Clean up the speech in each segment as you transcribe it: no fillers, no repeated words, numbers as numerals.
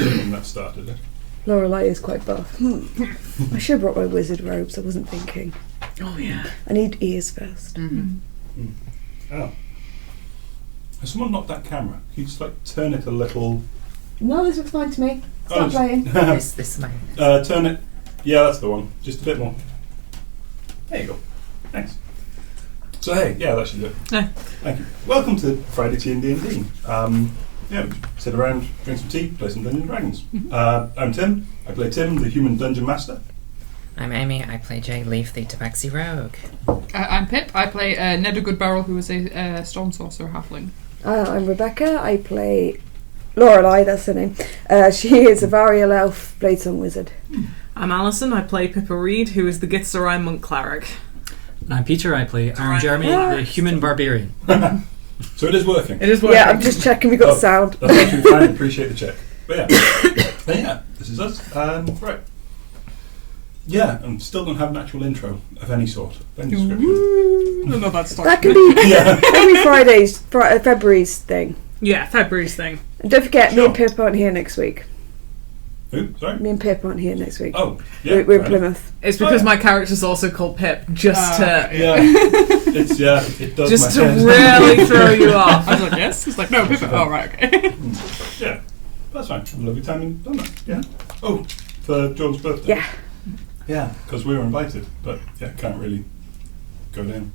assuming that started it. Lorelei is quite buff. I should have brought my wizard robes. I wasn't thinking. Oh yeah. I need ears first. Oh. Has someone knocked that camera? Can you just turn it a little? No, this looks fine to me. Stop playing. This way. Turn it. Yeah, that's the one. Just a bit more. There you go. Thanks. So hey, yeah, that should do it. Yeah. Thank you. Welcome to Friday Tea and DnD. We sit around, drink some tea, play some Dungeons and Dragons. I'm Tim. I play Tim, the human dungeon master. I'm Amy. I play Jay Leaf, the Tabaxi Rogue. I'm Pip. I play Ned a Good Barrel, who is a Storm Sorcerer halfling. I'm Rebecca. I play Lorelei, that's her name. She is a Varial Elf Bladesong Wizard. I'm Alison. I play Pippa Reed, who is the Gitzerai Monk Cleric. And I'm Peter. I play Aaron Jeremy, the human barbarian. So it is working. It is working. Yeah, I'm just checking we got sound. That's actually fine. Appreciate the check. But yeah, this is us. Right. Yeah, and still don't have an actual intro of any sort, of any description. No, that's that can be every Friday's February's thing. Yeah, February's thing. And don't forget, me and Pip aren't here next week. Who? Sorry? Me and Pip aren't here next week. Oh, yeah. We're in Plymouth. It's because my character's also called Pip, just to It does just my to head. really throw you off. I was like, yes. It's like, no, Pip. Oh, right, okay. Yeah, that's fine. Have a lovely time in London. Yeah. Oh, for John's birthday. Yeah. Yeah, because we were invited, but yeah, can't really go down.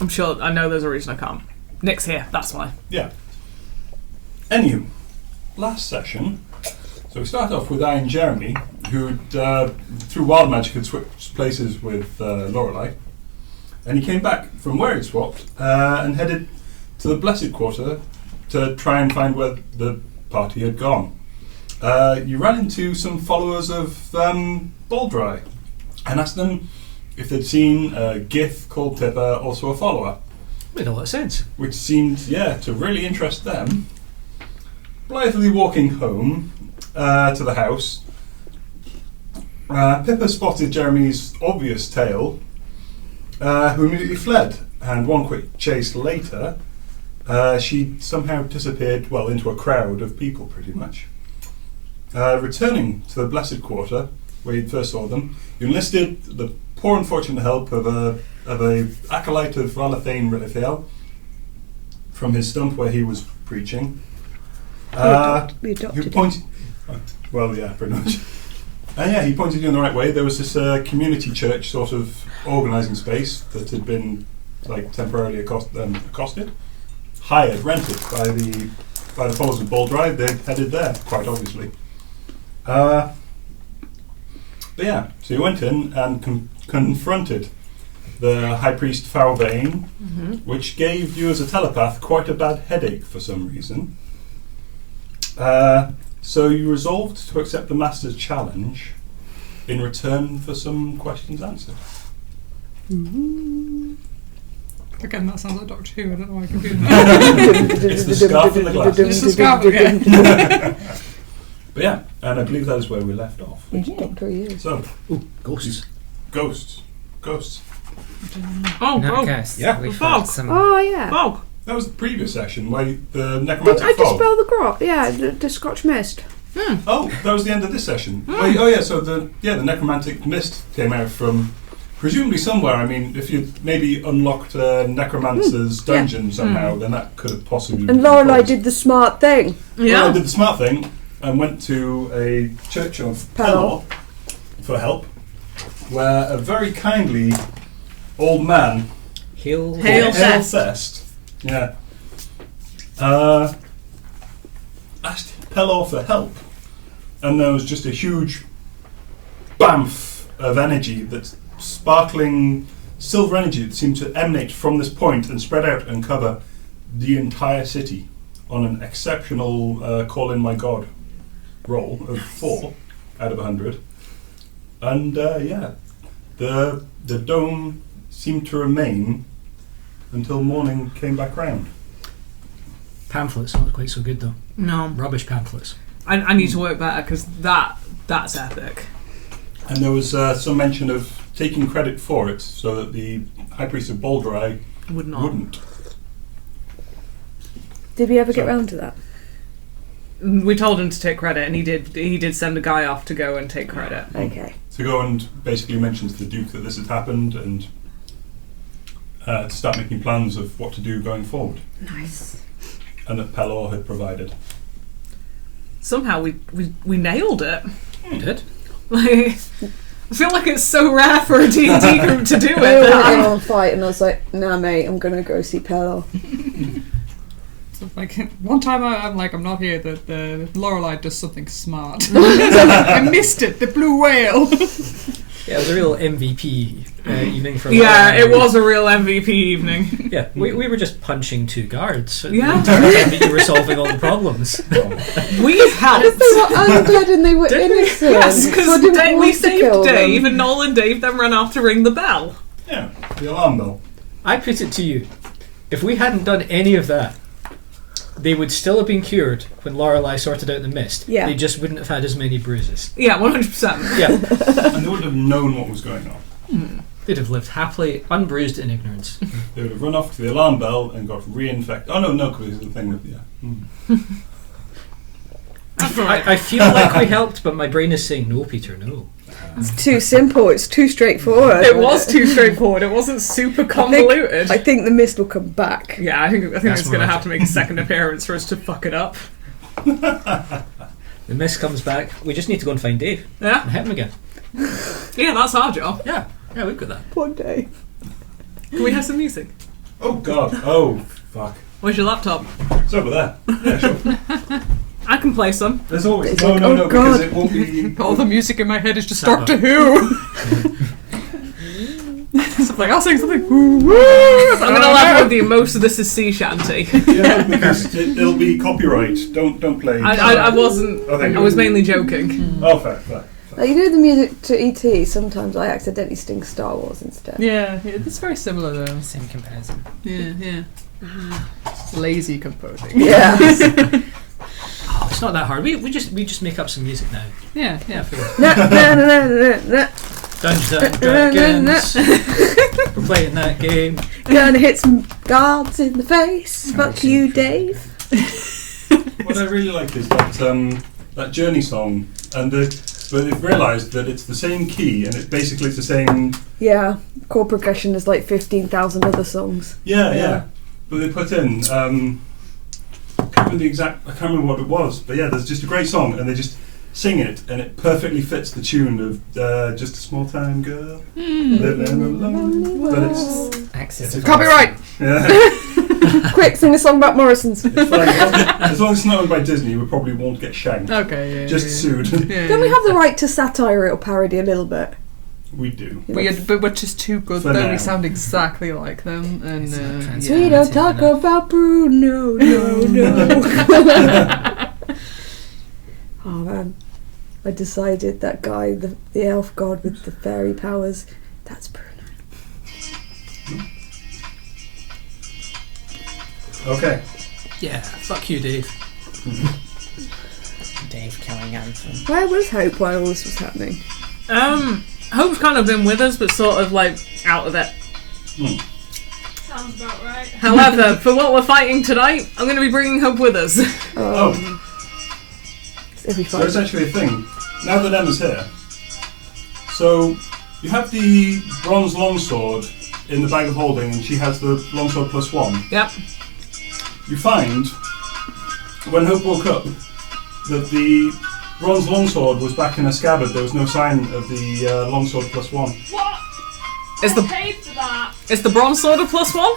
I'm sure. I know there's a reason I can't. Nick's here. That's why. Yeah. Anywho, last session, so we started off with Iron Jeremy, who through wild magic had switched places with Lorelei, and he came back from where he'd swapped and headed to the Blessed Quarter to try and find where the party had gone. You ran into some followers of Baldry and asked them if they'd seen a Gith called Pippa, also a follower. Made a lot of sense. Which seemed, to really interest them. Blithely walking home to the house, Pippa spotted Jeremy's obvious tail, who immediately fled, and one quick chase later, she somehow disappeared, into a crowd of people, pretty much. Returning to the Blessed Quarter, where you first saw them, you enlisted the poor unfortunate help of a acolyte of Ralathane Rilithiel from his stump where he was preaching. We adopted Who pointed? Pretty much. He pointed you in the right way. There was this community church sort of organising space that had been temporarily accosted, hired, rented by the followers of Baldry. They headed there, quite obviously. So you went in and confronted the High Priest Fauvane, which gave you as a telepath quite a bad headache for some reason. So you resolved to accept the Master's challenge in return for some questions answered. Again, that sounds like Doctor Who. I don't know why I can do that. It's the scarf and the glasses. It's the scarf, yeah. But yeah, and I believe that is where we left off. Which Doctor are you? So, Ghosts. Ghosts. Oh, Not oh. ghosts. Yeah. We Fog. fought some. Oh, yeah. Fog. That was the previous session where the Did necromantic I fog. dispel the grot? Yeah, the Scotch mist. Oh, that was the end of this session. So the necromantic mist came out from presumably somewhere. I mean, if you maybe unlocked a necromancer's dungeon somehow, then that could have possibly. And Lorelei did the smart thing. Yeah. I did the smart thing and went to a church of Pelor for help, where a very kindly old man, Hail Thest, asked Pelor for help, and there was just a huge bamf of energy, that sparkling silver energy that seemed to emanate from this point and spread out and cover the entire city on an exceptional call in my god roll of 4 out of 100. And the dome seemed to remain until morning came back round. Pamphlets, not quite so good though. No. Rubbish pamphlets. I need to work better because that's epic. And there was some mention of taking credit for it, so that the High Priest of Baldry Would not. wouldn't. Did we ever get round to that? We told him to take credit, and he did send a guy off to go and take credit. Okay. To go and basically mention to the Duke that this had happened and to start making plans of what to do going forward. Nice. And that Pelor had provided. Somehow we nailed it. You did. Like, I feel like it's so rare for a D&D group to do it. They all went that- on fight, and I was like, "Nah, mate, I'm gonna go see Pelor." Like one time I'm not here. The Lorelei does something smart. I missed it. The blue whale. Yeah, it was a real MVP evening for. Yeah, Laura. it was a real MVP evening. Yeah, we were just punching 2 guards. Yeah. The entire time that you were solving all the problems. We helped. They were undead and they were innocent. Yes, So I because didn't we want to kill saved Dave, them. and Noel and Dave then ran off to ring the bell. Yeah, the alarm bell. I put it to you, if we hadn't done any of that, they would still have been cured when Lorelei sorted out the mist. Yeah. They just wouldn't have had as many bruises. Yeah, 100%. Yeah. And they wouldn't have known what was going on. They'd have lived happily, unbruised in ignorance. They would have run off to the alarm bell and got reinfected. Oh no, because the thing with That's all right. I feel like we helped, but my brain is saying no, Peter, no. It's too simple. It's too straightforward. It was too straightforward. It wasn't super convoluted. I think the mist will come back. Yeah, I think That's it's going to more have to make a second appearance for us to fuck it up. The mist comes back. We just need to go and find Dave Yeah, and hit him again. yeah, that's our job. Yeah, we've got that. One day. Can we have some music? Oh god, oh fuck. Where's your laptop? It's over there. Yeah, sure. I can play some. There's always It's no, like, no, oh no, because God. it won't be. All the music in my head is just Summer. Doctor Who. So I'm like, I'll sing something. I'm I'm going to laugh with you. Most of this is sea shanty. Yeah, because it'll be copyright. Don't play. I wasn't. Oh, thank I you. was mainly joking. Oh, fair. Like, you know the music to E.T., sometimes I accidentally sting Star Wars instead. Yeah, it's very similar though. Same comparison. Yeah. Lazy composing. Yeah. Oh, it's not that hard. We just make up some music now. Yeah. Na, na, na, na, na, na. Dungeons and Dragons. We're playing that game. Gonna hit some guards in the face. Fuck you, Dave. What I really like is that Journey song, but they've realised that it's the same key and it's the same. Yeah, chord progression is like 15,000 other songs. Yeah. But they put in. I can't remember what it was, but yeah, there's just a great song, and they just sing it, and it perfectly fits the tune of Just a Small Time Girl living alone. But it's Axis of Copyright. yeah, Quick, sing a song about Morrison's. it's fine. As long as it's not owned by Disney, we probably won't get shanked. Okay. Yeah. Just sued. Yeah. Don't we have the right to satire or parody a little bit? We do. But we're just too good. For Though now. we sound exactly like them, and It's not trans- We don't talk about Bruno, no. Oh man, I decided that guy, the elf god with the fairy powers, that's Bruno. Okay. Yeah, fuck you, Dave. Dave killing Anthem. Where was Hope while all this was happening? Hope's kind of been with us, but sort of like out of it. Sounds about right. However, for what we're fighting tonight, I'm going to be bringing Hope with us. Oh, It'll be so fun. it's actually a thing. Now that Emma's here, so you have the bronze longsword in the bag of holding, and she has the longsword +1. Yep. You find, when Hope woke up, that the bronze longsword was back in a scabbard. There was no sign of the longsword +1. What? Is the Paid for that. is the bronze sword a +1?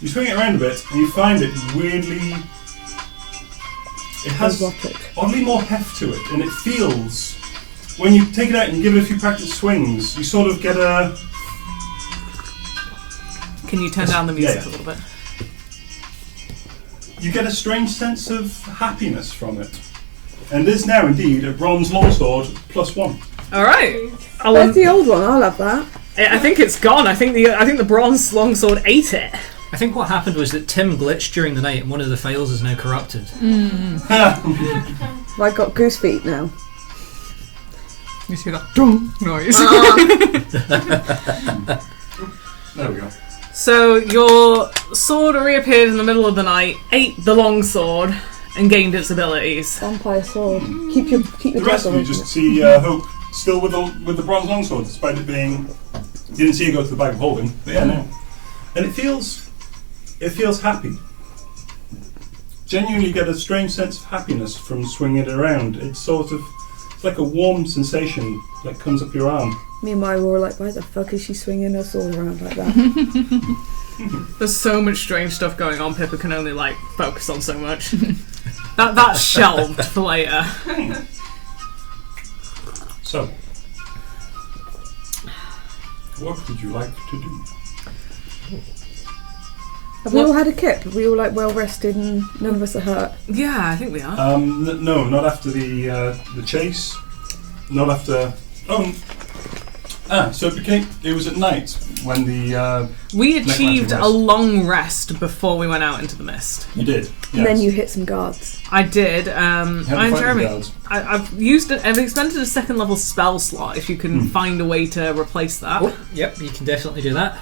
You swing it around a bit, and you find it weirdly. It has Erotic. oddly more heft to it, and it feels. When you take it out and give it a few practice swings, you sort of get a. Can you turn down the music Yeah. a little bit? You get a strange sense of happiness from it. And it is now indeed a bronze longsword +1. All right. Where's the old one? I'll have that. I think it's gone. I think the bronze longsword ate it. I think what happened was that Tim glitched during the night and one of the files is now corrupted. I got goose feet now. You see that dong noise. There we go. So your sword reappeared in the middle of the night, ate the long sword, and gained its abilities. Vampire sword. Keep your The rest of dagger you away from just it. see Hope still with the bronze longsword, despite it being. You didn't see it go to the bag of holding, but yeah, no. And it feels happy. Genuinely, you get a strange sense of happiness from swinging it around. It's like a warm sensation that comes up your arm. Me and Myra were like, why the fuck is she swinging her sword around like that? There's so much strange stuff going on. Pippa can only like focus on so much. That's shelved for later. So, what would you like to do? Have we all had a kip? Are we all like well rested and none of us are hurt? Yeah, I think we are. No, not after the chase. Not after. So it was at night when the. We Necromancy achieved rest. a long rest before we went out into the mist. You did. Yes. And then you hit some guards. I did. How do you I'm fight the Jeremy. guards? I've expended a second level spell slot. If you can find a way to replace that, Oh, yep, you can definitely do that.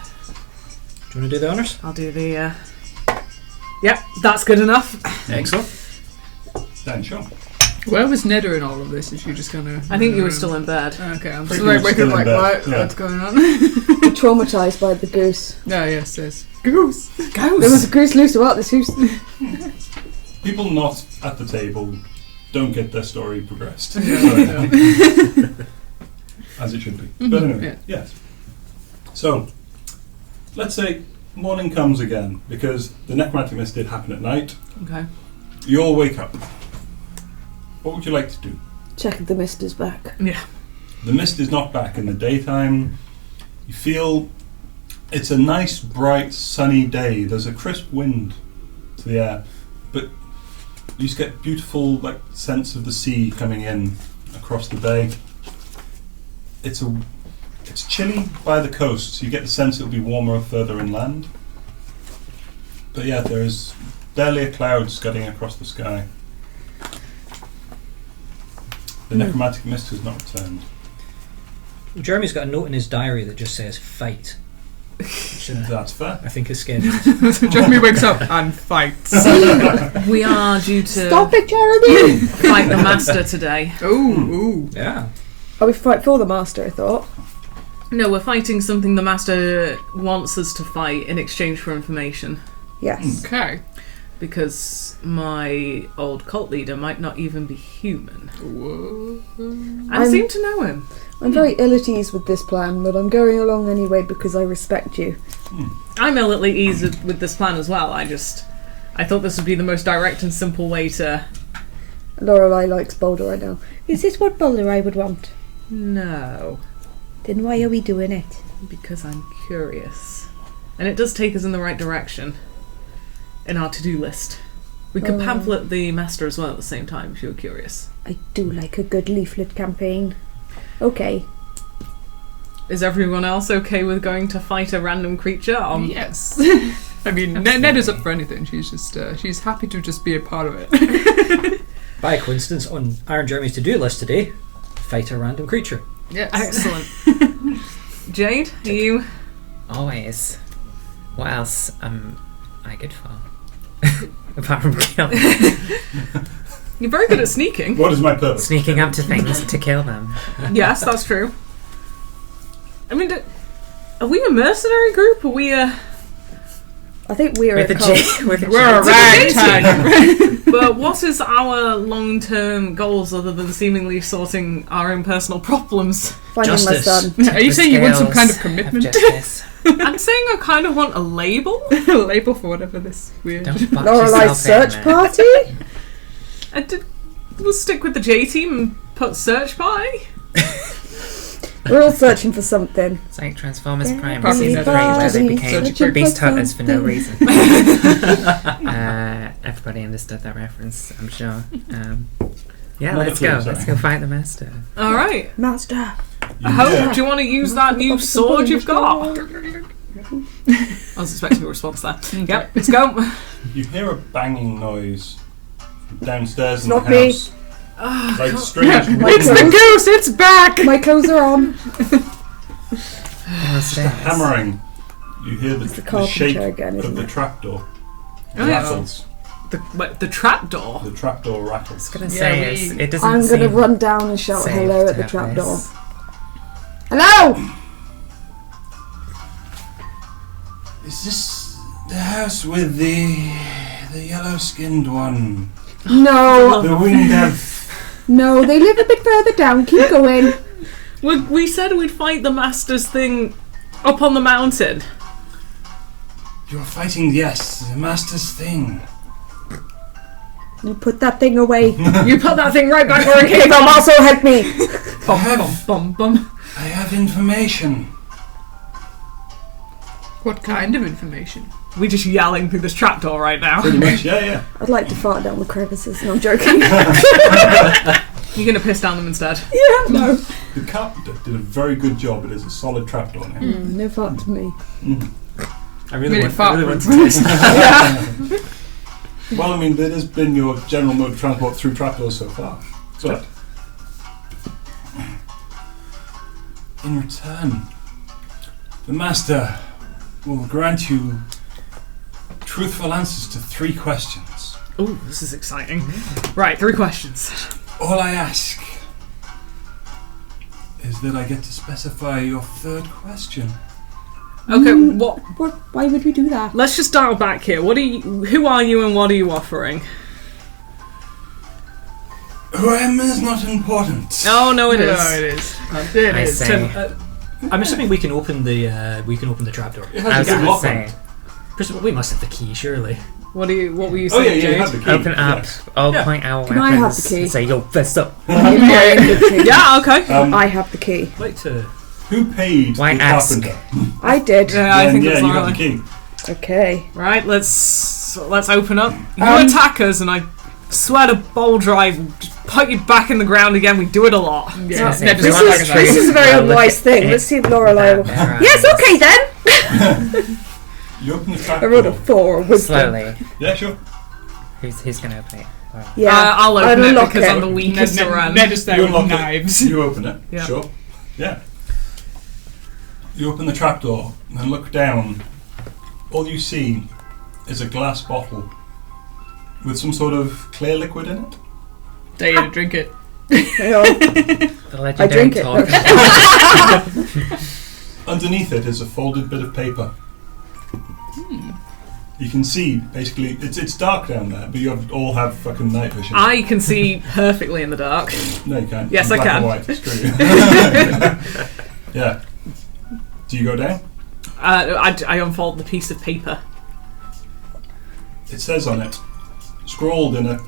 Do you want to do the honours? I'll do the. Yep, that's good enough. Excellent. Then sure. Where was Nedda in all of this? Is she just kind of? I think you were still in bed. Okay, I'm Pretty just like much waking still up in like, bed, what? yeah. What's going on? We're traumatised by the goose. No, yes, yes. Goose. There was a goose loose about this house. People not at the table don't get their story progressed. Yeah. As it should be. But anyway, Yeah. yes. So, let's say morning comes again, because the necromantic mist did happen at night. Okay. You all wake up. What would you like to do? Check if the mist is back. Yeah. The mist is not back in the daytime. You feel it's a nice, bright, sunny day. There's a crisp wind to the air, but you just get beautiful, sense of the sea coming in across the bay. It's chilly by the coast, so you get the sense it'll be warmer further inland. But yeah, there is barely a cloud scudding across the sky. The necromantic mist has not returned. Jeremy's got a note in his diary that just says fight. Which, That's fair. I think is scheduled. So Jeremy wakes up and fights. We are due to Stop it, Jeremy! fight the master today. Ooh. Yeah. Oh, we fight for the master, I thought. No, we're fighting something the master wants us to fight in exchange for information. Yes. Okay. Because my old cult leader might not even be human. Whoa. I seem to know him. I'm very ill at ease with this plan, but I'm going along anyway because I respect you. I'm ill at ease with this plan as well. I thought this would be the most direct and simple way to... Lorelei likes Boulder right now. Is this what Boulder I would want? No. Then why are we doing it? Because I'm curious. And it does take us in the right direction. In our to-do list. We could pamphlet the master as well at the same time if you were curious. I do like a good leaflet campaign. Okay. Is everyone else okay with going to fight a random creature? Yes. I mean, Ned is up for anything. She's just she's happy to just be a part of it. By coincidence, on Iron Jeremy's to-do list today, fight a random creature. Yes. Excellent. Jade, are you... Always. What else am I good for? Apart from killing. You're very good at sneaking. What is my purpose? Sneaking up to things to kill them. Yes, that's true. I mean, are we a mercenary group? Are we a... I think we're With a a cult. J. With a We're a J. ragtag. But what is our long-term goals other than seemingly sorting our own personal problems? Finding my Justice. son. Are you The saying you want some kind of scales commitment? justice. I'm saying I kind of want a label. A label for whatever this weird. Don't box Lorelei's yourself in, search man. party? We'll stick with the J team and put search party. We're all searching for something. It's like Transformers Yeah, Prime probably Season 3 where they everybody became searching beast for hunters for no something. reason. Everybody understood that reference, I'm sure. Yeah, Not let's a clue, go. sorry. Let's go fight the master. All right. Master. Hope, do you want to use that new sword you've got? I was expecting a response there. Yep, let's go. You hear a banging noise downstairs in Not the me. house. Like strange. It's the goose! It's back! My clothes are on. Just a hammering. You hear It's the the carpenter shake again, of isn't the it? trapdoor. Oh, yeah. Rattles. The trapdoor. The trapdoor I was rattles. gonna Yeah, say we- it doesn't I'm seem gonna run down and shout safe hello to at the have trapdoor. this. Hello! Is this the house with the yellow-skinned one? No, The winged elf? no, they live a bit further down. Keep going. We said we'd fight the Master's thing up on the mountain. You're fighting, yes, the master's thing. You put that thing away. You put that thing right back where it came Come from. also help me. Bum, bum, bum, bum. I have information. What kind of information? We're just yelling through this trapdoor right now. Pretty much, yeah. I'd like to fart down the crevices. No, I'm joking. You're gonna piss down them instead. Yeah, no. The carpenter did a very good job. It is a solid trapdoor now. No fart to me. I really Minute want to fart. taste. Well, I mean, that has been your general mode of transport through trapdoors so far. But in return, the master will grant you truthful answers to 3 questions. Ooh, this is exciting. Right, 3 questions. All I ask is that I get to specify your 3rd question. Okay, what? What? Why would we do that? Let's just dial back here. Who are you and what are you offering? Who I am is not important. Oh no, it No, is. it is. It I is. say. I'm assuming we can open the trapdoor. It I has was a good gonna lock on say. it. We must have the key, surely. What were you Oh yeah, saying, you Jade? have the key. Open up. yes. I'll Yeah. point our Can weapons. I have the key? And say, yo, fist up. I have the key. Yeah, okay. I have the key. I'd like to. Who paid Why the ask? carpenter? I did. Yeah, I Then, think yeah, it's you have alright. the key. Okay. Right, let's open up. You Um, attack us, and I swear to bowl drive, just put you back in the ground again. We do it a lot. Yeah, Say, never if we just want like to that. treat- This is a very Well, look unwise at thing. it Let's see if Lorelei will. without their Yes, eyes. okay then. You open the I trapdoor. rolled a 4. Wisdom. Slowly. Yeah, sure. Who's gonna open it? Well, Yeah. I'll I'd open it unlock because it. I'm the weakest around. Ned is there You with unlock it. knives. You open it. Yeah. Sure. Yeah. You open the trapdoor and look down. All you see is a glass bottle with some sort of clear liquid in it. Dare you to drink it. Yeah. the legendary drink it. talk. Underneath it is a folded bit of paper. You can see, basically, it's dark down there, but all have fucking night vision. I can see perfectly in the dark. No, you can't. Yes, It's I black can. and white, it's true. Yeah. Do you go down? I unfold the piece of paper. It says on it, scrawled in a...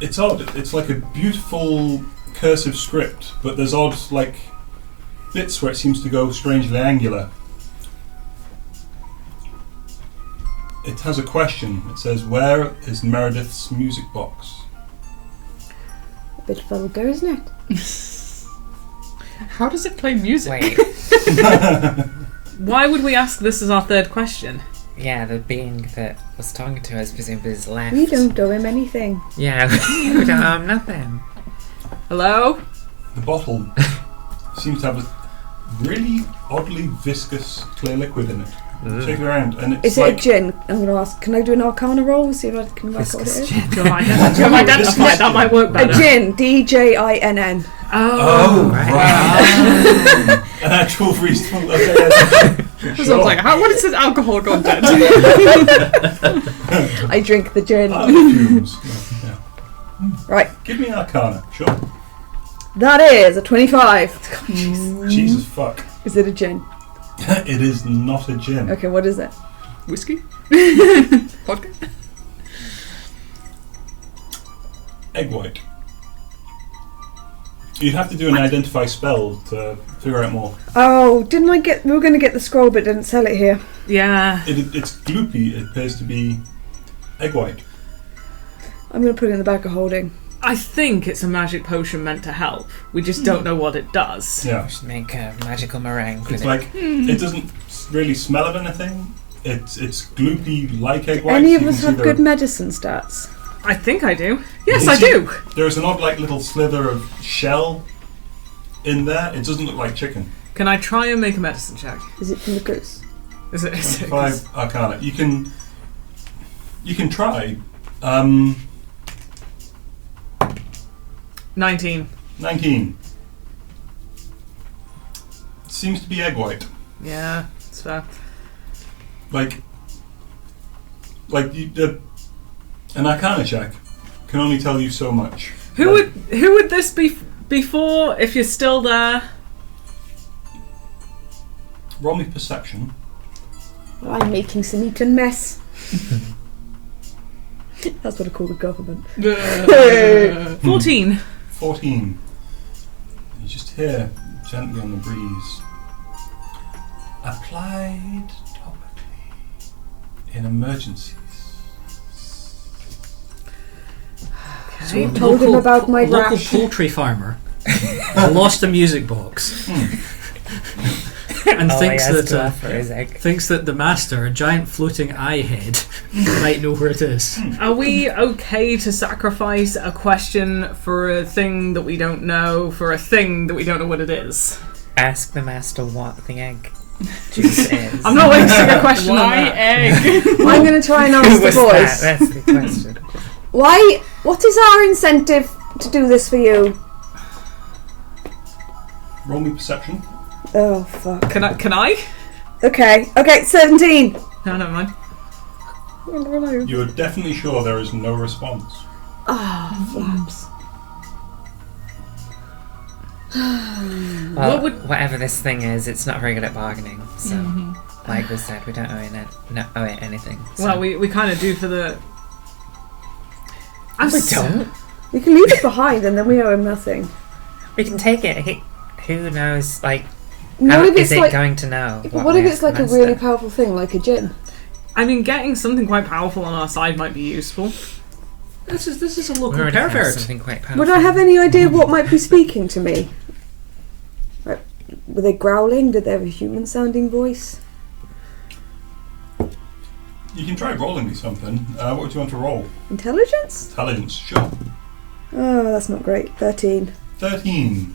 It's odd. It's like a beautiful cursive script, but there's odd, like, bits where it seems to go strangely angular. It has a question. It says, "Where is Meredith's music box?" A bit vulgar, isn't it? How does it play music? Wait. Why would we ask this as our 3rd question? Yeah, the being that was talking to us presumably is left. We don't owe him anything. Yeah, we don't owe him nothing. Hello? The bottle seems to have a really oddly viscous clear liquid in it. Check it around, and it's Is it like a gin? I'm going to ask. Can I do an Arcana roll? See if I can work out what it is. Do you identify? That might work A better. gin. DJINN. Oh, right. An actual reasonable. I was like, what is its alcohol content? I drink the gin. Fumes. Yeah. Right. Give me an Arcana, sure. That is a 25. Jesus fuck. Is it a gin? It is not a gin. Okay, what is it? Whiskey? Vodka? Egg white. You'd have to do an identify spell to figure out more. Oh, didn't I get... We were going to get the scroll, but didn't sell it here. Yeah. It's gloopy. It appears to be egg white. I'm going to put it in the bag of holding. I think it's a magic potion meant to help. We just don't know what it does. Yeah. We should make a magical meringue with It's it. like, it doesn't really smell of anything. It's gloopy like egg white. Any so of you us can see have the- good medicine stats? I think I do. Yes, You I see- do. There's an odd like little slither of shell in there. It doesn't look like chicken. Can I try and make a medicine check? Is it from the goose? Is it? 5 Arcana. You can You can try. 19. 19. Seems to be egg white. Yeah, it's fair. Like you, an Arcana check can only tell you so much. Who would this be before? If you're still there, Roll me perception. Well, I'm making some Eton mess. That's what I call the government. 14. 14. You just hear gently on the breeze. Applied topically in emergencies. So a Told him about my local rash. poultry farmer lost a music box and All thinks he has that to offer is egg. thinks that the master, a giant floating eye head, might know where it is. Are we okay to sacrifice a question for a thing that we don't know, for a thing that we don't know what it is? Ask the master what the egg juice is. I'm not wasting a question on Why that. egg? I'm going to try and Who ask the was voice. that? That's the question. Why? What is our incentive to do this for you? Roll me perception. Oh fuck. Can I? Okay. 17. No, never mind. You're definitely sure there is no response. Ah, flaps. Well, What would- whatever this thing is, it's not very good at bargaining. So, like we said, we don't owe it anything. So. Well, we kind of do for the. we don't. We can leave it behind and then we owe him nothing. We can take it. Who knows? Like, What how if is it's it like? going to know? What if we it's ask like the a really master? powerful thing, like a gin? I mean, getting something quite powerful on our side might be useful. This is a We local already have pervert. something quite powerful. Would I have any idea what might be speaking to me? Like, were they growling? Did they have a human-sounding voice? You can try rolling me something. What do you want to roll? Intelligence? Intelligence, sure. Oh, that's not great. 13. 13.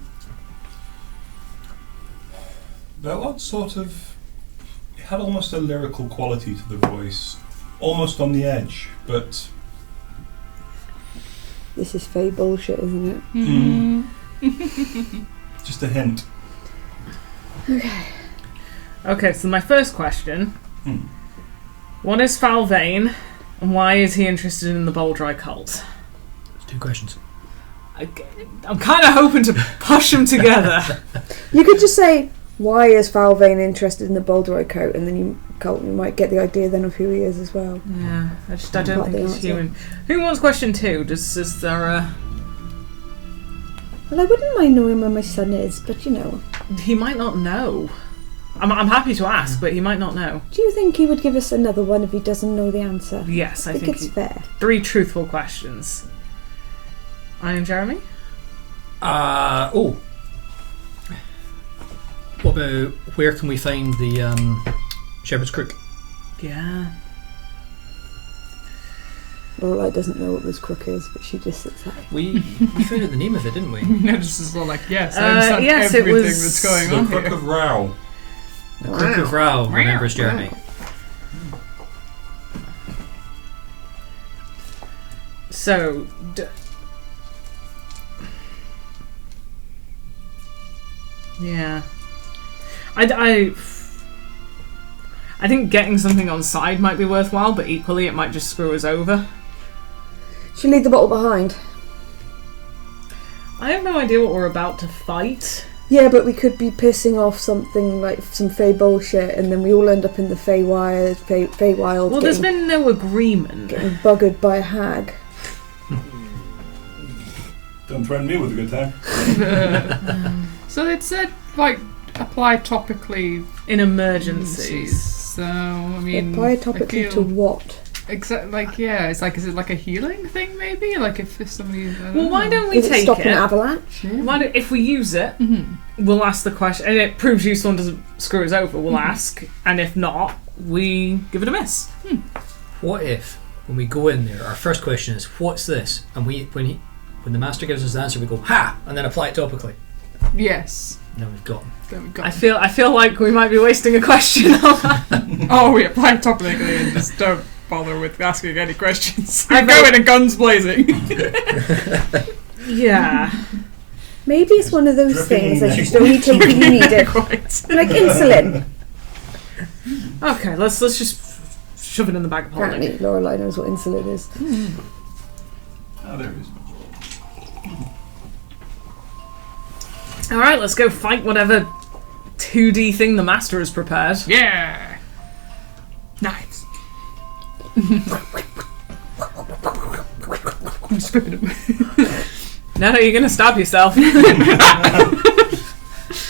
There was sort of... It had almost a lyrical quality to the voice. Almost on the edge, but... This is fey bullshit, isn't it? Just a hint. Okay, so my first question: Hmm. what is Falvain, and why is he interested in the Boldry cult? That's 2 questions. I'm kind of hoping to push them together. You could just say, why is Falvain interested in the Boulderoy coat? And then you might get the idea then of who he is as well. Yeah, I don't Got think the he's answer. human. Who wants question 2? Is there a... Well, I wouldn't mind knowing where my son is, but you know. He might not know. I'm happy to ask, but he might not know. Do you think he would give us another one if he doesn't know the answer? Yes, I think it's fair. 3 truthful questions. Ian Jeremy? What about where can we find the Shepherd's Crook? Yeah. Lorelai doesn't know what this crook is, but she just sits there. We found out the name of it, didn't we? Notice as well, like, yes, I understand yes, it everything was that's going The on Crook here. of Row. The Crook of Row remembers Jeremy. So, yeah. I think getting something on side might be worthwhile, but equally it might just screw us over. She'll leave the bottle behind. I have no idea what we're about to fight. Yeah, but we could be pissing off something like some Fey bullshit, and then we all end up in the Feywild. Well, there's been no agreement. getting buggered by a hag. Don't threaten me with a good time. So it said, like, apply topically In emergencies. So, I mean... Apply topically to what? Like, yeah, is it like a healing thing, maybe? Like, if somebody... I don't Well, why know. don't we Is it take stop an it? avalanche? If we use it, we'll ask the question, and it proves useful and doesn't screw us over, we'll ask, and if not, we give it a miss. What if, when we go in there, our first question is, what's this? And when the master gives us the answer, we go, ha! And then apply it topically. Yes. Now we've got him. There we go. I feel like we might be wasting a question on that. Oh, we apply topically and just don't bother with asking any questions. I I go in and guns blazing. Yeah. Maybe it's one of those Dripping things that you in just don't need till you need it. Quite. Like insulin. Okay, let's just shove it in the bag of holding. Apparently, Lorelei knows what insulin is. Oh, there it is. All right, let's go fight whatever 2D thing the master has prepared. Yeah. Nice. I'm just whipping him. No, you're gonna stab yourself. You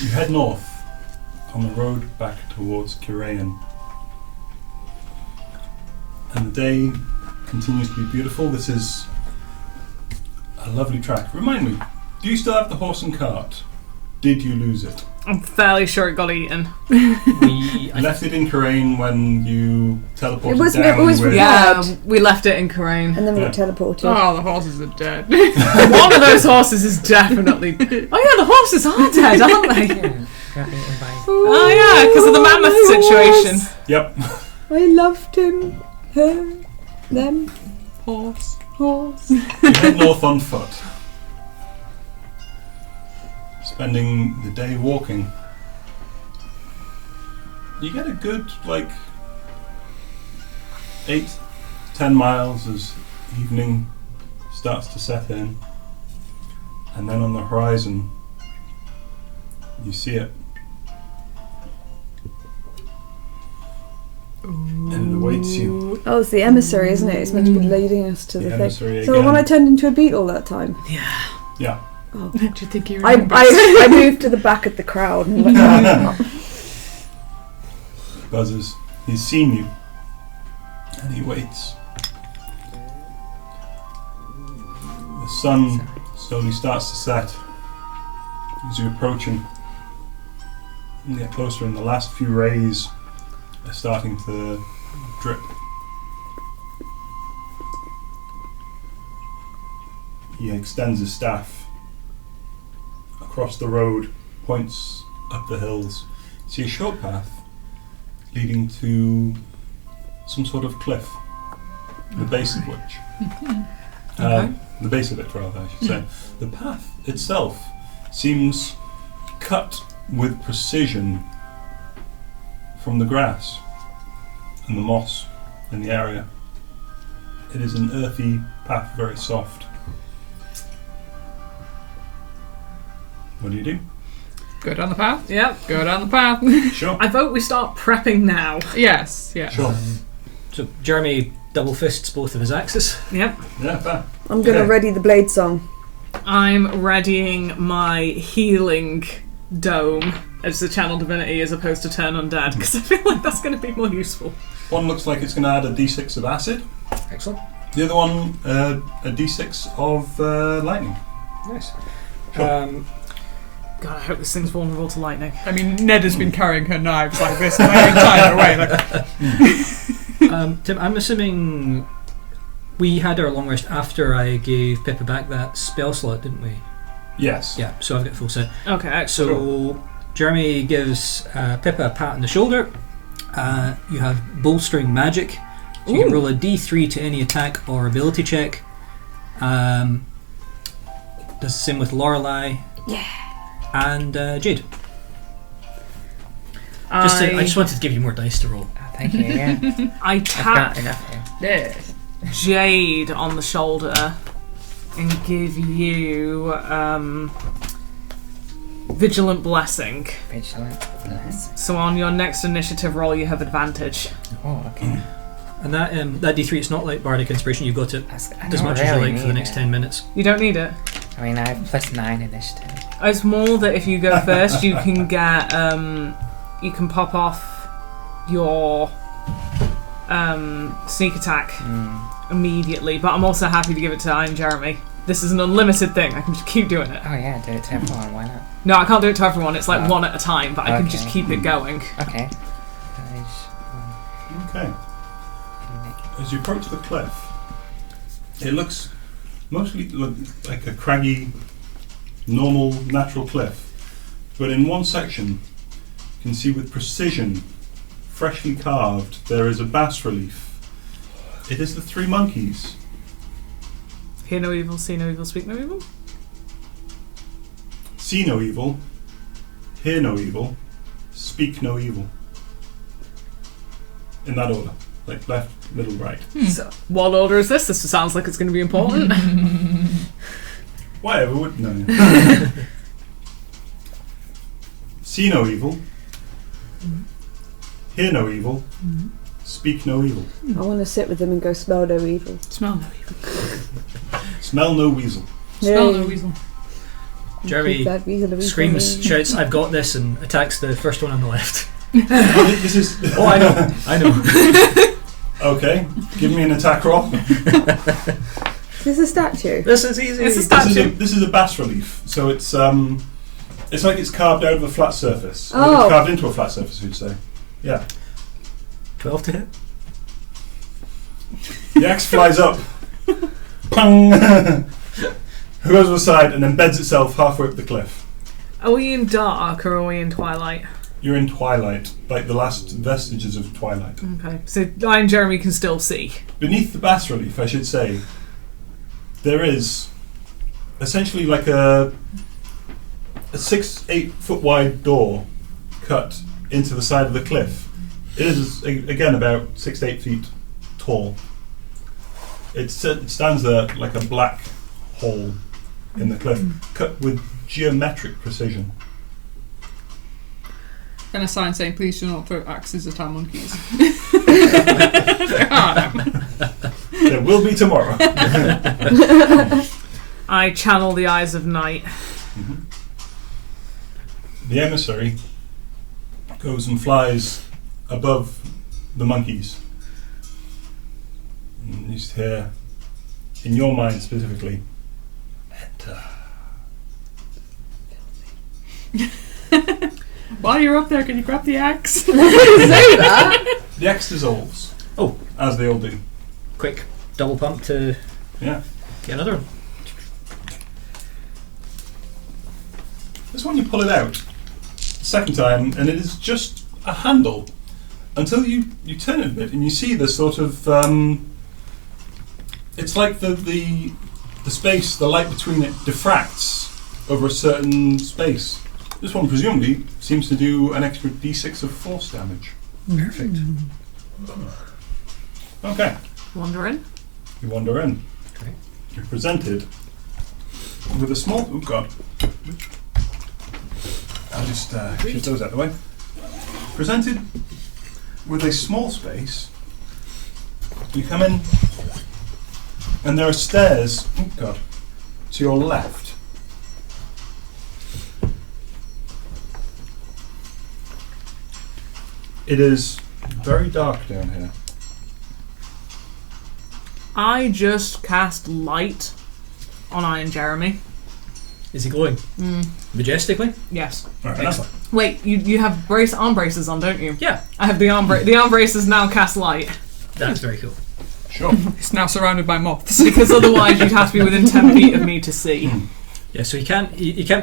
head north on the road back towards Kirayan. And the day continues to be beautiful. This is a lovely track. Remind me, do you still have the horse and cart? Did you lose it? I'm fairly sure it got eaten. You left it in Kirayan when you teleported It was- down it was with... Yeah, we left it in Karain. And then we Yeah. got teleported. Oh, the horses are dead. One of those horses is definitely. Oh yeah, the horses are dead, aren't they? Got eaten by. Oh yeah, because of the mammoth my situation. horse. Yep. I loved him. Her. Them. Horse. Horse. You head north on foot. Spending the day walking. You get a good, 8-10 miles as evening starts to set in. And then on the horizon, you see it. And it awaits you. Oh, it's the emissary, isn't it? It's meant to be leading us to The the thing. emissary So the one I again. turned into a beetle that time. Yeah. Oh. Do you think he I remembers? I moved to the back of the crowd and Buzzes. He's seen you. And he waits. The sun slowly starts to set as you approach him. And get closer, and the last few rays are starting to drip. He extends his staff across the road, points up the hills. You see a short path leading to some sort of cliff, the base of which. The base of it, rather, I should say. The path itself seems cut with precision from the grass and the moss in the area. It is an earthy path, very soft. What do you do? Go down the path. Yep. Go down the path. Sure. I vote we start prepping now. Yes. Yeah. Sure. So Jeremy double fists both of his axes. Yep. Yeah, fair. I'm going to Okay. ready the blade song. I'm readying my healing dome as the channel divinity as opposed to turn undead because I feel like that's going to be more useful. One looks like it's going to add a d6 of acid. Excellent. The other one, a d6 of lightning. Nice. Sure. God, I hope this thing's vulnerable to lightning. I mean, Ned has been carrying her knives like this the entire way. Tim, I'm assuming we had our long rest after I gave Pippa back that spell slot, didn't we? Yes. Yeah, so I've got full set. Okay, excellent. So Jeremy gives Pippa a pat on the shoulder. You have bolstering magic. So you can Ooh. roll a d3 to any attack or ability check. Does the same with Lorelei. Yeah. And Jade. I just wanted to give you more dice to roll. Oh, thank you. Yeah, I I've tap got enough here. Yeah. Jade on the shoulder and give you Vigilant Blessing. Vigilant. Nice. So on your next initiative roll, you have advantage. Oh, okay. And that d3, it's not like Bardic Inspiration, you've got it I as don't much as you really like for the need next it. 10 minutes. You don't need it. I mean, I have +9 initiative. It's more that if you go first, you can get you can pop off your sneak attack immediately. But I'm also happy to give it to Iron Jeremy. This is an unlimited thing. I can just keep doing it. Oh yeah, do it to everyone. Why not? No, I can't do it to everyone. It's like Oh. one at a time, but I can just Okay. keep it going. Okay. Okay. As you approach the cliff, it looks mostly like a craggy, normal, natural cliff. But in one section, you can see with precision, freshly carved, there is a bas relief It is the three monkeys. Hear no evil, see no evil, speak no evil. See no evil, hear no evil, speak no evil. In that order. Like left, middle, right. So, what order is this? This sounds like it's going to be important. Whatever, would no. See no evil, hear no evil, speak no evil. I want to sit with them and go smell no evil. Smell no evil. Smell no weasel. Smell Yay. no weasel. Jeremy Keep that weasel away screams, from me. shouts, "I've got this," and attacks the first one on the left. Oh, this is. Oh, I know. Okay, give me an attack roll. There's a statue. This is easy. It's a statue. This is a bas relief, so it's like it's carved out of a flat surface. Or Oh. it's carved into a flat surface, you'd say. Yeah. 12 to hit. The axe flies up. Pong! Goes to the side and embeds itself halfway up the cliff. Are we in dark or are we in twilight? You're in twilight, like the last vestiges of twilight. Okay, so I and Jeremy can still see. Beneath the bas relief, I should say, there is essentially like a 6-8 foot wide door cut into the side of the cliff. It is again about 6 to 8 feet tall. It stands there like a black hole in the cliff, cut with geometric precision. And a sign saying, please do not throw axes at our monkeys. There are them. There will be tomorrow. I channel the eyes of night. The emissary goes and flies above the monkeys. And you just hear, in your mind specifically, enter. While you're up there, can you grab the axe? Say that. The axe dissolves. Oh. As they all do. Quick double pump to Yeah. get another one. This one you pull it out second time and it is just a handle until you turn it a bit and you see this sort of it's like the space, the light between it diffracts over a certain space. This one presumably seems to do an extra d6 of force damage. Perfect. Okay, Wander in. you wander in. Okay. You're presented with a small. Oh god. I'll just shift those out of the way. Presented with a small space. You come in, and there are stairs. Oh god. To your left. It is very dark down here. I just cast light on Iron Jeremy. Is he glowing? Majestically? Yes. All right, that's Wait, you have arm braces on, don't you? Yeah. I have the arm braces now cast light. That's very cool. sure. It's now surrounded by moths. Because otherwise you'd have to be within 10 feet of me to see. Yeah, so he can't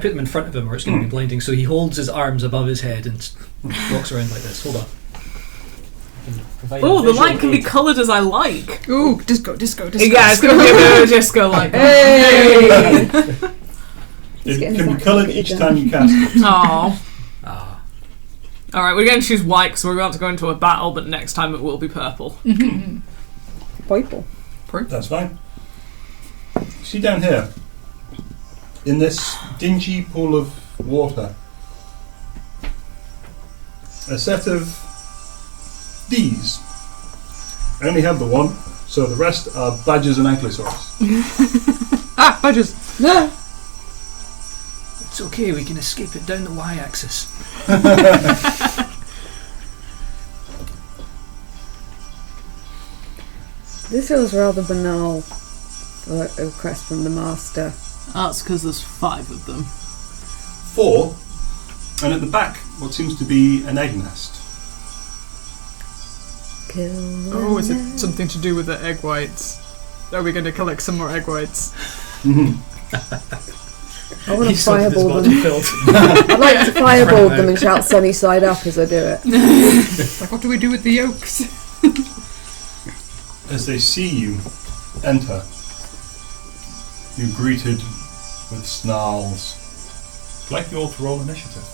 put them in front of him or it's going to be blinding, so he holds his arms above his head and walks around like this. Hold on. Oh, the light can be coloured as I like. Ooh, disco. Yeah, it's going to be a bit of a disco light. Hey! It getting can be his coloured activity each done. time you cast it. Aww. Ah. Alright, we're going to choose white because we're about to go into a battle, but next time it will be purple. Purple. That's fine. See down here, in this dingy pool of water, a set of these. I only have the one, so the rest are badgers and ankylosaurus. Ah, badgers. No. It's okay, we can escape it down the y-axis. This feels rather banal for a request from the master. That's because there's 5 of them. 4, and at the back, what seems to be an egg nest. Kill Oh, is them. it something to do with the egg whites? Are we going to collect some more egg whites? I want to He's sorted his fireball body them. filled. I'd like to fireball them and shout sunny side up as I do it. Like, what do we do with the yolks? as they see you enter, you're greeted with snarls. I'd like you all to roll initiative.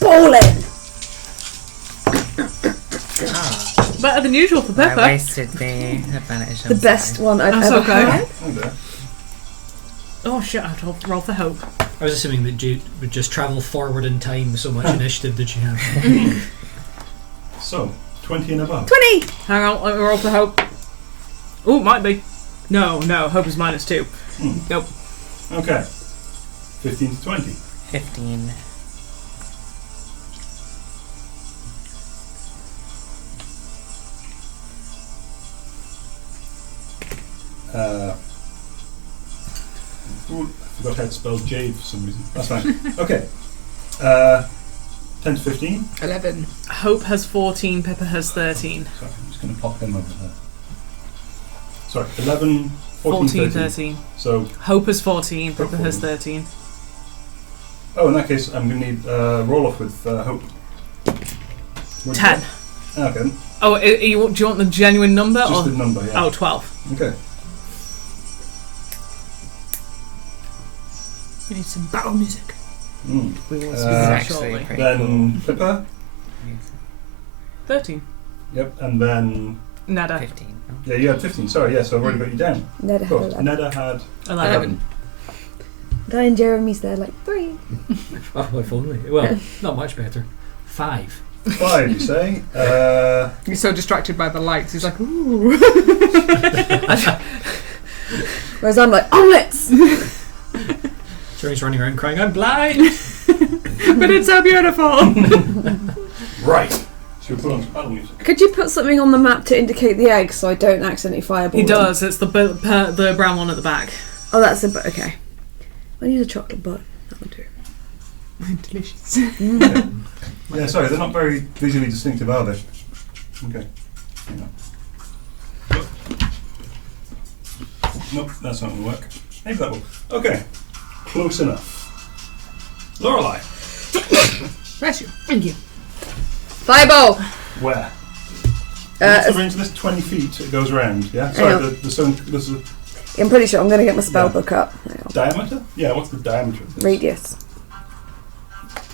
Bowling! Oh, Better than usual for I Pepper. wasted the advantage. The best one I've That's ever okay. had. Oh, there. Oh shit, I have to roll for hope. I was assuming that Jade would just travel forward in time, so much initiative did she have. So, 20 and above. 20! Hang on, let me roll for hope. Oh, might be. No, hope is -2. Nope. Okay. 15 to 20. 15. Ooh, I forgot how to spell Jade for some reason. That's fine. Okay. 10 to 15. 11. Hope has 14, Pepper has 13. Sorry, I'm just going to pop them over there. Sorry, 11, 14, 13. So, Hope has 14, Go Pepper for has it. 13. oh, in that case, I'm going to need roll off with Hope. What'd you 10. get? Okay. Oh, do you want the genuine number? Just or? the number, yeah. Oh, 12. Okay. We need some battle music. Mm. We will Uh, speak It's that actually shortly. pretty Then Pippa. 13. Yep. And then, Nada. 15. No? yeah, you had 15. Sorry, yeah, so I've already got you down. Ned Of had course. 11. Neda had 11. Guy and Jeremy's there like 3. Oh, if only. Well, not much better. 5. 5, you say? He's so distracted by the lights. He's like, ooh. Whereas I'm like, omelets! Jerry's running around crying, I'm blind! But it's so beautiful. right. So we put on some battle music. Could you put something on the map to indicate the egg so I don't accidentally fireball He them? does. It's the brown one at the back. Oh, that's the but. Okay. I need a chocolate bun. That would do. Delicious. Okay. Yeah, sorry, they're not very visually distinctive, are they? Okay. Hang on. Nope, that's not going to work. Maybe that will. Okay. Close enough. Lorelei. Bless you. Thank you. Fireball! Where? What's Uh, the range of this? 20 feet it goes around, yeah? Hang Sorry, on. the stone, this is I'm pretty sure I'm going to get my spell Yeah. book up. Hang on. diameter? Yeah, what's the diameter of this? Radius.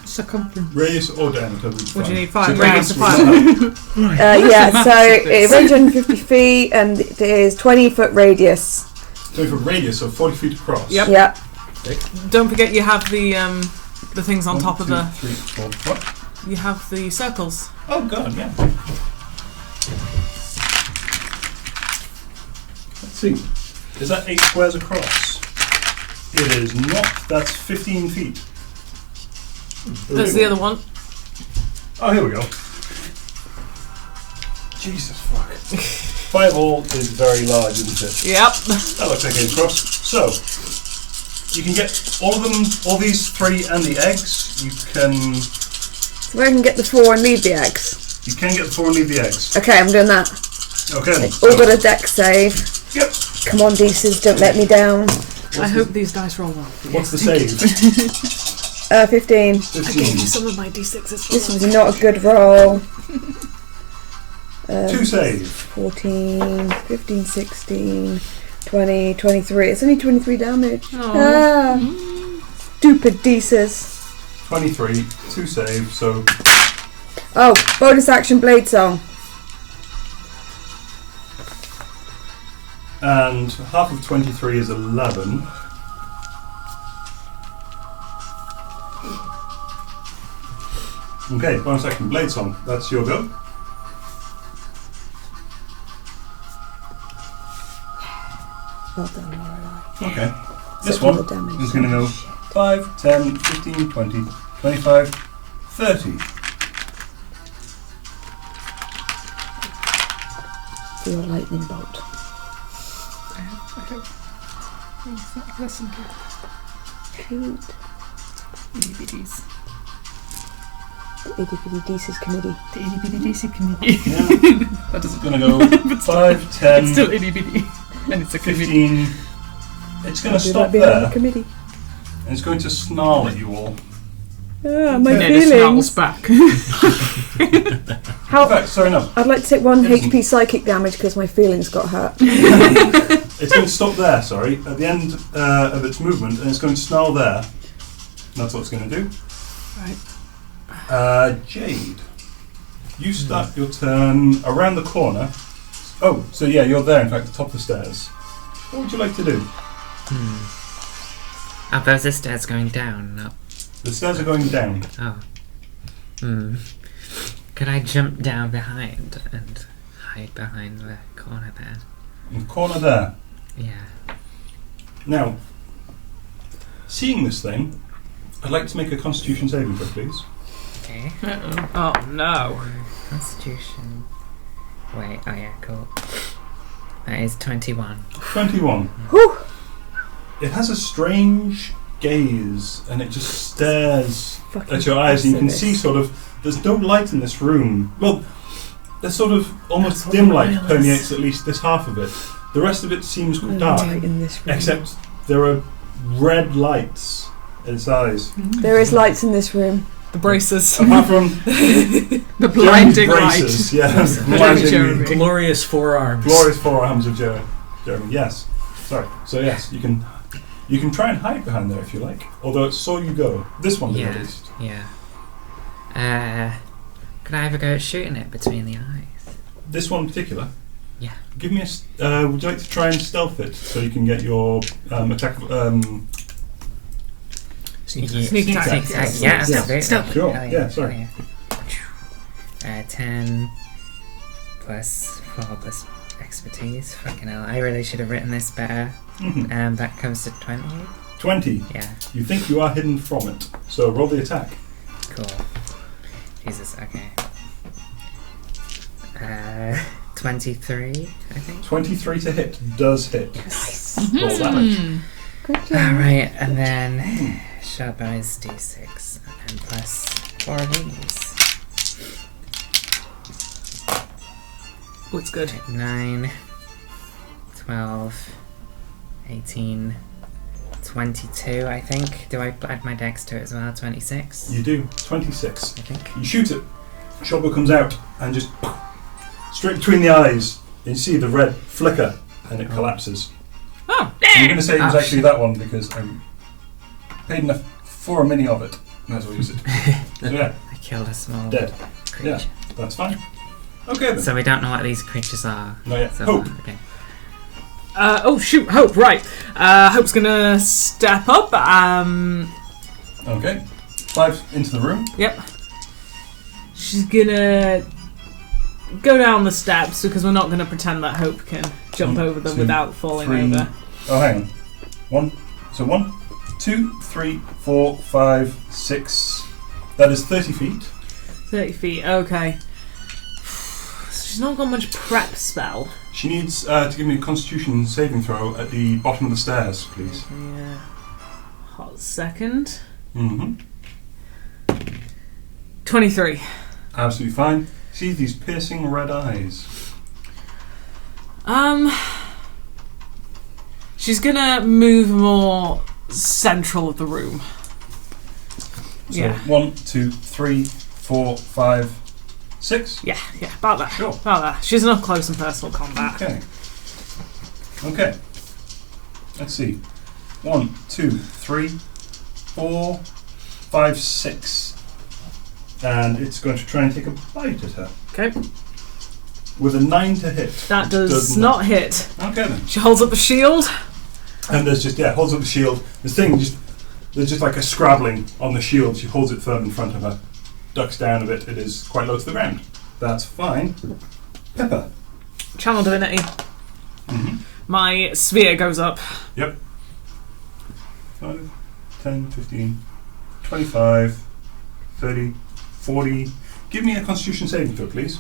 Circumference. Radius or diameter? What do you need? So 5 if radius of we 5. Yeah, so maths of this? it's 150 feet and it is 20-foot radius. So for radius of 40 feet across. Yep. Yeah. Don't forget you have the things on 1, top of 2, the. 3, 4. What? You have the circles. Oh god, yeah. Let's see. Is that 8 squares across? It is not. That's 15 feet. There's the other one. Oh, here we go. Jesus fuck. Fireball is very large, isn't it? Yep. That looks like 8 across. So, you can get all of them, all these 3 and the eggs. You can So I can get the 4 and leave the eggs. get the 4 and leave the eggs. Okay, I'm doing that. Okay then. All got a deck save. Yep. Come on, Deeces, don't let me down. I hope these dice roll well. What's the save? 15. 15. Some of my d6s. This was not a good roll. 2 save. 14, 15, 16, 20, 23. It's only 23 damage. Aw. Ah, stupid Deeces. 23. 2 save. So Oh, bonus action blade song. and half of 23 is 11. Okay, bonus action blade song. That's your go. Well done, Lorelei. Okay. This Except all one the damage. is going to go 5, 10, 15, 20, 25, 30. For your lightning bolt. I hope. Listen to Cute. itty bitties. The itty bitty Deeces committee. The itty bitty DC committee. Yeah. That doesn't. Going to go 5, 10, It's still itty bitty. And it's a committee. 15. It's going to Do stop that being on the there. committee. And it's going to snarl at you all. My Ned snarls feelings. back. How? In fact, sorry, no. I'd like to take 1 It HP psychic damage because my feelings got hurt. It's going to stop there, sorry, at the end of its movement, and it's going to snarl there. That's what it's going to do. Right. Jade, you start your turn around the corner. Oh, so yeah, you're there, in fact, at the top of the stairs. What would you like to do? Are those the stairs going down? No. The stairs are going down. Oh. Could I jump down behind and hide behind the corner there? In the corner there. Yeah. Now, seeing this thing, I'd like to make a Constitution saving throw, please. Okay. Oh no. Constitution. Wait, oh yeah, cool. That is 21. 21. Whew. It has a strange gaze, and it just stares Fucking at your eyes, and you can acidus. see sort of, there's no light in this room. Well, there's sort of almost That's what dim the light oil is. permeates at least this half of it. The rest of it seems No dark, light in this room. except there are red lights in its eyes. There is lights in this room. The braces. Apart from The blinding braces, light. yeah, blinding Jeremy. Glorious forearms. glorious forearms of Jeremy. Yes, sorry. So yes, you can try and hide behind there if you like. Although it saw you go. This one did at Yeah. least. Yeah. Could I have a go at shooting it between the eyes? This one in particular. Yeah. Give me a. Would you like to try and stealth it so you can get your attack? Sneak Yeah. Sneak attack. Yeah, Yeah. absolutely. Stealth. Sure, Hell yeah, sorry. Hell yeah. 10 plus 4 plus expertise. Fucking hell, I really should have written this better. Mhm. That comes to 20. 20. Yeah, You think you are hidden from it. So roll the attack. cool. Jesus, okay. 23, I think. 23 to hit does hit. Yes. Roll damage. Good job. Alright, and then shot bonus d6, and then plus 4 of these. Oh, it's good. 9, 12, 18, 22, I think. Do I add my dex to it as well? 26, You do. 26. I think. You shoot it. Shotgun comes out and just straight between the eyes. You see the red flicker and it collapses. Oh, I'm going to say it was Oh, actually that one because I paid enough for a mini of it. Might as well use it. So yeah, I killed a small dead. creature. Yeah. That's fine. Okay then. So we don't know what these creatures are. Not yet. So Hope. Okay. oh shoot, Hope, right. Hope's gonna step up. Okay. 5 into the room. Yep. She's gonna go down the steps because we're not gonna pretend that Hope can jump 1, over them 2, without falling 3. over. Oh, hang on. 1, 2, 3, 4, 5, 6. That is 30 feet. 30 feet, okay. She's not got much prep spell. She needs to give me a Constitution saving throw at the bottom of the stairs, please. Yeah. Hot second. Mm-hmm. 23. Absolutely fine. See these piercing red eyes. She's gonna move more central of the room. So Yeah. 1, 2, 3, 4, 5, 6. Yeah, about that. Sure. About that. She's enough close and personal combat. Okay. Let's see. 1, 2, 3, 4, 5, 6. And it's going to try and take a bite at her. Okay. With a 9 to hit. That which does not hit. Okay then. She holds up a shield. And there's just, holds up the shield. This thing there's just like a scrabbling on the shield. She holds it firm in front of her. Ducks down a bit. It is quite low to the ground. That's fine. Pepper. Channel divinity. Mm-hmm. My sphere goes up. Yep. 5, 10, 15, 25, 30, 40. Give me a Constitution saving throw, please.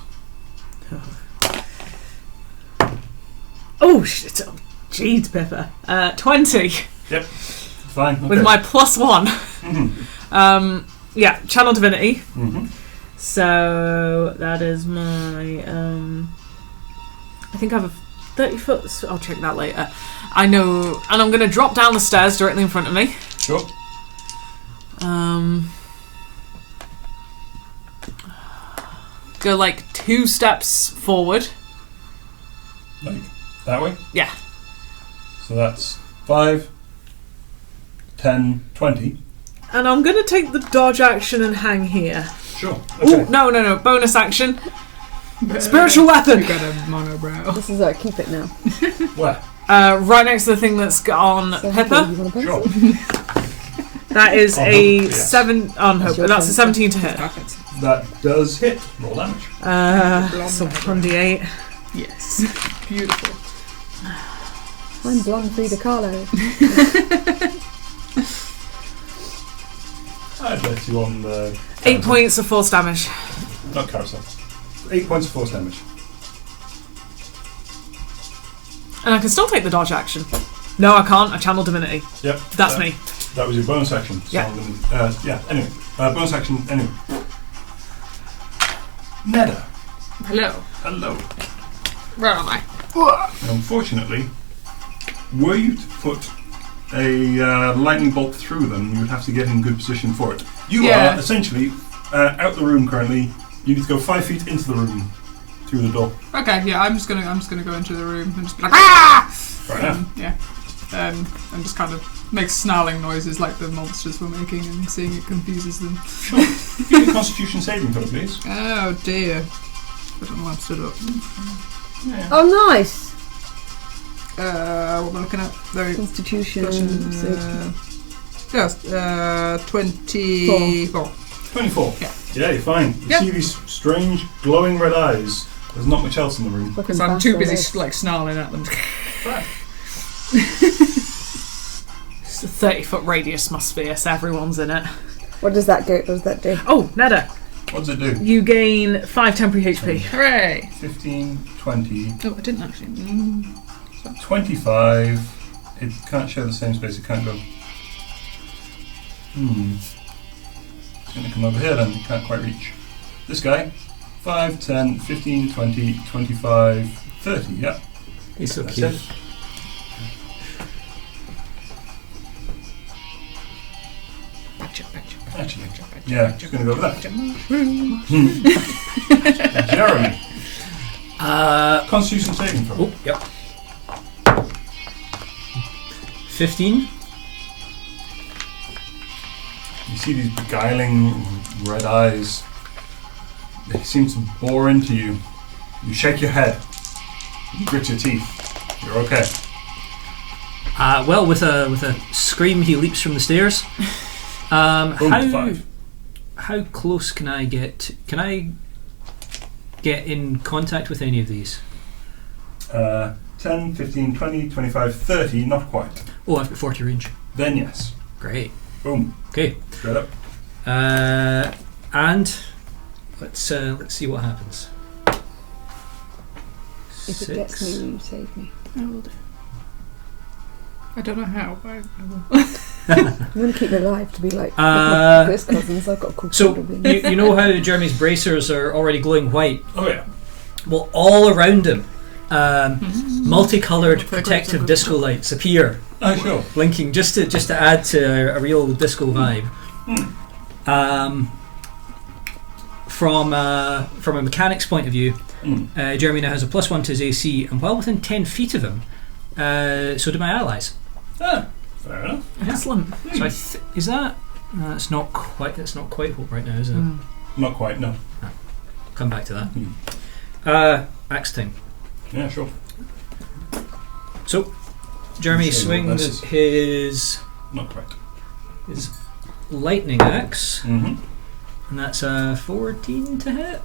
Oh, shit. Jeez, Pippa. 20. Yep. Fine. Okay. With my +1. Mm-hmm. Yeah, channel divinity. Mm-hmm. So that is my. I think I have a 30 foot. I'll check that later. I know, and I'm going to drop down the stairs directly in front of me. Sure. go like 2 steps forward. Like that way? Yeah. So that's 5, 10, 20. And I'm going to take the dodge action and hang here. Sure. Okay. Oh, no. Bonus action. Spiritual weapon. You got a monobrow. This is keep it now. Where? Right next to the thing that's on So, Pippa. you want a Sure. pencil? That is On a hope, yes. 7 on hope. your That's a turn. 17 to hit. That does hit. Roll damage. So 1d8. Yes. Beautiful. I'm blonde Frida Kahlo. I'd let you on the... 8 points of force damage. Not carousel. 8 points of force damage. And I can still take the dodge action. No, I can't. I channel divinity. Yep. That's me. That was your bonus action. So Yeah. I'm gonna, anyway. Bonus action, anyway. Neda. Hello. Hello. Where am I? Unfortunately, were you to put a lightning bolt through them, you would have to get in good position for it. You Yeah. are essentially out the room currently. You need to go 5 feet into the room through the door. Okay, yeah, I'm just gonna go into the room and just be like, ah! Fair enough. Yeah. And just kind of make snarling noises like the monsters were making, and seeing it confuses them. Sure. Give me a Constitution saving throw, please. Oh dear. I don't know why I'm stood up. Yeah. Oh, nice. What am I looking at? There. Constitution. Question, yes, 24. 24. Yeah. Yeah, you're fine. You Yeah. see these strange glowing red eyes. There's not much else in the room. Because I'm too busy like snarling at them. Right. It's a 30-foot radius must be, so everyone's in it. What does that do? Oh, Neda. What does it do? You gain 5 temporary HP. Hooray! 15, 20, Oh, I didn't actually. 25. It can't share the same space. It can't go. It's going to come over here then. It can't quite reach. This guy. 5, 10, 15, 20, 25, 30. Yeah. He's so That's cute. it. Actually, yeah, just going to go with that. Jeremy. Constitution saving throw. Oh, yep. 15. You see these beguiling red eyes. They seem to bore into you. You shake your head. You grit your teeth. You're okay. Well, with a scream, he leaps from the stairs. Boom, How 5. how close can I get? Can I get in contact with any of these? 10, 15, 20, 25, 30, not quite. Oh, I've got 40 range. Then yes. Great. Boom. Okay. Straight up. And let's see what happens. If it gets me, you save me. I will do. I don't know how, but I will. I'm going to keep it alive to be like Uh, my first cousins. I've got a cool So shoulder you know how Jeremy's bracers are already glowing white? Oh yeah. Well, all around him, multicoloured Okay, protective good. disco lights appear, Oh sure. blinking just to add to a real disco vibe. From a mechanics point of view, Jeremy now has a +1 to his AC, and while within 10 feet of him, so do my allies. Ah, fair enough. Excellent. So is that? It's not quite. That's not quite hope right now, is it? Not quite, no. Come back to that. Axe time. Yeah, sure. So Jeremy Say what this swings is. his Not quite. lightning axe, Mm-hmm. and that's a 14 to hit.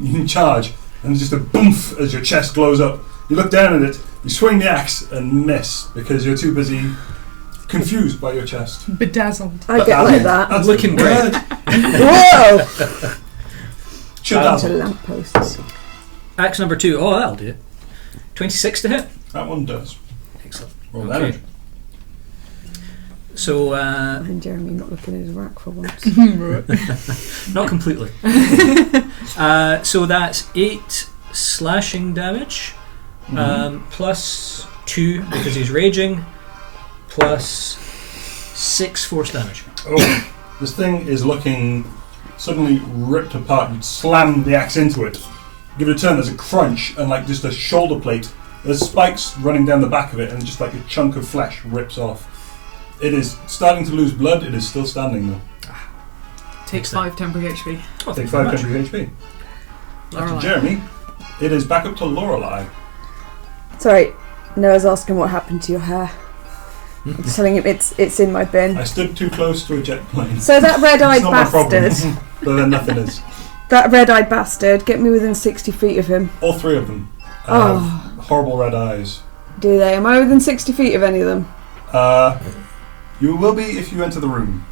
You can charge, and there's just a boomf as your chest glows up. You look down at it, you swing the axe and miss because you're too busy confused by your chest. Bedazzled. I get like that. That's Looking the great. word. Whoa! Chill Into dazzle. lampposts. Axe number 2. Oh, that'll do it. 26 to hit. That one does. Excellent. Roll Okay. damage. So And Jeremy not looking at his rack for once. not completely. So that's 8 slashing damage, plus 2 because he's raging, plus 6 force damage. Oh, this thing is looking suddenly ripped apart. You slam the axe into it. Give it a turn, there's a crunch and like just a shoulder plate. There's spikes running down the back of it and just like a chunk of flesh rips off. It is starting to lose blood, it is still standing though. Takes 5 temporary HP. Oh, Take thank you very 5 much. temporary HP. After Lorelei. Jeremy, it is back up to Lorelei. Sorry, Noah's asking what happened to your hair. I'm just telling him it's in my bin. I stood too close to a jet plane. So that red-eyed It's not my problem. bastard, But then nothing is. that red-eyed bastard, get me within 60 feet of him. All 3 of them Oh. have horrible red eyes. Do they? Am I within 60 feet of any of them? You will be if you enter the room.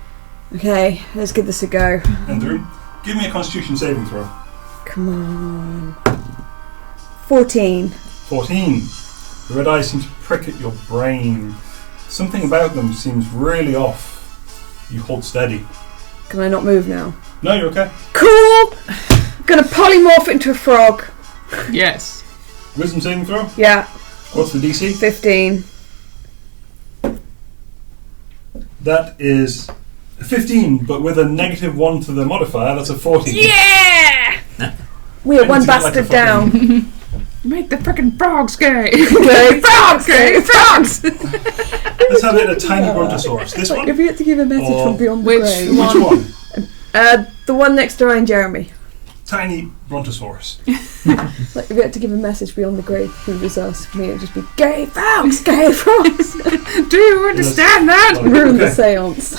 Okay, let's give this a go. Enter the room. Give me a Constitution saving throw. Come on. 14. 14. The red eyes seem to prick at your brain. Something about them seems really off. You hold steady. Can I not move now? No, you're okay. Cool! Gonna polymorph into a frog. Yes. Wisdom saving throw. Yeah, What's the DC? 15. That is 15, but with a -1 to the modifier, that's a 14. Yeah! We are I one need to get like bastard a down. Make the frickin' frogs gay. Okay, Frogs gay. Frogs. Let's have it in a tiny brontosaurus. This Like, one? if you had to give a message Or from beyond the which grave. one? Which one? The one next to Ryan Jeremy. Tiny brontosaurus. Like, if you had to give a message beyond the grave, who was us? For me, it'd just be gay frogs, gay frogs. Do you understand that? Okay. Ruin the seance.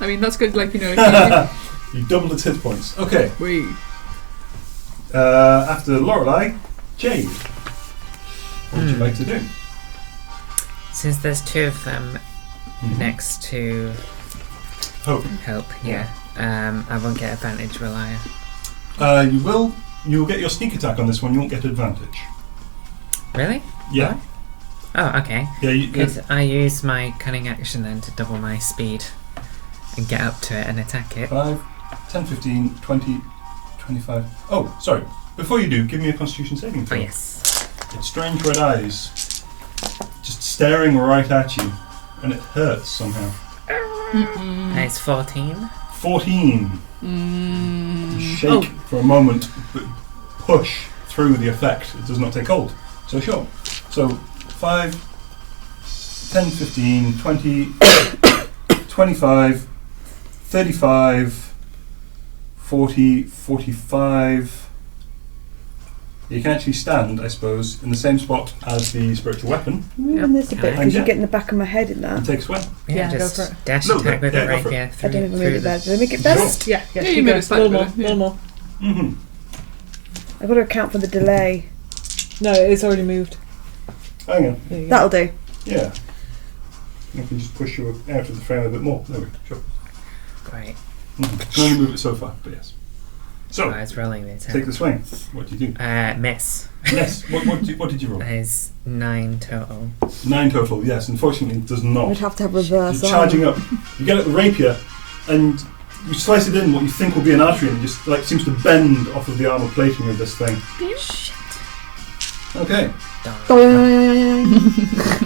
I mean, that's good. Like You doubled its hit points. Okay. we. After Lorelei, Jade. What would you like to do? Since there's 2 of them Mhm. next to Hope. Hope, yeah. I won't get advantage, will I? You will get your sneak attack on this one. You won't get advantage. Really? Yeah. Oh, okay. Yeah. Because I use my cunning action then to double my speed and get up to it and attack it. 5, 10, 15, 20, 25. Oh, sorry. Before you do, give me a Constitution saving Oh, throw. yes. It's strange red eyes, just staring right at you, and it hurts somehow. It's 14. 14. You shake for a moment, but push through the effect. It does not take hold. So sure. So 5, 10, 15, 20, 25, 35, 40, 45. You can actually stand, I suppose, in the same spot as the spiritual weapon. Moving this a bit Yeah. because you Yeah. get in the back of my head in that. And take swing. Yeah, go just for it. dash No, attack with yeah, a go for rapier I through, don't even through make it the... better. Did I make it better? Sure. Yeah, Yeah, you keep made going. it slightly Little more, better, yeah. little more. Mm-hmm. I've got to account for the delay. No, it's already moved. Hang on. There you go. That'll do. Yeah. I can just push you out of the frame a bit more. There we go. Sure. Great. Can only move it so far, but yes. So, I was rolling the attack. take the swing. What do you do? Miss. Yes. What did you roll? That is 9 total. 9 total. Yes. Unfortunately, it does not. We'd have to have reverse. You're charging up. You get at the rapier, and you slice it in what you think will be an artery, and it just like seems to bend off of the armor plating of this thing. Shit. Okay. Boing.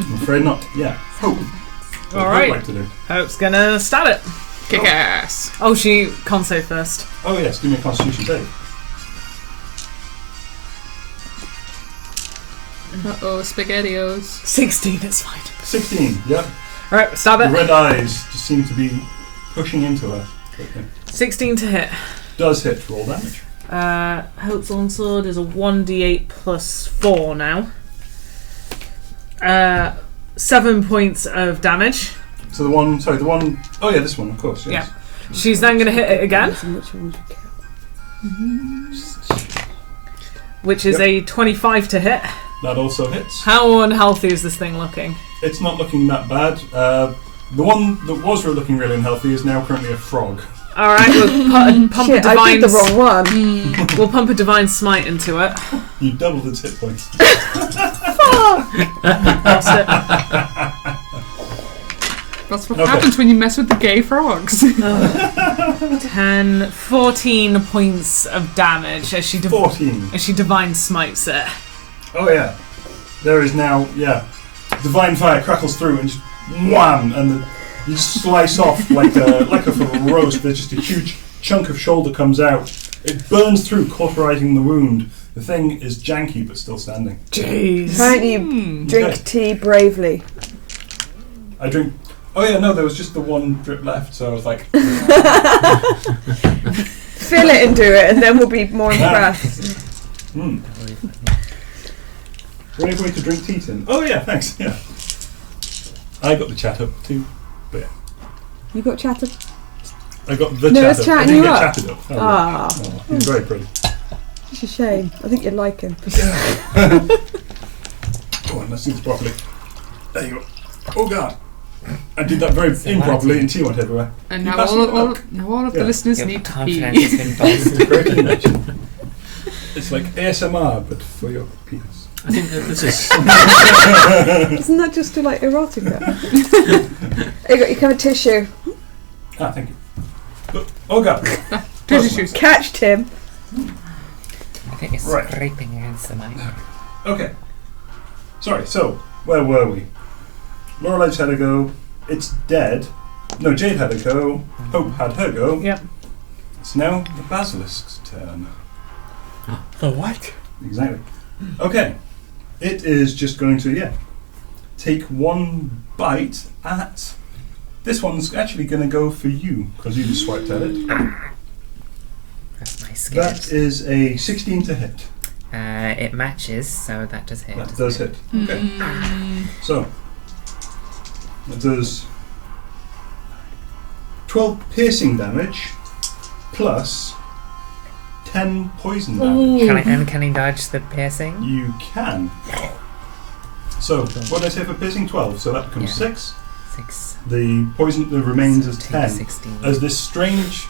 I'm afraid not. Yeah. Hope. What would Alright. you like to do? Hope's gonna stab it. Kick ass. Oh, she can't save first. Oh yes. Give me a Constitution save. Uh-oh, SpaghettiOs. 16 is fine. 16. Yep. Alright, stab The it. red eyes just seem to be pushing into her. Okay. 16 to hit. Does hit. Roll damage. Hope's longsword is a 1d8 plus 4 now. 7 points of damage. So the one. Sorry. The one oh yeah. This one. Of course. Yes. She's then gonna hit it again, Which one would you get? which is a 25 to hit. That also hits. How unhealthy is this thing looking? It's not looking that bad. The one that was looking really unhealthy is now currently a frog. Alright, we'll pump Shit, a I divine. did the wrong one. We'll pump a divine smite into it. You doubled its hit points. Lost it. That's what Okay. happens when you mess with the gay frogs. 10, 14 points of damage as she 14. as she divine smites it. Oh yeah. There is now, yeah. Divine fire crackles through and just wham! And the You slice off like a sort of roast. There's just a huge chunk of shoulder comes out. It burns through, cauterizing the wound. The thing is janky but still standing. Jeez. Apparently you drink tea bravely. I drink. Oh yeah, no, there was just the one drip left, so I was like, Fill it and do it, and then we'll be more impressed. Brave way to drink tea tin. Oh yeah, thanks. Yeah, I got the chat up too, but yeah. You got chatted? I got the No, chat it's up. chatting I didn't you get up. chatted up. Ah, Oh, he's very pretty. it's a shame. I think you'd like him. Go on, let's do this properly. There you go. Oh god. I did that very improperly and tea went everywhere. And You now passing it all up? of the Yeah. listeners Your need to confidence pee. has been bolstered. Great connection. It's like ASMR, but for your penis. I think that this is. Isn't that just to like erotica? You got your kind of tissue. Ah, thank you. Oh god. Tissues. Catch Tim. I think it's Right. scraping against the mic. Okay. Sorry, so, where were we? Lorelei's had a go. It's dead. No, Jade had a go. Hope had her go. Yep. It's now the Basilisk's turn. The what? Exactly. Okay. It is just going to, take one bite at... This one's actually going to go for you, because you just swiped at it. That's my That skills. is a 16 to hit. It matches, so that does hit. That doesn't does it? hit. Okay. So, that does 12 piercing damage plus 10 poison damage. Can he dodge the piercing? You can. So, what did I say for piercing? 12, so that becomes Yeah. 6. 6. The poison that remains is 2, 10. 16. As this strange,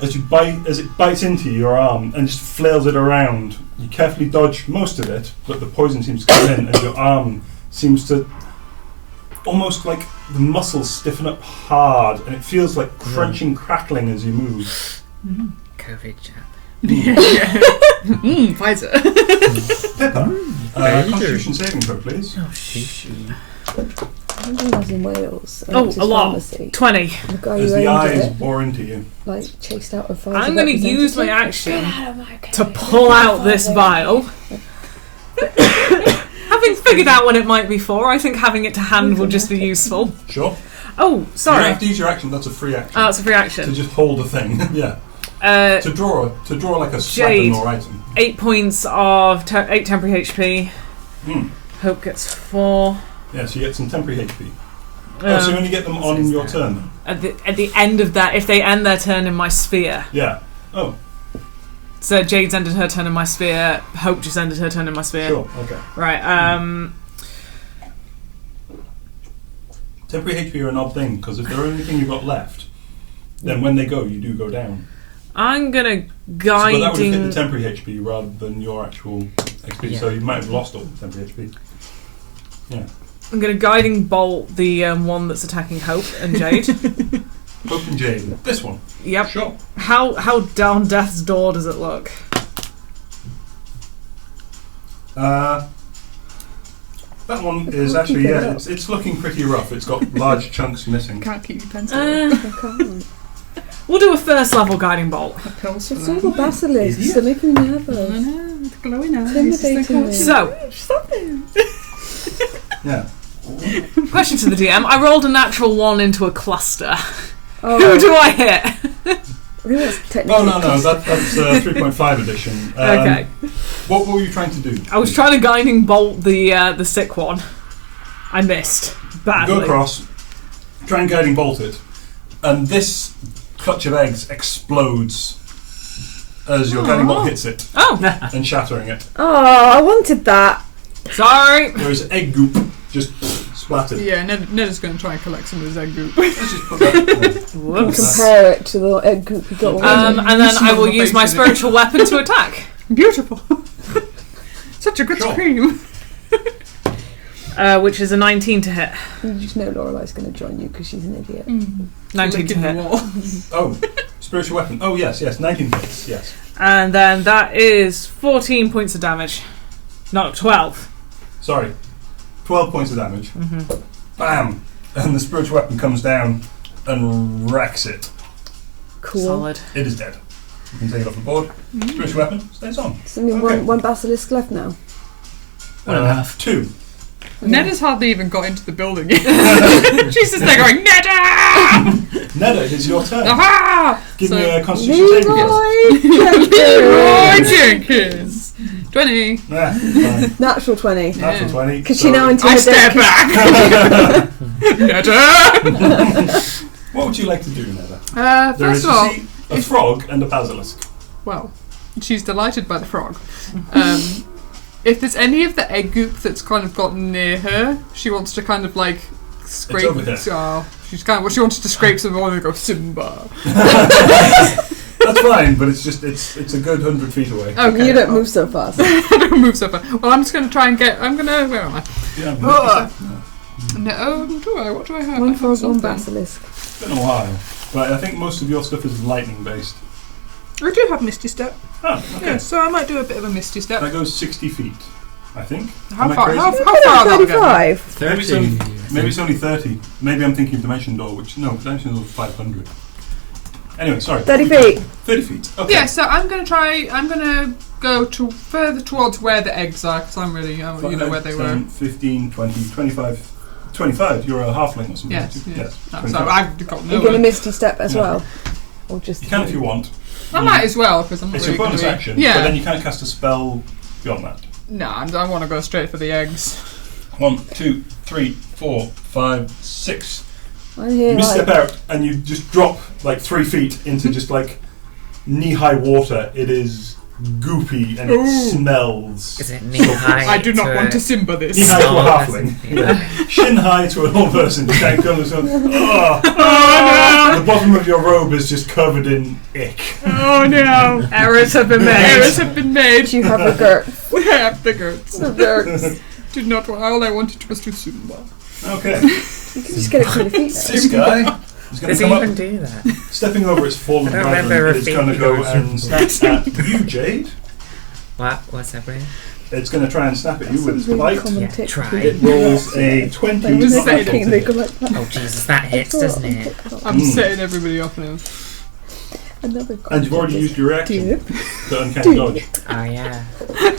as it bites into your arm and just flails it around, you carefully dodge most of it, but the poison seems to come in and your arm seems to almost like the muscles stiffen up hard and it feels like crunching, crackling as you move. COVID chap. Pfizer. Pepper, Very Constitution saving throw, please. Oh, sheesh. I remember when I was in Wales. Oh, went to a lot. Pharmacy. 20. The guy As who the owned eyes it, bore into you. like, chased out a Pfizer I'm going to use my representative. action to pull out this vial. Having figured out what it might be for, I think having it to hand will just be useful. Sure. Oh, You don't sorry. have to use your action, that's a free action. Oh, it's a free To action. just hold a thing, yeah. To draw like a Jade. weapon or item. 8 points of 8 temporary HP. Hmm. Hope gets 4. Yeah, so you get some temporary HP. So you only get them on is your that? turn. At the end of that, if they end their turn in my sphere. Yeah. Oh, So Jade's ended her turn in my sphere. Hope just ended her turn in my sphere. sure. Okay. Right. Temporary HP are an odd thing because if they're the only thing you've got left, then when they go, you do go down. I'm gonna So, but that would have hit guiding. the temporary HP rather than your actual XP. Yeah. So you might have lost all the temporary HP. Yeah. I'm gonna guiding bolt the one that's attacking Hope and Jade. Hope and Jade. This one. Yep. Sure. How down death's door does it look? That one is actually it's looking pretty rough. It's got large chunks missing. Can't keep your pencil. I can't. We'll do a first level guiding bolt. Pills for It's that. all the basilisks. Idiot. They're making me I nervous. know, it's glowing eyes. Intimidating me. So, Yeah. question to the DM. I rolled a natural 1 into a cluster. Oh, Who do I hit? I think that's technically. Oh no, that's 3.5 edition. Okay. What were you trying to do? I was trying to guiding bolt the sick one. I missed badly. Go across, try and guiding bolt it, and this clutch of eggs explodes as your guiding bolt hits it Oh, and shattering it. Oh, I wanted that. sorry. There is egg goop just splattered. Yeah, Ned is going to try and collect some of his egg goop. Let's just put that. Whoops. Compare it to the egg goop we got already. And then I will Small use my face in it. spiritual weapon to attack. Beautiful. Such a good Sure. scream. Which is a 19 to hit. You just know Lorelei's going to join you because she's an idiot. 19 to hit. Oh, spiritual weapon. Oh yes, 19 hits. Yes. And then that is 14 points of damage. No, 12. Sorry. 12 points of damage. Mm-hmm. Bam. and the spiritual weapon comes down and wrecks it. Cool. Solid. It is dead. You can take it off the board. Spiritual weapon stays on. So I mean, Okay. one basilisk left now. 1.5. 2. Ned has hardly even got into the building yet. She's just there going, Neda! Neda, it is your turn. Aha! Give So- me a constitution saving throw. Leroy Jenkins! 20. Fine. Natural 20. Natural 20. Because she now into I her step deck. back! Neda! What would you like to do, Neda? There is, First of all, you see, a frog and a basilisk. well, she's delighted by the frog. If there's any of the egg goop that's kind of gotten near her, she wants to kind of like scrape. over there. Oh, she wants to scrape some more and go Simba. That's fine, but it's a good 100 feet away. Okay. You don't move so fast. I don't move so far. Well, I'm just going to try and get. Where am I? Yeah, No, do I? What do I have? One I have frog, one something. basilisk. It's been a while. But I think most of your stuff is lightning based. I do have Misty Step. Oh, okay. Yeah, so I might do a bit of a Misty Step. That goes 60 feet, I think. How Am I far? crazy? How far? That'll get me? 35. Maybe it's 30. only- Maybe it's only 30. Maybe I'm thinking of Dimension Door, which... No, Dimension Door is 500. Anyway, sorry. 30 feet. 30 feet. Okay. Yeah, so I'm going to go to further towards where the eggs are, because I'm really, you know where they 5, were. 10, 15, 20, 25... 25, you're a halfling or something. Yes, aren't you? yes. Oh, 25. so I've got You're going to nowhere. misty step as No. well. Or just You can if you want. I might as well, because I'm not It's really your bonus gonna be- action, Yeah. but then you can't cast a spell beyond that. No, I want to go straight for the eggs. 1, 2, 3, 4, 5, 6. I hear You step like out and you just drop like 3 feet into just like knee-high water. It is goopy and it Ooh. smells. Is it knee high? I do not to want to a Simba this. Knee-high to a small halfling. person? Yeah. Shin-high to an old person. You can't come and go, oh, Oh the bottom of your robe is just covered in ick. no! Oh no! Errors have been made. Errors have been made. you have a girt. We have the girts. The girts. Did not. All I wanted was to Simba. Okay. You can just get it 20 feet now. This guy is going Does to he come even up, do that? stepping over its fallen I don't remember brethren. It's going to go repeating and those. snap at you, Jade. What's that, Brian? It's going to try and snap at you with its Really bite. common Yeah, tick try. for It people. rolls a 20. Like, when Just they're say it. cooking, they go like that. Oh Jesus, that hits, doesn't it? I'm Mm. setting everybody off now. Another And you've already common used your tick. reaction Do to uncanny dodge. Oh yeah.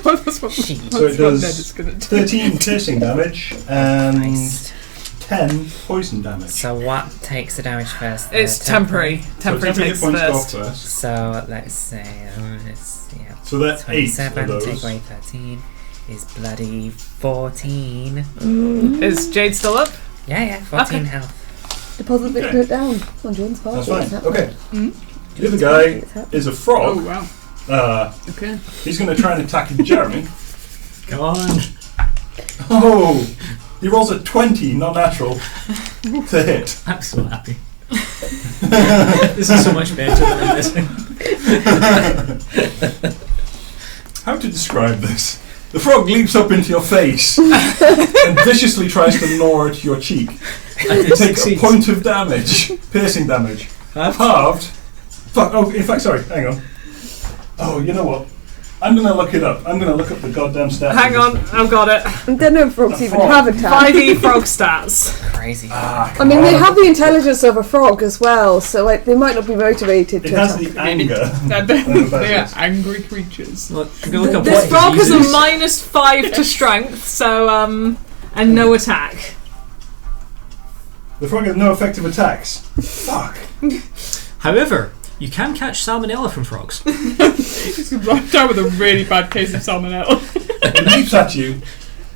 That's what, Shit. that's So it what does Ned is going to do. 13 piercing damage and Nice. 10 poison damage. So what takes the damage first? The It's temporary. So Temporary temporary takes hit points go off first. first. So let's say yeah, So that's 8 of 27 take those. away 13 is bloody 14. Is Jade still up? Yeah, 14 Okay. health. Deposit Okay. victim it down. On John's part. That's It's fine. happening. Okay. Mm. The other guy It's happening. is a Oh frog. wow. Okay. He's going to try and attack Jeremy. Come on. Oh! He rolls a 20, not natural, to hit. I'm so happy. This is so much better than this. How to describe this? The frog leaps up into your face and viciously tries to gnaw at your cheek. And You it take a succeeds. point of damage, piercing damage. Halved. Fuck, oh, in fact, sorry, hang on. Oh, you know what? I'm going to look it up. I'm going to look up the goddamn stats. Hang on, I've got it. I don't know if frogs A even frog. have attack. 5e frog stats. Crazy. Ah, I come mean, they on. have the intelligence of a frog as well, so like they might not be motivated It to has attack. the anger. They are angry creatures. Look, you can look up This what frog he has a uses. -5 to strength, so and no attack. The frog has no effective attacks. Fuck. However, you can catch salmonella from frogs. He's right down with a really bad case of salmonella. It leaps at you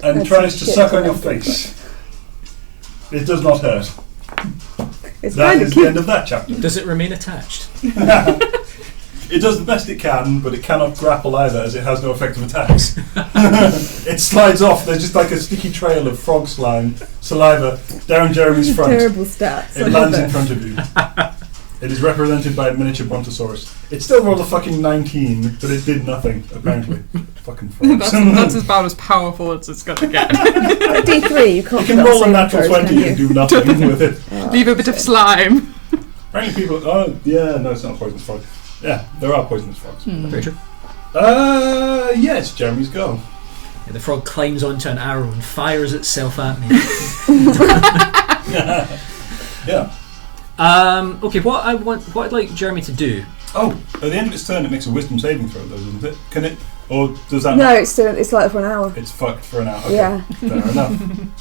and That's tries to shit suck on your when I think face. It does not hurt. It's That kind is of the cute. end of that chapter. Does it remain attached? It does the best it can, but it cannot grapple either, as it has no effective attacks. It slides off. There's just like a sticky trail of frog slime, saliva, down Jeremy's front. Terrible stats. I It love lands in it. front of you. It is represented by a miniature brontosaurus. It still rolled a fucking 19, but it did nothing, apparently. Fucking frogs. that's about as powerful as it's going to get. D3, you can't You can put roll a saving natural throws, 20 can and you? do nothing with it. Oh. Leave a bit of slime. Apparently people... Oh, yeah, no, it's not a poisonous frog. Yeah, there are poisonous frogs. Very true. Yes, Jeremy's go. Yeah, the frog climbs onto an arrow and fires itself at me. Yeah. Okay, what I'd like Jeremy to do. Oh, at the end of its turn, it makes a wisdom saving throw, though, doesn't it? Can it? Or does that No, not? it's like for an hour. It's fucked for an hour. Okay. Yeah. Fair enough.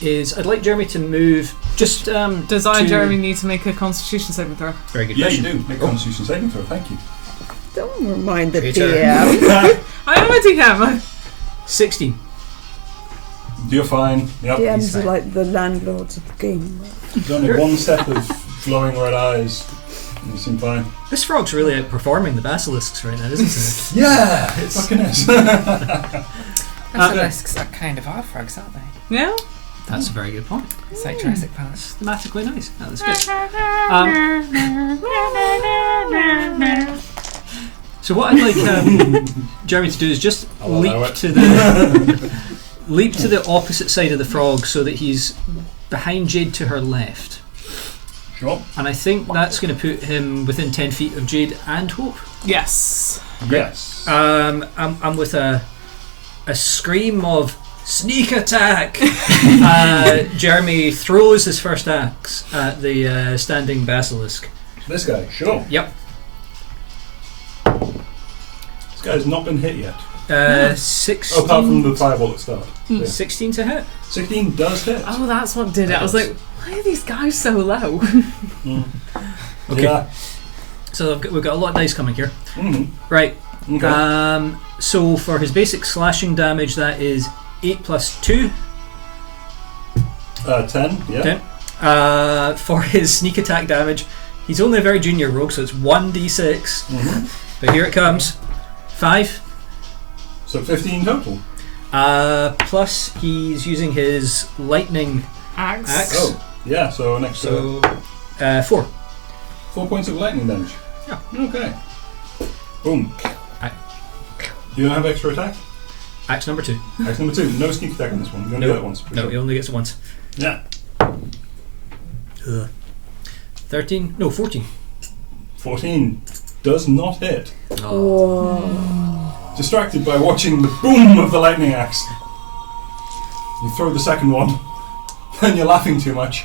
Is I'd like Jeremy to move just Does I and Jeremy need to make a Constitution saving throw? Very good Yeah, you question. do. Make a Constitution saving throw. Thank you. Don't remind the Peter. DM. I am a DM. 16. You're fine. Yep. DMs are like the landlords of the game. There's only one set of glowing red eyes. You seem fine. This frog's really outperforming the basilisks right now, isn't it? Yeah, it fucking is. Basilisks are kind of hard frogs, aren't they? Yeah? That's a very good point. It's like Jurassic Park. Thematically nice. That was good. So what I'd like Jeremy to do is just I'll allow leap it. to the leap to the opposite side of the frog so that he's behind Jade to her left. Sure. And I think that's going to put him within 10 feet of Jade and Hope. Yes. Yes. I'm with a scream of sneak attack. Jeremy throws his first axe at the standing basilisk. This guy. Sure. Yep. This guy's not been hit yet. 16. Apart from the fireball at start. Yeah. 16 to hit. 16 does hit. Oh, that's what did it. I was like, why are these guys so low? Mm. Okay. Yeah. So we've got a lot of dice coming here. Mm-hmm. Right. Okay. So for his basic slashing damage, that is 8 plus 2. 10. Yeah. 10. For his sneak attack damage, he's only a very junior rogue, so it's 1d6. Mm-hmm. But here it comes. 5. So 15 total. Plus he's using his lightning Axe. axe. Oh, yeah. So an extra So 4. 4 points of lightning damage. Yeah. Okay. Boom. Aye. You don't have extra attack? Axe number 2. Axe number 2. No sneak attack on this one. You only No. get it once. No, he only gets it once. Yeah. 13. No, 14. 14 does not hit. Whoa. Distracted by watching the boom of the lightning axe. You throw the second one, and you're laughing too much,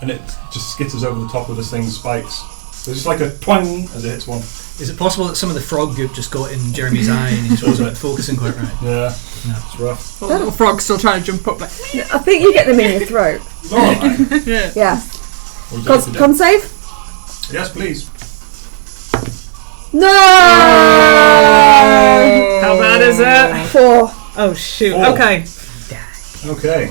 and it just skitters over the top of this thing's spikes. There's just like a twang as it hits one. Is it possible that some of the frog goop just got in Jeremy's eye and he just wasn't focusing quite right? Yeah, No. it's rough. The little frog's still trying to jump up. Like, I think you get them in your throat. Alright. yeah. Yeah. What would you like to do? Con save? Yes, please. No! How bad is it? 4. Oh, shoot. 4. Okay. Okay.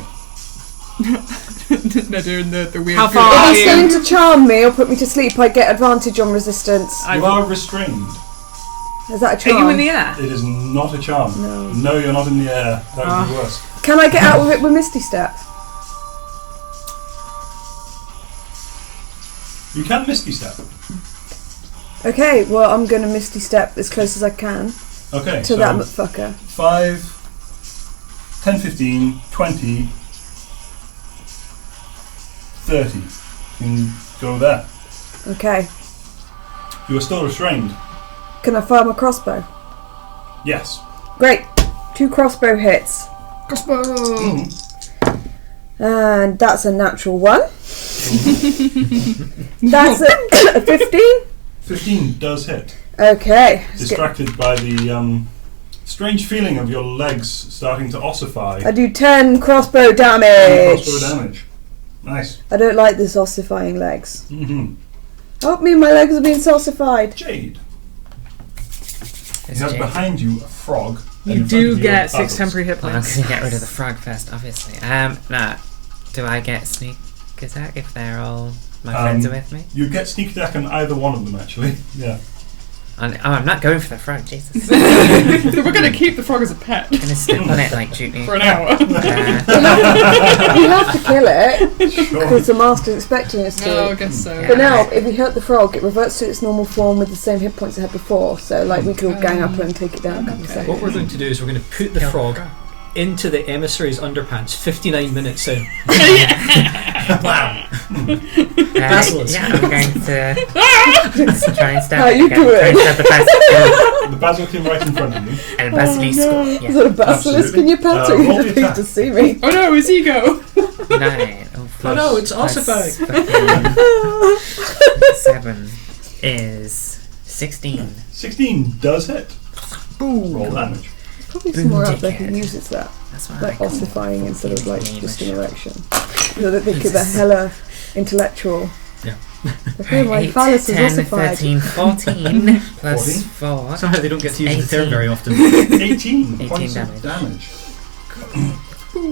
They're doing the weird. How far If are he's you? going to charm me or put me to sleep, I get advantage on resistance. You are restrained. Is that a Are charm? you in the air? It is not a charm. No. No, you're not in the air. That would be worse. Can I get out of it with Misty Step? You can Misty Step. Okay, well, I'm going to Misty Step as close as I can Okay, to so that motherfucker. 5, 10, 15, 20, 30. You can go there. Okay. You are still restrained. Can I fire my crossbow? Yes. Great. 2 crossbow hits. Crossbow. Mhm. And that's a natural 1. That's a 15. 15 does hit. Okay. Distracted by the strange feeling of your legs starting to ossify. I do 10 crossbow damage. 10 crossbow damage. Nice. I don't like this ossifying legs. Mm-hmm. Help me, my legs are being ossified. Jade. You It's have Jade. behind you a frog. and You in front do of you get are 6 puzzles. temporary hit Well, I'm points. gonna get rid of the frog first, obviously. Nah. Do I get sneak attack if they're all my friends are with me? You get sneak attack on either one of them, actually. Yeah. I'm not going for the frog, Jesus. We're going to keep the frog as a pet I'm gonna step on it like Judy. for an hour. You have to kill it Sure. because the master's expecting us to. No, I guess so. Yeah. But now, if we hurt the frog, it reverts to its normal form with the same hit points it had before. So, like, we could all gang up and take it down. What seconds. we're going to do is we're going to put the Kill frog into the emissary's underpants 59 minutes in. Basilisk. Yeah, I'm going to try and stab How it you again. doing? Try and stab the basilisk. The basilisk right in front of you. El basilisco. Is Yeah. that a basilisk in your pants or Roll you the just need attack. to see me? Oh no, his ego! 9. Oh plus, no, it's plus ossified. fucking 7 is 16. 16 does hit. Roll damage. Probably somewhere out there who Dickhead. uses that, That's what like I call ossifying instead of like Mean just machine. an erection. So that they could be hella intellectual. Yeah. Okay, my 8, phallus is 10, ossified. 13, 14 plus 14? 4. Somehow they don't get to use the term 18. very often. 18 18 points of damage.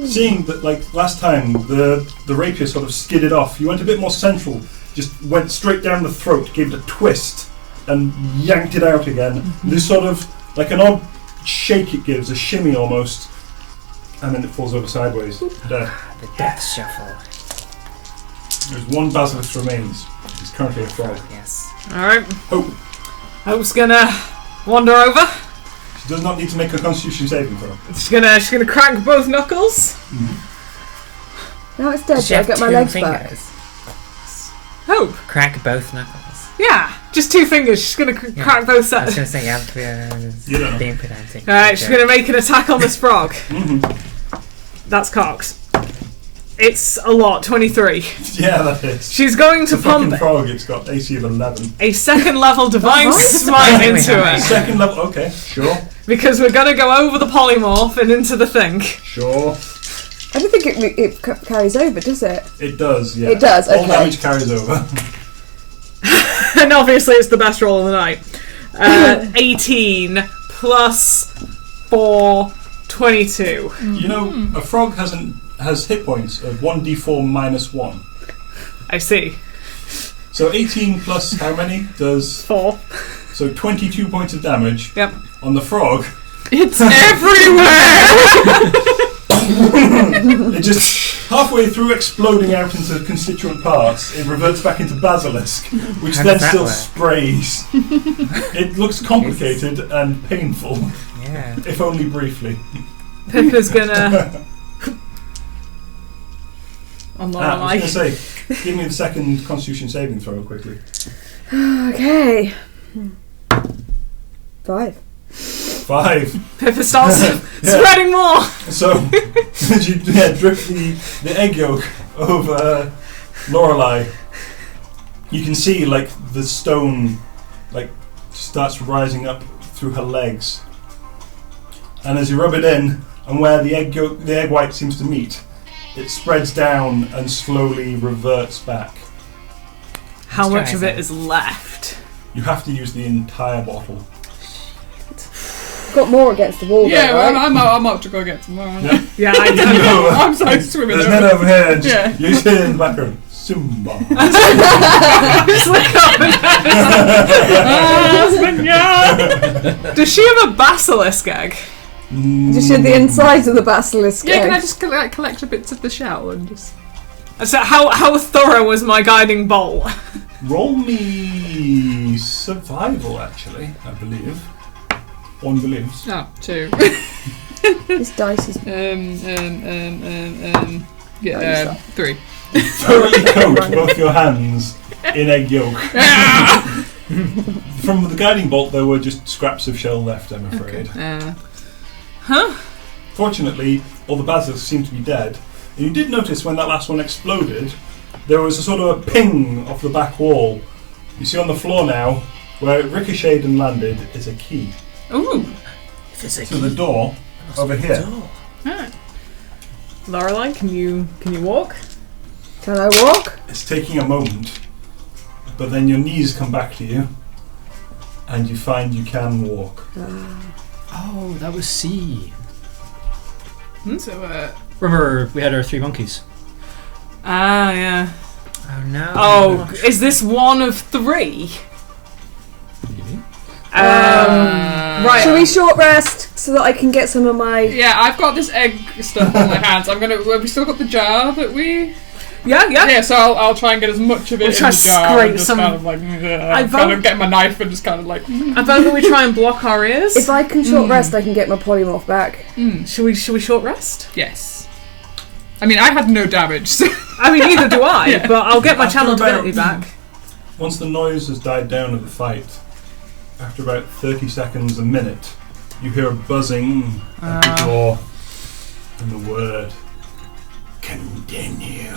Seeing that, like last time, the rapier sort of skidded off, you went a bit more central, just went straight down the throat, gave it a twist, and yanked it out again. This sort of, like an odd shake it gives, a shimmy almost, and then it falls over sideways, dead. The death shuffle. There's one basilisk remains. He's currently a frog. Yes. Alright. Hope. Hope's gonna wander over. She does not need to make a constitution saving throw. She's gonna crack both knuckles. Now it's dead, Does she so I have get my 2 legs back. fingers? Hope. Crack both knuckles. Yeah, just 2 fingers. She's gonna Yeah. crack both I was sets. going to say, You don't know. being pedantic. Alright, she's gonna make an attack on this frog. Mm-hmm. That's cocked. It's a lot, 23. Yeah, that is. She's going It's to a fucking pump frog, it's got AC of 11. a second level divine Oh, smite right. into it. Second level, okay, sure, Because we're gonna go over the polymorph and into the thing. sure. I don't think it carries over, does it? It does, yeah. It does, All okay. damage carries over. And obviously it's the best roll of the night. 18 plus 4, 22. You know, a frog has hit points of 1d4 minus 1. I see. So 18 plus how many does... 4. So 22 points of damage Yep. on the frog. It's everywhere! It just, halfway through exploding out into constituent parts, it reverts back into basilisk, which How then does that still work? sprays. It looks complicated and painful, Yeah. if only briefly. Pippa's gonna... on I Lorelei. was going to say, give me the second constitution saving throw quickly. Okay. 5. 5. Pippa starts spreading more. So, as you drip the egg yolk over Lorelei, you can see like the stone like starts rising up through her legs. And as you rub it in, and where the egg white seems to meet, it spreads down and slowly reverts back. How Let's much try of it some. is left? You have to use the entire bottle. Got more against the wall, Yeah, though, well, right? I'm out to go get some more. Yeah. Yeah, I do. No, I'm sorry, swimming there's over. none over here. And Yeah. you sit in the background. Zumba. Just look up and Does she have a basilisk egg? Just show the insides of the basilisk Yeah, can I egg. just collect the bits of the shell and just... So how thorough was my guiding bolt? Roll me survival, actually, I believe. One believes. Oh, 2. This dice is... Yeah, 3. Thoroughly coat both your hands in egg yolk. From the guiding bolt, there were just scraps of shell left, I'm afraid. Huh? Fortunately, all the basilisks seem to be dead. And you did notice when that last one exploded, there was a sort of a ping off the back wall. You see on the floor now, where it ricocheted and landed, is a key Ooh. If it's a to the door over here. Lorelei, can you walk? Can I walk? It's taking a moment, but then your knees come back to you, and you find you can walk. Oh, that was C. So, Remember, we had our 3 monkeys. Ah, yeah. Oh no. Oh, is this one of 3? Right. Shall we short rest so that I can get some of my... yeah, I've got this egg stuff on my hands. Have we still got the jar that we... Yeah. Yeah, so I'll try and get as much of it We'll in try the to jar scrape and just some- kind of like... I kind of vote- get my knife and just kind of like... I vote that we try and block our ears. If I can short rest, I can get my polymorph back. Should we short rest? Yes. I mean, I had no damage, so... I mean, neither do I, Yeah. but I'll get my After channel about- ability back. Once the noise has died down of the fight, after about 30 seconds, a minute, you hear a buzzing at the door and the word continue.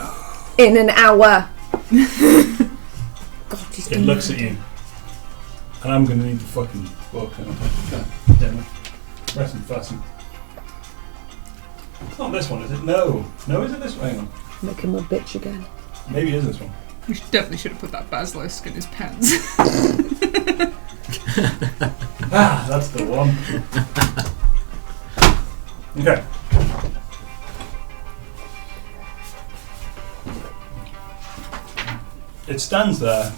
in an hour. God, she's It looks at you. And I'm going to need the fucking book. Damn it. Press and fasten. It's not this one, is it? No. No, is it this one? Hang on. Make him a bitch again. Maybe it is this one. We definitely should have put that basilisk in his pants. Ah, that's the one. Okay. It stands there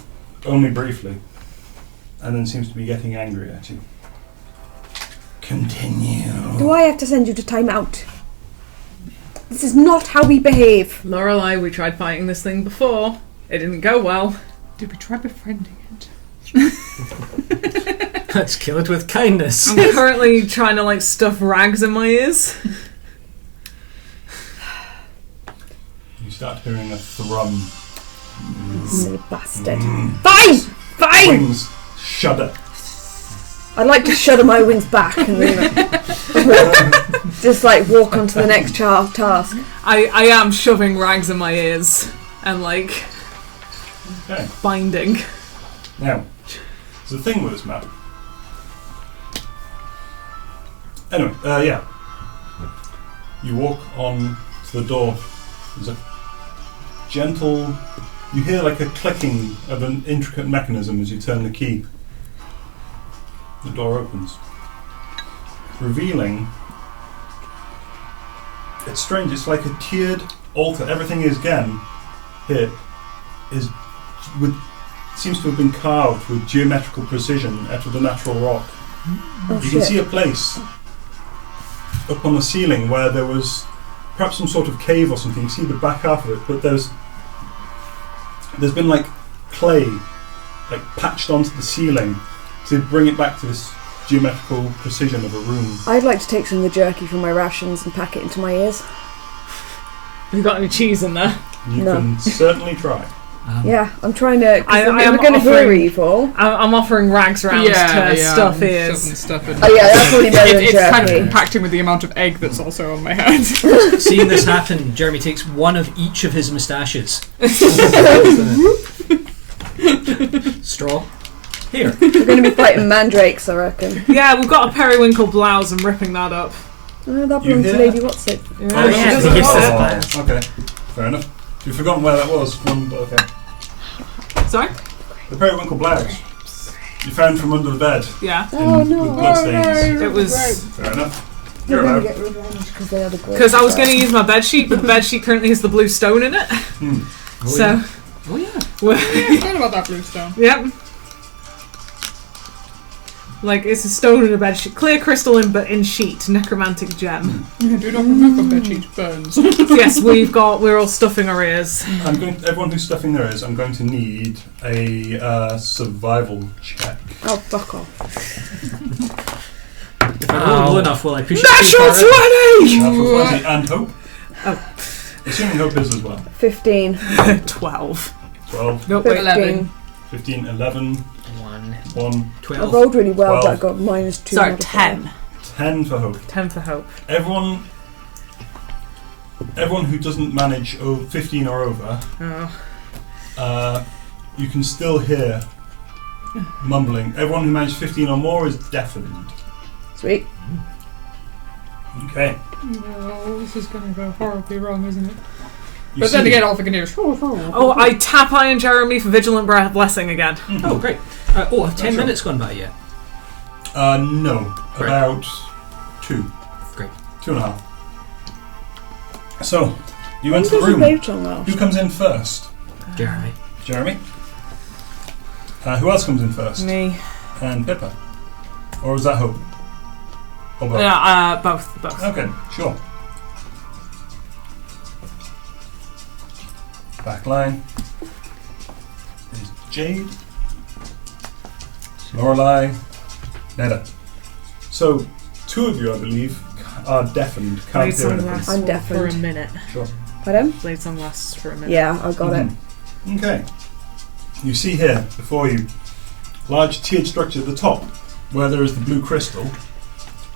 only briefly and then seems to be getting angry at you. Continue. Do I have to send you to timeout? This is not how we behave. Lorelei, we tried fighting this thing before. It didn't go well. Did we try befriending it? Let's kill it with kindness. I'm currently trying to like stuff rags in my ears. You start hearing a thrum. Little bastard. Fine! Fine! Wings shudder. I'd like to shudder my wings back and then just like walk on to the next task. I am shoving rags in my ears and like Okay. binding. Now, there's a thing with this map. Anyway, yeah. You walk on to the door. There's a gentle... You hear like a clicking of an intricate mechanism as you turn the key. The door opens. Revealing... It's strange, it's like a tiered altar. Everything is, again, here, is with... seems to have been carved with geometrical precision out of the natural rock. Oh, You shit. can see a place up on the ceiling where there was perhaps some sort of cave or something. You see the back half of it, but there's been like clay like patched onto the ceiling to bring it back to this geometrical precision of a room. I'd like to take some of the jerky from my rations and pack it into my ears. Have you got any cheese in there? You No. can certainly try. Yeah, I'm trying to. I I'm am going to hear offering- evil. I'm offering rags round to stuff I'm ears. shoving stuff in. Oh yeah, that's probably better than It's jerky. kind of compacting with the amount of egg that's also on my head. Seeing this happen, Jeremy takes one of each of his moustaches. Straw. Here. We're going to be fighting mandrakes, I reckon. Yeah, we've got a periwinkle blouse and ripping that up. Oh, that You belongs to hear Lady that? What's it? Yeah, Oh, yeah, she I does think it it's well. this glass. Okay, fair enough. You've forgotten where that was from, but okay. Sorry? The periwinkle blouse you found from under the bed. Yeah. Oh in- no! with bloodstains. It was Fair enough. We're You're going allowed. to get revenge because they are the great. because I was going to use my bed sheet, but the bed sheet currently has the blue stone in it. Hmm. So, Oh yeah. we're- I forgot about that blue stone. yep. Like it's a stone in a bed sheet, clear crystal but in sheet, necromantic gem. Do not remove from bed sheet burns. Yes, we're all stuffing our ears. Everyone who's stuffing their ears, I'm going to need a survival check. Oh, fuck off! If I roll low enough, will I push it too Natural far out? 20! Natural 20 and hope. Oh. Assuming hope is as well. 15. 12. 12, Nope, wait. 15. 15, 11, 1. 1, I 12. rolled really well, 12. but I got -2. Sorry, modifier. 10. 10 for hope. 10 for hope. Everyone who doesn't manage 15 or over, Oh. you can still hear mumbling. Everyone who managed 15 or more is deafened. Sweet. Okay. No, this is going to go horribly wrong, isn't it? You But then see- again, all I can do is. Oh, I tap Iron Jeremy for Vigilant Blessing again. Mhm. Oh, great. Have 10 Sure. minutes gone by yet? No, Right. about 2. Great. 2.5. So, you When enter the does the room. Beotong last? Who comes in first? Jeremy. Jeremy. Who else comes in first? Me. And Pippa. Or is that Hope? Or both? Yeah, both. Okay, sure. Back line is Jade, Lorelei, Neda. So, 2 of you, I believe, are deafened, can't Blade hear song anything. lasts I'm for a deafened. minute. Sure. Pardon? Blade song lasts for a minute. Yeah, I got it. Mhm. Okay. You see here, before you, large tiered structure at the top, where there is the blue crystal,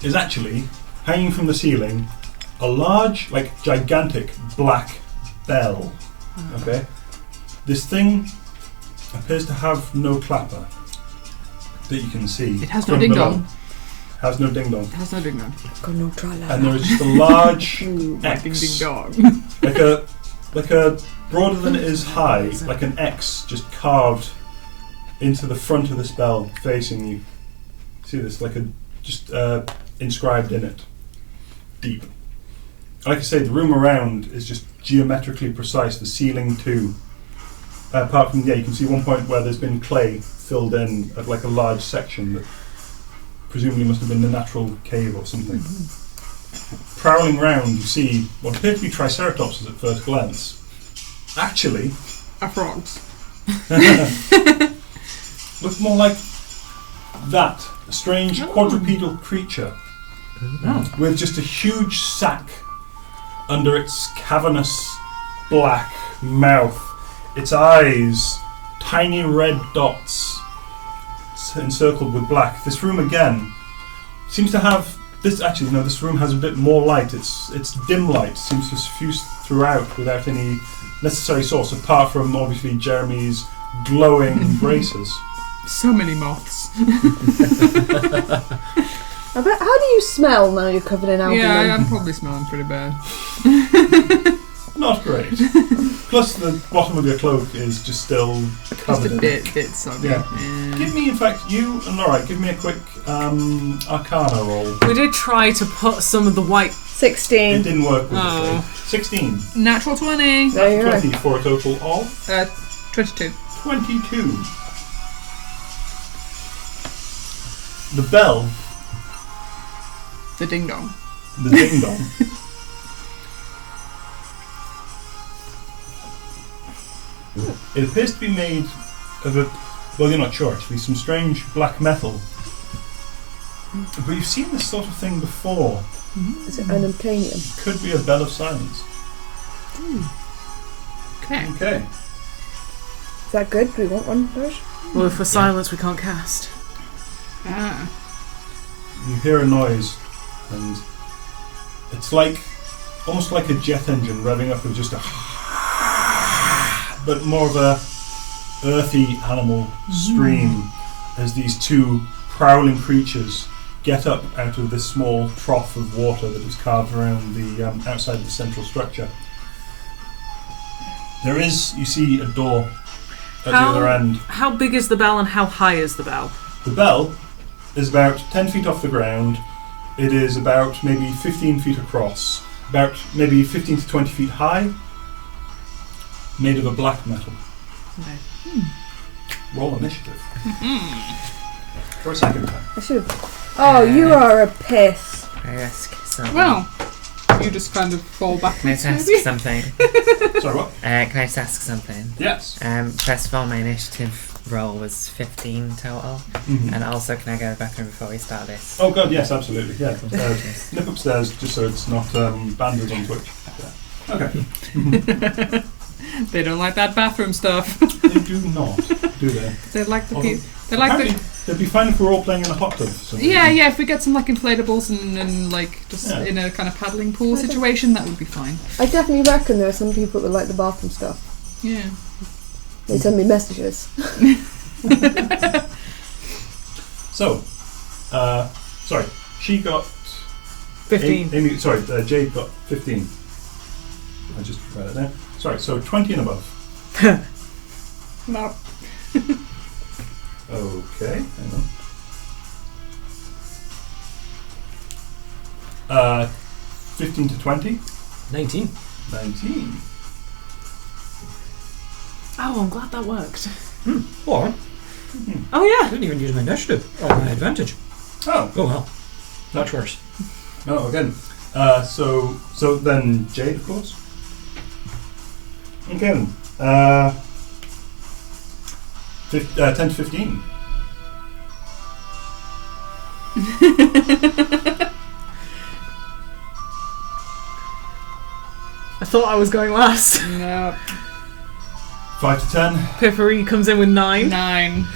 is actually, hanging from the ceiling, a large, like gigantic, black bell. Okay. This thing appears to have no clapper that you can see. It has no from ding below. dong. Has no ding dong. It has no ding dong. Got no tra-la-la. And there is just a large Ooh, my X. ding ding dong. like a broader than it is high, like an X just carved into the front of the spell facing you. See this? Like a just inscribed in it. Deep. Like I say, the room around is just geometrically precise, the ceiling too. Apart from, you can see one point where there's been clay filled in at like a large section that presumably must have been the natural cave or something. Prowling round, you see what appear to be triceratopses at first glance. Actually, Are frogs. look more like that. A strange quadrupedal creature with just a huge sack under its cavernous black mouth. Its eyes, tiny red dots encircled with black. This room again seems to have this. Actually, no. This room has a bit more light. It's dim light. Seems to suffuse throughout without any necessary source, apart from obviously Jeremy's glowing braces. So many moths. I bet, how do you smell now you're covered in albumin? Yeah, I'm probably smelling pretty bad. Not great. Plus, the bottom of your cloak is just still Just covered a in bit soggy. Yeah. Give me, in fact, you and Laura, give me a quick Arcana roll. We did try to put some of the white. It 16. didn't work with Oh. the 16. Natural 20. There you go. 20 for a total of 22. 22. The bell, The ding dong. the ding dong, it appears to be made of a, well, you're not sure actually, some strange black metal. But you've seen this sort of thing before. Is it unobtainium? Could be a bell of silence. Okay. Okay. Is that good? Do we want one first? Well, if we're silence, we can't cast. Ah. You hear a noise, and it's like almost like a jet engine revving up with just a, but more of a earthy animal scream as these two prowling creatures get up out of this small trough of water that is carved around the outside of the central structure. There is, you see, a door at the other end. How big is the bell and how high is the bell? The bell is about 10 feet off the ground. It is about maybe 15 feet across, about maybe 15 to 20 feet high, made of a black metal. Okay. Roll initiative. For a second time. I should have. Oh, you are a piss. Can I ask something? Well, you just kind of fall Can I backwards, just ask maybe? something? Sorry, what? Can I just ask something? Yes. First of all, my initiative roll was 15 total. Mhm. And also, can I go to the bathroom before we start this? Oh god, yes, absolutely. Yeah. Cheers. Nip upstairs just so it's not banded on Twitch. Yeah. Okay. They don't like that bathroom stuff. They do not, do they? They like the Although, pe- They like apparently, the. they'd be fine if we're all playing in a hot tub. For some Yeah, reason. yeah. If we get some like inflatables and like just Yeah. in a kind of paddling pool situation, that would be fine. I definitely reckon there are some people that like the bathroom stuff. Yeah. They send me messages. So, sorry, she got 15. Amy, sorry, Jade got 15. I just write it down. Sorry, so 20 and above. No. Okay, hang on. 15 to 20. 19. 19. Oh, I'm glad that worked. Or, Oh, I yeah. didn't even use my initiative. Or my advantage. Oh, Oh well. Much worse. no, again. So then Jade, of course. Okay then. 10 to 15. I thought I was going last. No. 5 to 10. Piffery comes in with 9. 9.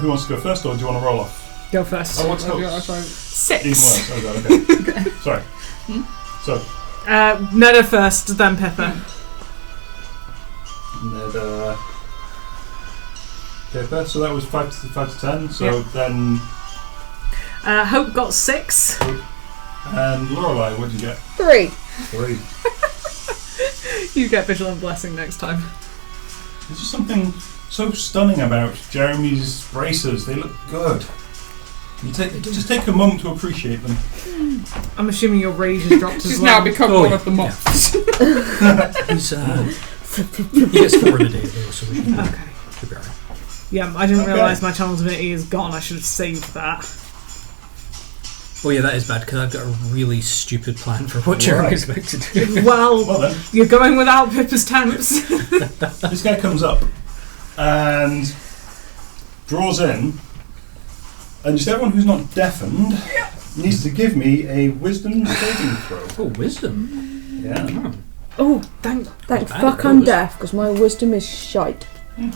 Who wants to go first, or do you want to roll off? Go first. Oh, what's I'll host? try. 6. Even worse. Oh god, okay. Sorry. So, Netta first, then Pippa. And then, paper. So that was 5 to 10. So then, Hope got 6. and Lorelei, what did you get? 3. 3. You get Vigilant Blessing next time. There's just something so stunning about Jeremy's braces. They look good. Just take a moment to appreciate them. I'm assuming your rage has dropped as She's well. now become Oh, one yeah. of the moths. He gets 4 in a day, though, so we should be Okay. alright. Yeah, I didn't Okay. realise my Channel Divinity is gone. I should have saved that. Oh yeah, that is bad because I've got a really stupid plan for what Jeremy's about to do. Well Well, then, you're going without Pippa's temps. this guy comes up and draws in, and just everyone who's not deafened needs to give me a wisdom saving throw. Oh, wisdom. Yeah. Oh, Thank. thank bad, fuck it I'm goes. deaf, because my wisdom is shite.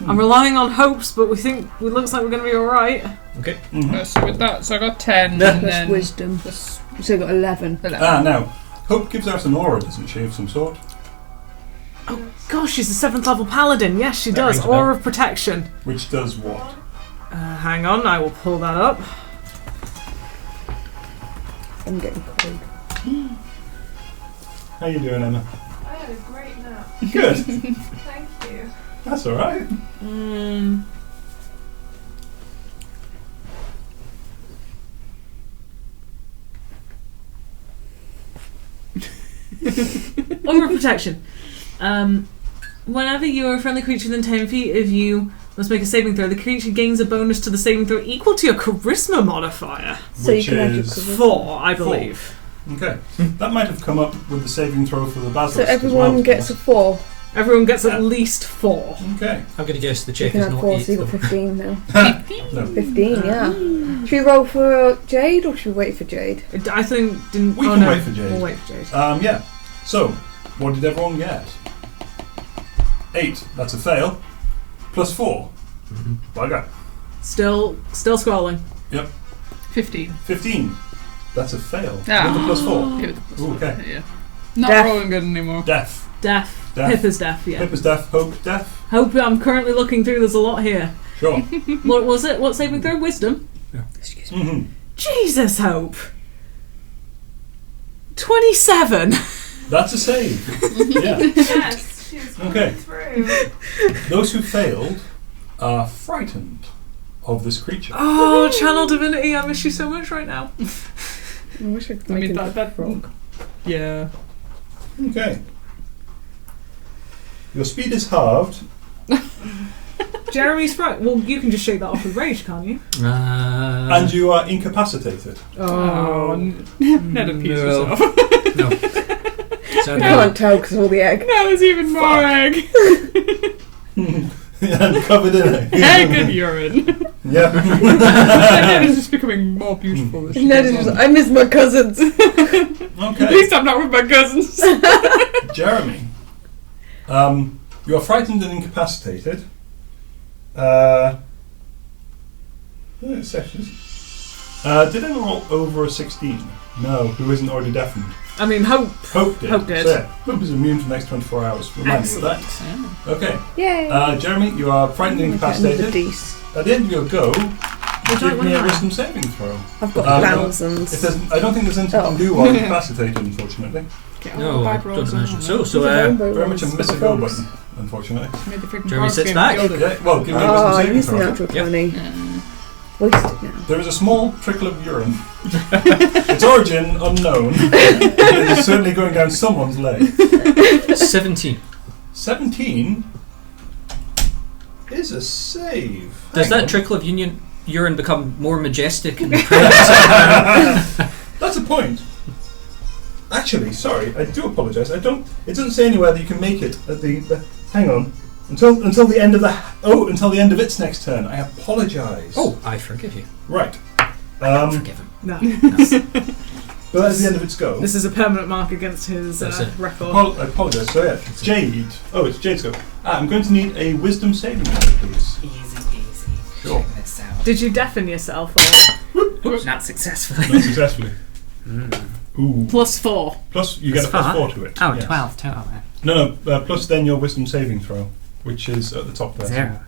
I'm relying on hopes, but we think it looks like we're going to be alright. Okay. Mhm. So with that, so I got 10 No. and Plus then wisdom. plus So I got 11. 11. Now, Hope gives out an aura, doesn't she, of some sort? Oh gosh, she's a 7th level paladin. Yes, she That does. rings a bell. Aura of protection. Which does what? Hang on, I will pull that up. I'm getting cold. How you doing, Emma? I had a great nap. Good. Thank you. That's alright. Aura of protection. Whenever you are a friendly creature within 10 feet of you must make a saving throw, the creature gains a bonus to the saving throw equal to your charisma modifier. So you Which can add your is charisma. 4, I believe. Okay. That might have come up with the saving throw for the basilisk. So everyone as well, gets a 4. Everyone gets Yeah. at least 4. Okay. I'm going to guess the You check can is add not 4, 8. so you got though. 15 now. No. 15, yeah. Should we roll for Jade, or should we wait for Jade? I think didn't. We oh can no, wait for Jade. We'll wait for Jade. Yeah. So, what did everyone get? 8. That's a fail. Plus 4. Mhm. Bugger. Still scrolling. 15. 15. That's a fail. Ah. With a plus 4. Yeah, with the plus Ooh, four, okay. yeah. Not Deaf. rolling good anymore. Deaf. Deaf. Deaf. Pippa's deaf. Yeah. Pippa's deaf. Hope deaf. Hope. I'm currently looking through. There's a lot here. Sure. What was it? What saving throw? Wisdom. Excuse me. hmm Jesus, Hope. 27. That's a save. Yeah. Yes, she was coming Okay. through. Those who failed are frightened of this creature. Oh, Channel Divinity, I miss you so much right now. I wish I could I make mean, him that frog. Yeah. Okay. Your speed is halved. Jeremy's right. Well, you can just shake that off with rage, can't you? And you are incapacitated. Ned appease no. yourself. No. I So can't tell because of all the egg. Now there's even more Fuck. egg. And covered in it. Egg and urine. Yeah. Ned is just becoming more beautiful as she Ned goes is just, on. I miss my cousins. At Okay. least I'm not with my cousins. Jeremy. You are frightened and incapacitated. Sessions. Did anyone roll over a 16? No, who isn't already deafened? I mean, Hope. Hope did. Hope did. So, yeah, Hope is immune for the next 24 hours. Remind me of that. Okay. Yay. Jeremy, you are frightened and Get another incapacitated. dice. At the end of your go, Would you give like me a one of wisdom saving throw. I've got Um, thousands. It says, I don't think there's anything you can do while incapacitated, unfortunately. Get all no, the I bad rolls don't imagine on. so. There's So, a rainbow Very much a ones miss a with go frogs. button, unfortunately. Made the freaking Jeremy frogs sits game back. killed it. Yeah, well, give me a wisdom Oh, I saving used the throw. natural Yep. 20. Yeah. Waste it now. There is a small trickle of urine. Its origin unknown. It is certainly going down someone's leg. 17. 17 is a save. Does Hang that on. trickle of urine become more majestic and proud? That's a point. Actually, sorry, I do apologise. It doesn't say anywhere that you can make it at the hang on. Until the end of until the end of its next turn. I apologise. Oh, I forgive you. Right. Forgive him. No. But that's the end of its go. This is a permanent mark against his That's it. record. I apologise. So yeah, Jade. Oh, it's Jade's go. I'm going to need a wisdom saving throw, please. Easy peasy. Sure. Check this out. Did you deafen yourself? Or? Not successfully. Not successfully. Ooh. +4. Plus, you get a Plus plus four? 4 to it. Oh, yes. 12 total. No, plus then your wisdom saving throw. which is at the top there. 0.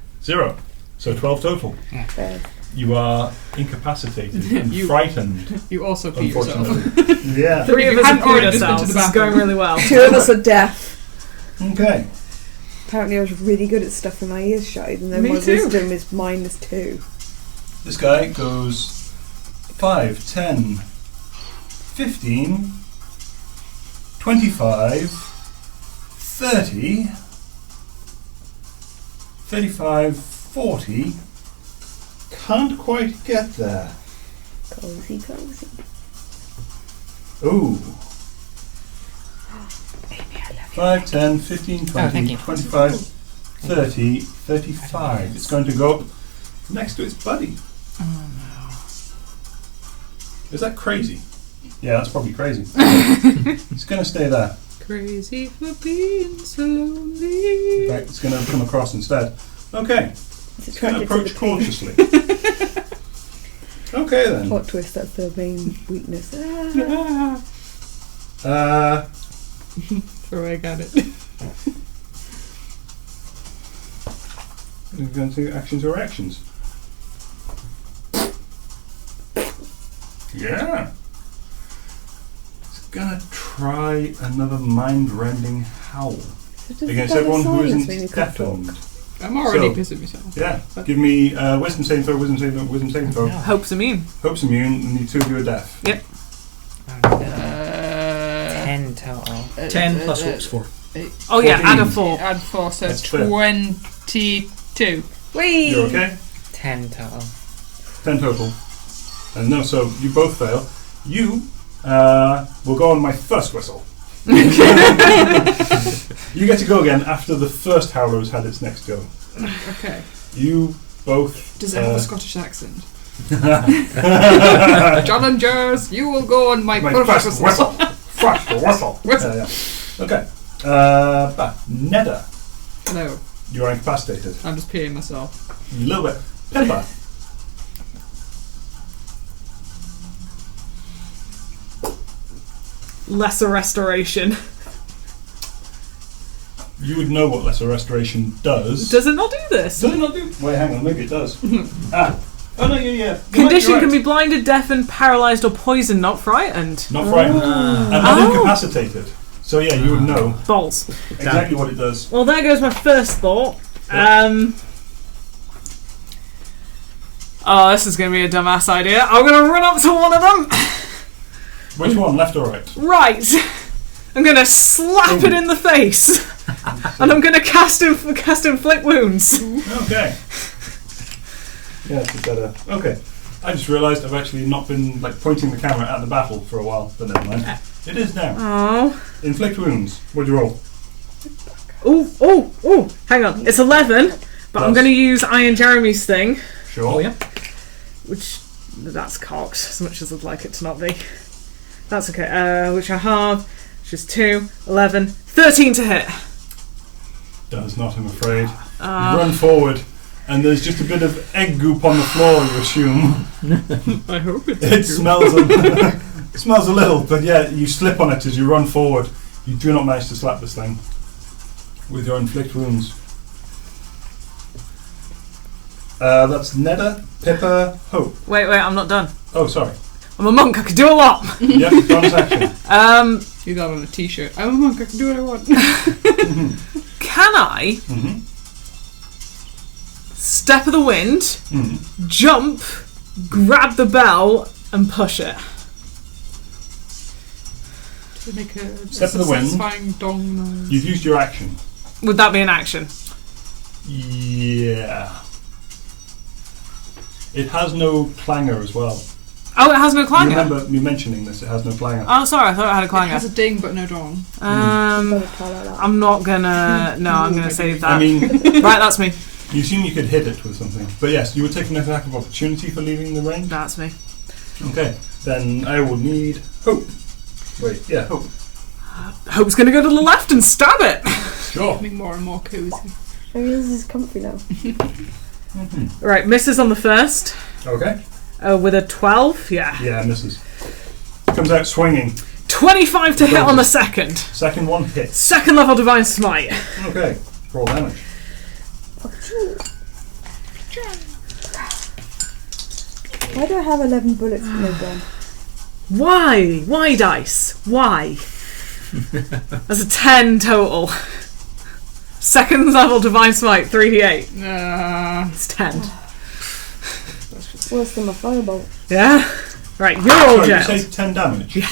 0. So 12 total. Fair. You are incapacitated and frightened, You also pee yourself. unfortunately. Yeah. 3 If of you us hadn't have already peed just been to ourselves. the This is going bathroom. really well. 2 of us are deaf. Okay. Apparently I was really good at stuffing my ears shut, even though Me my too. wisdom is -2. This guy goes 5, 10, 15, 25, 30, 35, 40. Can't quite get there. Cozy, cozy. Ooh. Amy, I love you. 5, 10, 15, 20, thank you. 25, 30, 35. It's going to go up next to its buddy. Oh no. Is that crazy? Yeah, that's probably crazy. It's going to stay there. Crazy for being so In lonely. fact, it's going to come across instead. Okay, It's it's going to attracted to approach the pee. cautiously. Okay then. Plot twist, that's the main weakness. Ah, Uh, throw egg at it. we're going to actions or reactions. Yeah. It's going to try another mind-rending howl against everyone who isn't deafened. I'm already So- pissing myself. Yeah. Give me wisdom saving throw, wisdom saving throw, wisdom saving throw. Hope's immune. Hope's immune, and you 2 of you are deaf. Oh, no. 10 total. 10 plus Hope's 4. Oh yeah, add a 14. 4. Add 4, so That's fair. 22. Whee! You're okay? 10 total. 10 total. And no, so you both fail. You will go on my first whistle. You get to go again after the first howler has had its next go. Okay. You both. Does it have a Scottish accent? my Challengers, you will go on my first whistle. First whistle. Whistle. Yeah. Okay. Neda, Hello, you are incapacitated. I'm just peeing myself. A little bit. Pippa. Lesser restoration. You would know what lesser restoration does. Does it not do this? Does it not do? Wait, hang on. Maybe it does. Oh no, yeah. Condition can be blinded, deafened, paralysed, or poisoned, not frightened. Not frightened. Ah. And not Oh. incapacitated. So yeah, you would know Balls. exactly what it does. Well, there goes my first thought. Oh, this is going to be a dumbass idea. I'm going to run up to one of them. Which one, left or right? Right. I'm going to slap it in the face. And I'm going to cast inflict wounds. Okay. Yeah, it's better. Okay. I just realised I've actually not been pointing the camera at the battle for a while, but never mind. It is now. Oh. Inflict wounds. What'd you roll? Oh. Hang on. It's 11, but I'm Plus. going to use Iron Jeremy's thing, Sure. Oh, yeah. which that's cocked as much as I'd like it to not be. That's okay. Which I have, which is 2, 11, 13 to hit. Does not, I'm afraid. You run forward, and there's just a bit of egg goop on the floor, you assume. I hope it's It smells it smells a little, but yeah, you slip on it as you run forward. You do not manage to slap this thing with your inflict wounds. That's Neda, Pippa, Hope. Wait, I'm not done. Oh, sorry. I'm a monk, I can do a lot. Yep, bonus action. See that on a t-shirt. I'm a monk, I can do what I want. Can I Mm-hmm. step of the wind, Mm-hmm. jump, grab the bell, and push it? To make a Step of the wind. satisfying dong noise. You've used your action. Would that be an action? Yeah. It has no clangor as well. Oh, it has no You clangor. remember me mentioning this? It has no clangor. Oh, sorry, I thought it had a It clangor. has a ding but no dong. I'm not gonna. No, I'm gonna save that. I mean, Right, that's me. you assume you could hit it with something. But yes, you would take an attack of opportunity for leaving the range. That's me. Okay, then I will need Hope. Wait, yeah, Hope. Hope's gonna go to the left and stab it. Sure. Becoming more and more cozy. Oh, this is comfy now. Right, misses on the first. Okay. With a 12, yeah. Yeah, misses. Comes out swinging. 25 to hit on the second. Second one hits. Second level Divine Smite. Okay, roll damage. Why do I have 11 bullets in my gun? Why? Why dice? Why? That's a 10 total. Second level Divine Smite, 3d8. It's 10. Worse than my firebolt. Yeah? Right, you're all Sorry, you jailed. say 10 damage? Yeah.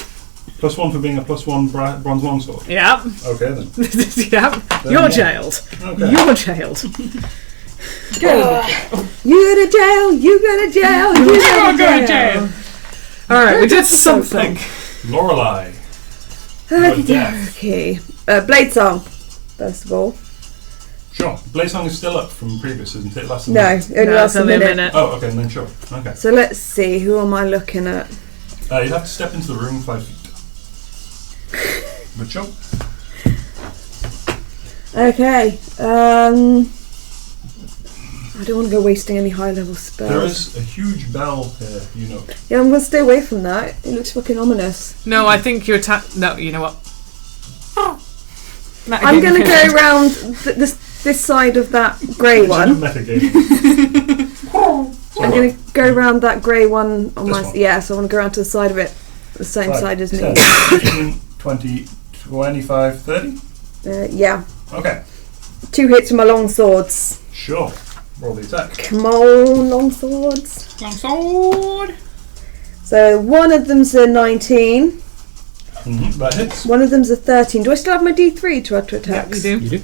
+1 for being a +1 bronze longsword. Yep. Okay then. Yep. Then You're yeah. jailed. Okay. You're jailed. You go to jail, you go to jail, you go to jail. Alright, we did That's so something. Lorelei. You're deaf. Okay. Blade Song, first of all. Sure. Blade Song is still up from previous, isn't it? Lasted No, a only minute. No, lasts it's a only minute. Oh, okay, then sure. Okay. So let's see, who am I looking at? You'd have to step into the room 5 feet. But sure. Okay. I don't want to go wasting any high level spells. There is a huge bell here, you know. Yeah, I'm going to stay away from that. It looks fucking ominous. No, I think you attack. No, you know what? I'm going to go around this side of that grey one. Metagaming. I'm going to go around that grey one on This my... one? Yeah, so I want to go around to the side of it. The same side as me. 10, 15, 20, 25, 30? Yeah. Okay. 2 hits with my long swords. Sure. Roll the attack. Come on, long swords. Long sword. So one of them's a 19. That hits. One of them's a 13. Do I still have my D3 to add to Yeah, attacks? you do. You do.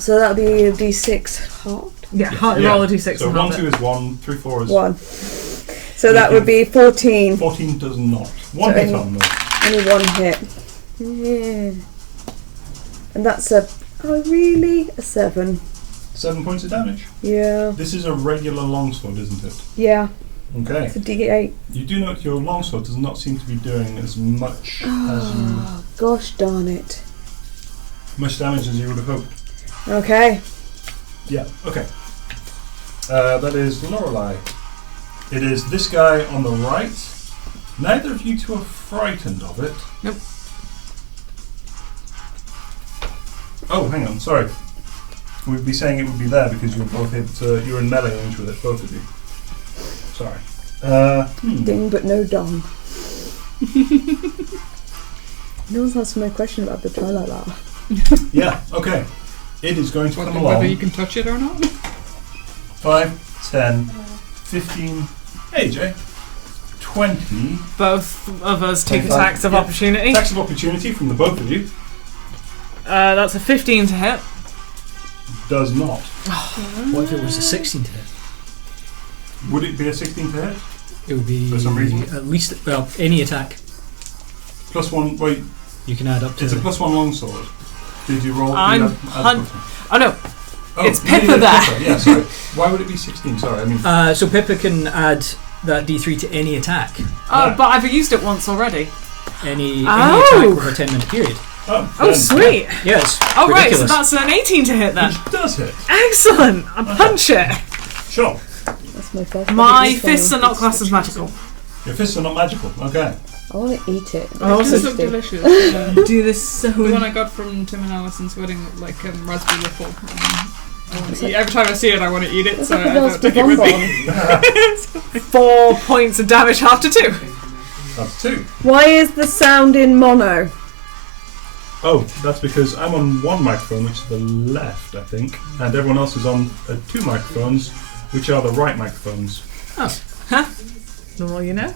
So that'll be a D6 halved. Yeah, Yeah. roll a d6 So and 1, halve 2 it. is 1, 3, 4 is... 1. So that would be 14. 14 does not. One So hit only- on them. Only 1 hit. Yeah. And that's a... Oh, really? A 7. 7 points of damage. Yeah. This is a regular longsword, isn't it? Yeah. Okay. It's a D8. You do note your longsword does not seem to be doing as much as you... Oh, gosh darn it. much damage as you would have hoped. Okay. Yeah, okay. That is Lorelei. It is this guy on the right. Neither of you two are frightened of it. Nope. Oh, hang on, sorry. We'd be saying it would be there because you were both hit, you were in melee range with it, both of you. Sorry. Ding, but no dong. No one's answered my question about the Twilight Hour. Yeah, okay. It is going to come Whether you along. can touch it or not. 5, 10, 15, AJ, 20. Both of us take 25. attacks of Yeah. opportunity. Attacks of opportunity from the both of you. That's a 15 to hit. Does not. What if it was a 16 to hit? Would it be a 16 to hit? It would be For some reason? at least, well, any attack +1, wait, you can add up to. it's a +1 longsword. Did you roll? I'm did you add +1? Oh no, Oh, it's yeah, Pippa there. Pippa, yeah, sorry. Why would it be 16? Sorry, I mean... So Pippa can add that D3 to any attack. Yeah. but I've used it once already. Any Oh. attack over a 10-minute period. oh, Oh then, sweet. Yes. Oh right, so ridiculous. that's an 18 to hit then. Which does hit. Excellent. I punch it. Sure. That's my first. My This fists are one. not classed as magical. Your fists are not magical. Okay. I want to eat it. Oh, This so look delicious. Do this so. The one I got from Tim and Alison's wedding looked like raspberry ripple. I wanna eat, every time I see it, I want to eat it, It's so like I a don't raspberry take it with me. bonbon. 4 points of damage after 2. That's 2. Why is the sound in mono? Oh, that's because I'm on one microphone, which is the left, I think, and everyone else is on 2 microphones, which are the right microphones. The more you know.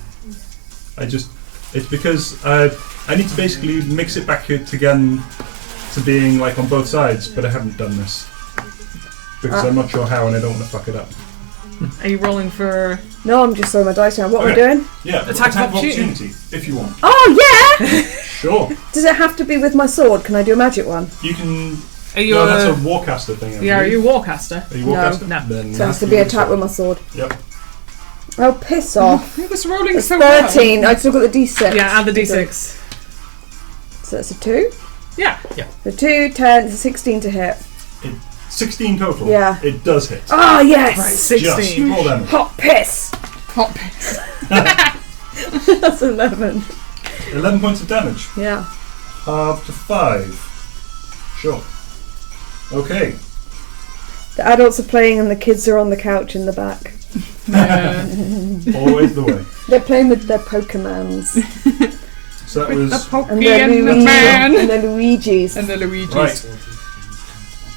It's because I need to basically mix it back again to being like on both sides, but I haven't done this. Because I'm not sure how and I don't want to fuck it up. Are you rolling for? No, I'm just throwing my dice around. What am I Okay. doing? Yeah, Attack of opportunity, if you want. Oh, yeah! Sure. Does it have to be with my sword? Can I do a magic one? You can... Are you No, that's a Warcaster thing, I Yeah, are believe. you a Warcaster? Are you No. Warcaster? No. Then So it has to be attack with my sword. Yep. Oh, piss off. It was rolling It's so well. 13. I still got the D6. Yeah, add the d6. So that's a 2? Yeah. So 2, 10, 16 to hit. 16 total. Yeah. It does hit. Ah, yes! Right, Just 16. roll them. Hot piss! Hot piss. That's 11. 11 points of damage. Yeah. Half to 5. Sure. Okay. The adults are playing and the kids are on the couch in the back. Yeah. Always the way. They're playing with their Pokemons So that With the was Pokey and their and the man. and their Luigis. And the Luigi's. right.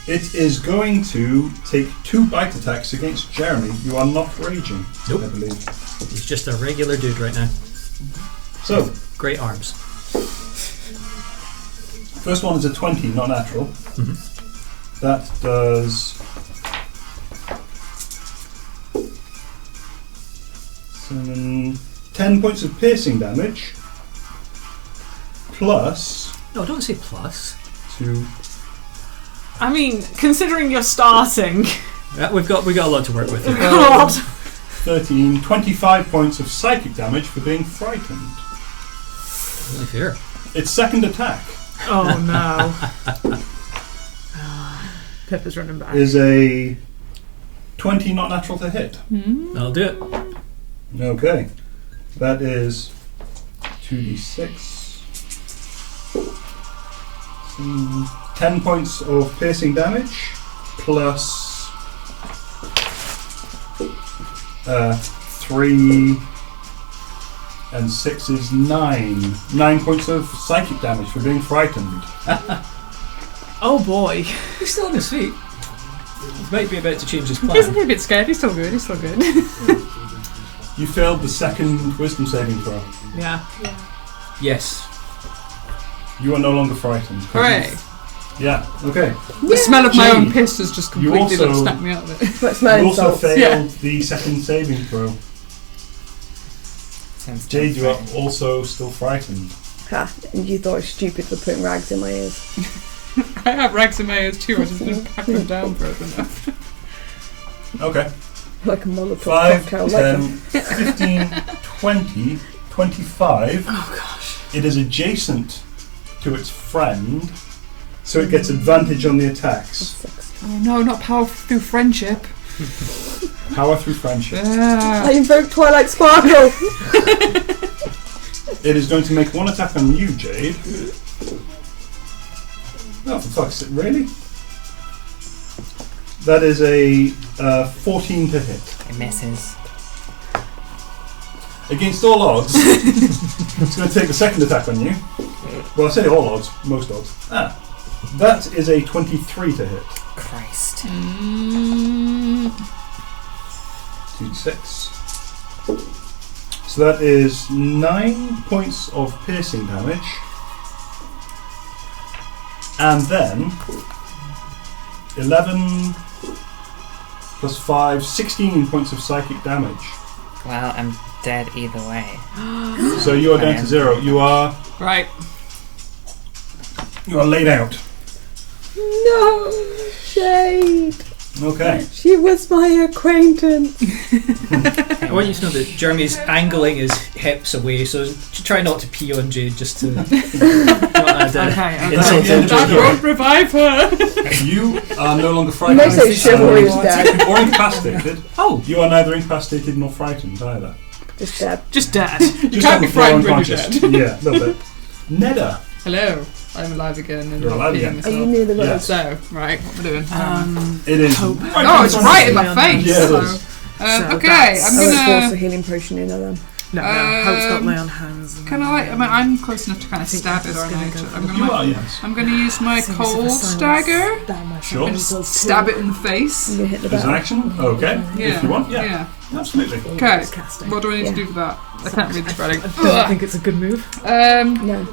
It is going to take 2 bite attacks against Jeremy. You are not raging, Nope. I believe. He's just a regular dude right now. So, Great arms. first one is a 20, not natural. Mhm. That does 10 points of piercing damage, plus No, don't say plus. 2. I mean, considering you're starting. Yeah, we've got a lot to work with here. God. 13, 25 points of psychic damage for being frightened. Really fair. Its second attack Oh no. Pippa's running back. is a 20, not natural to hit. I'll do it. Okay. That is 2d6. 10 points of piercing damage, plus 3 and 6 is 9. 9 points of psychic damage for being frightened. Oh boy. He's still on his feet. He might be about to change his Isn't he plan. a bit scared? He's still good. He's still good. You failed the second wisdom saving throw. Yeah. Yes. You are no longer frightened. Hooray! Yeah, okay. The smell of my own Jade, piss has just you completely also- snapped me out of it. But You smelling also salts. failed Yeah. the second saving throw. Sounds Jade, you are terrifying. also still frightened. Ha, and you thought I was stupid for putting rags in my ears. I have rags in my ears too. I just didn't pack them down further enough. Okay. Like a Molotov 5, cocktail. 10, 15, 20, 25. Oh gosh. It is adjacent to its friend, so it gets advantage on the attacks. Oh no, not power through friendship. Power through friendship. I Yeah. invoke Twilight Sparkle! It is going to make 1 attack on you, Jade. Oh, for fuck's sake, really? That is a 14 to hit. It misses. Against all odds, it's going to take the second attack on you. Well, I say all odds, most odds. That is a 23 to hit. Christ. 2d6. So that is 9 points of piercing damage. And then 11 plus 5, 16 points of psychic damage. Well, I'm dead either way. So you are down to 0. You are Right. laid out. No! Shade! Okay. She was my acquaintance! I want you to know that Jeremy's angling his hips away, so try not to pee on Jade just to not add Okay, insult okay. to That injury. won't revive her. You are no longer You frightened. may say chivalry's dead. Or incapacitated. Oh, You are neither incapacitated nor frightened either. Just dead. Just dead. Just can't on be the floor frightened when you're unconscious. dead. Yeah, a little bit. Neda. Hello. I'm alive again. And You're not alive peeing again. Are you myself. near the road? Yes. So, right, what am I doing? It is. Hope. Right Oh, in it's front right of in you. my face. Yeah, it so. is. So Okay, that's- I'm I would force a gonna. healing potion in her then. No, Hope's got lay on hands. Can I? I mean, I'm close enough to kind of think stab it, Pippa's aren't gonna I? go for I'm the- gonna. You are, yes. I'm gonna use my cold dagger. Sure. And stab it in the face. I'm gonna hit the As an bell. action? Okay. Yeah. If you want, yeah. Absolutely. Okay. Casting. What do I need Yeah. to do for that? I can't read the spelling. I don't think it's a good move. No.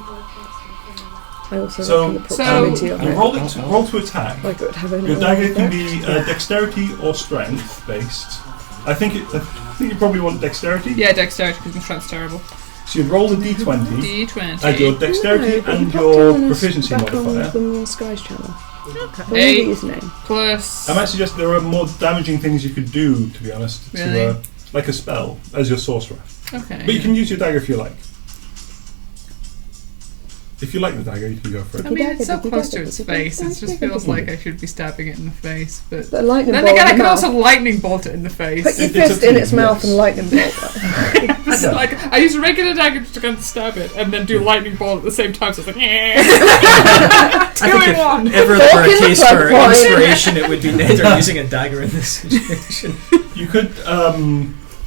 I also So, reckon the proximity of you it. roll to attack. Like it would have a Your little dagger can effect. be dexterity or strength based. I think you probably want dexterity. Yeah, dexterity because my strength's terrible. So you'd roll the d20, D20. add your dexterity No, but you and popped your on us proficiency back on modifier. Women Skies channel. Okay. What Eight. was his name? Plus. I might suggest there are more damaging things you could do, to be honest, Really? to like a spell as your sorcerer. Okay. But you can use your dagger if you like. If you like the dagger, you can go for it. I mean, it's so Dagger, close to dagger, its dagger, face. It dagger, just dagger, feels dagger. like I should be stabbing it in the face. But The lightning then bolt again, in I the can mouth. also lightning bolt it in the face. Put your It's fist up in to its you, mouth yes. and lightning bolt. It's Yeah. like I use a regular dagger just to kind of stab it, and then do lightning bolt at the same time. So it's like, I think in one. if ever there were a Fork in the case plug for point. inspiration, it would be Nether using a dagger in this situation. You could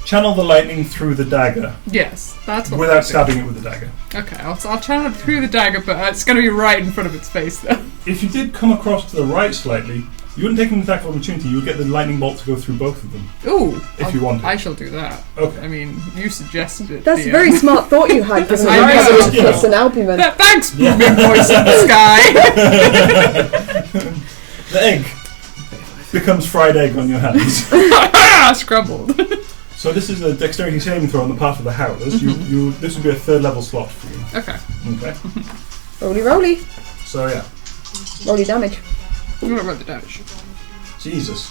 channel the lightning through the dagger yes, that's what. without stabbing it with the dagger. Okay, I'll channel it through the dagger, but it's going to be right in front of its face, though. If you did come across to the right slightly, you wouldn't take an attack of opportunity. You would get the lightning bolt to go through both of them. Ooh, If you wanted. I shall do that. Okay. I mean, you suggested it. That's a DM. very smart thought you had, given I the know. cover of Yeah. plus an albumin. Thanks, booming voice in the sky. The egg becomes fried egg on your hands. Scrumbled. So this is a dexterity saving throw on the part of the Howlers. This would be a 3rd level slot for you. Okay. Okay. Roly roly. So yeah. Roly damage. I'm gonna roll the damage. Jesus.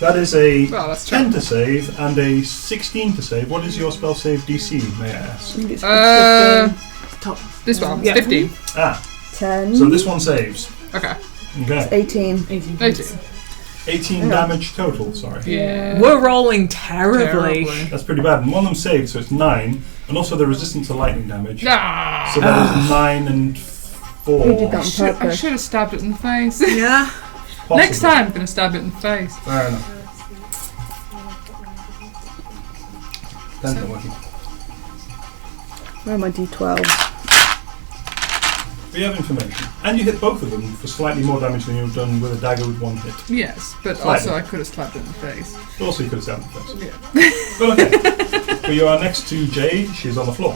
That is a Well, that's 10 terrible. to save and a 16 to save. What is your spell save DC, may I ask? I think it's Top. This one. Yeah. 15. 10. So this one saves. Okay. Okay. 18. 18. 18 damage total, sorry. Yeah. We're rolling terribly. That's pretty bad. And one of them saved, so it's 9. And also the resistance to lightning damage. Ah. So that is 9 and 4. Who did that on I purpose? should have stabbed it in the face. Yeah. Possibly. Next time, I'm gonna stab it in the face. Fair enough. Depends on what you... Where are my d12? We have information. And you hit both of them for slightly more damage than you've done with a dagger with one hit. Yes, but Slightly. also I could have stabbed it in the face. Also you could have stabbed the first. Yeah. But okay. So you are next to Jade. She's on the floor.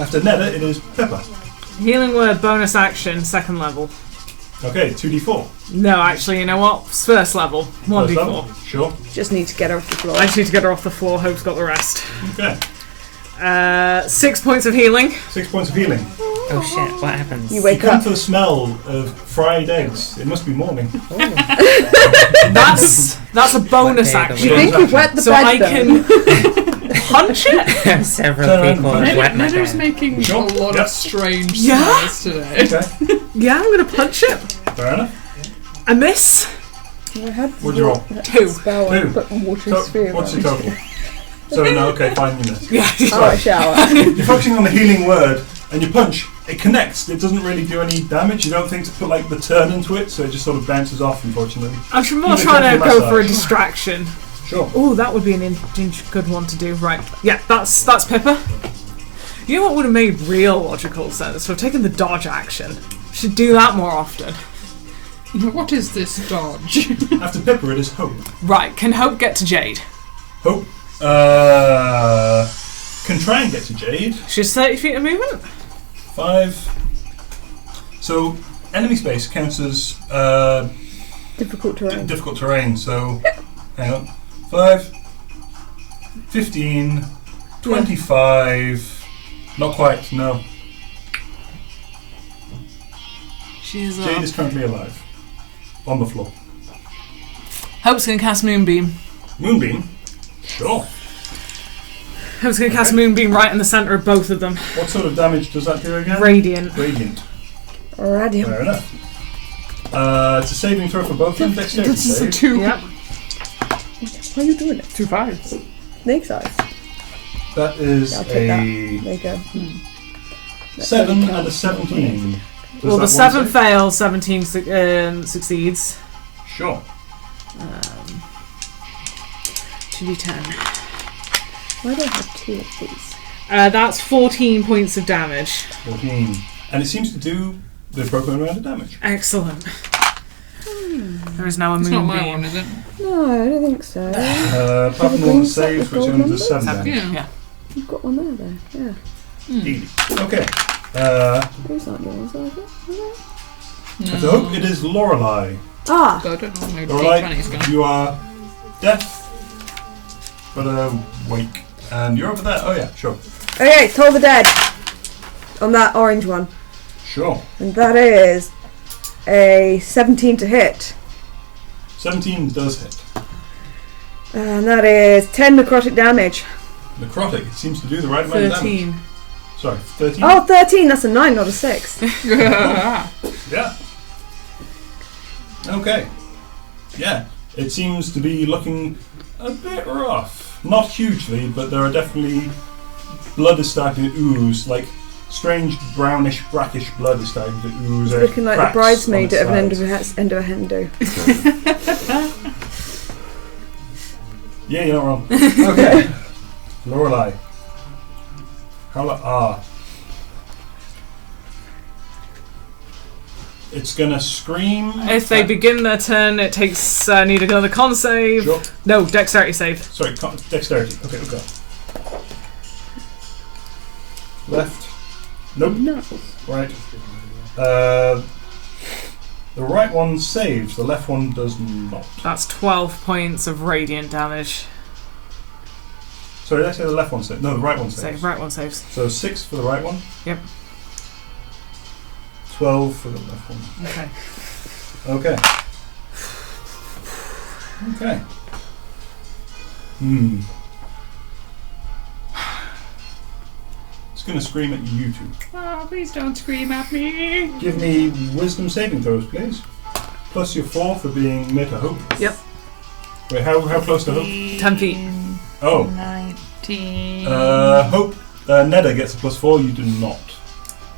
After Nether, it is Pepper. Healing word bonus action, 2nd level. Okay, 2d4. No, actually, you know what? It's 1st level. First 1d4. level. Sure. Just need to get her off the floor. I just need to get her off the floor. Hope's got the rest. Okay. 6 points of healing. 6 points of healing. Oh shit, what happens? You You wake come up. to the smell of fried eggs. It must be morning. That's a bonus What day of the action. You think you've wet the So bed I though? can punch it. Several Turn people around. have wet my Nether's bed. making Sure. a lot Yep. of strange Yeah? smells today. Okay. Yeah, I'm gonna punch it. Fair enough. I miss. I had What'd you roll? that 2. spell and put water So, sphere what's your around. total? So no, okay, fine, you miss. Yeah. Alright, shower. You're focusing on the healing word, and you punch. It connects. It doesn't really do any damage. You don't think to put like the turn into it, so it just sort of bounces off. Unfortunately. I'm more Even trying to gentle go for a massage. distraction. Sure. Oh, that would be an good one to do. Right. Yeah, that's Pippa. You know what would have made real logical sense? So taking the dodge action. Should do that more often. What is this dodge? After Pippa, it is Hope. Right. Can Hope get to Jade? Hope can try and get to Jade. She's 30 feet of movement. 5. So enemy space counts as Difficult terrain. difficult terrain. So hang on. 5, 15, 25. Not quite. No. She's Jade is currently alive. On the floor. Hope's gonna cast Moonbeam. Moonbeam. Sure. Hope's gonna cast Moonbeam right in the center of both of them. What sort of damage does that do again? Radiant. Radiant. Radiant. Fair enough. It's a saving throw for both of them. Dexterity This is a save. 2. Yep. Why are you doing it? 2 5s. Snake eyes. That is I'll take that. a There you go. That 7 doesn't and a count. 17. Does Well, that the one 7 save? fails, 17 succeeds. Sure. 2d10. Why do I have 2 of these? That's 14 points of damage. 14. And it seems to do the appropriate amount of damage. Excellent. There is now a It's not my Moonbeam. one, is it? No, I don't think so. Apart from the one green that set saves, with which gold only does numbers? 7 Seven. damage. Yeah. You've got one there, though. Yeah. Easy. Okay. Those aren't yours, are they? So Hope, it is Lorelei. Ah! So I don't know where Lorelei, D20's gone. you are deaf, but awake. And you're over there. Oh yeah, sure. Okay, Toll the Dead. On that orange one. Sure. And that is a 17 to hit. 17 does hit. And that is 10 necrotic damage. Necrotic, it seems to do the right amount of damage. 13. Sorry, 13? Oh, 13, that's a 9, not a 6. Yeah. Okay. Yeah, it seems to be looking a bit rough. Not hugely, but there are definitely... Blood is starting to ooze, like strange brownish, brackish blood is starting to ooze. It's looking like the cracks bridesmaid on at an its end of a hen do. Yeah, you're not wrong. Okay. Lorelei. It's gonna scream. If they begin their turn, it takes need another con save. Sure. No, dexterity save. Sorry, dexterity. Okay, we'll go. Left. Nope. No. Right. The right one saves, the left one does not. That's 12 points of radiant damage. Sorry, did I say the left one saves? No, the right one saves. Save. Right one saves. So 6 for the right one. Yep. 12 for the left one. Okay. Okay. Okay. It's going to scream at you two. Oh, please don't scream at me. Give me wisdom saving throws, please. Plus your 4 for being made to hope. Yep. Wait, how close to hope? 10 feet. Oh. 19. Hope. Neda gets a +4, you do not.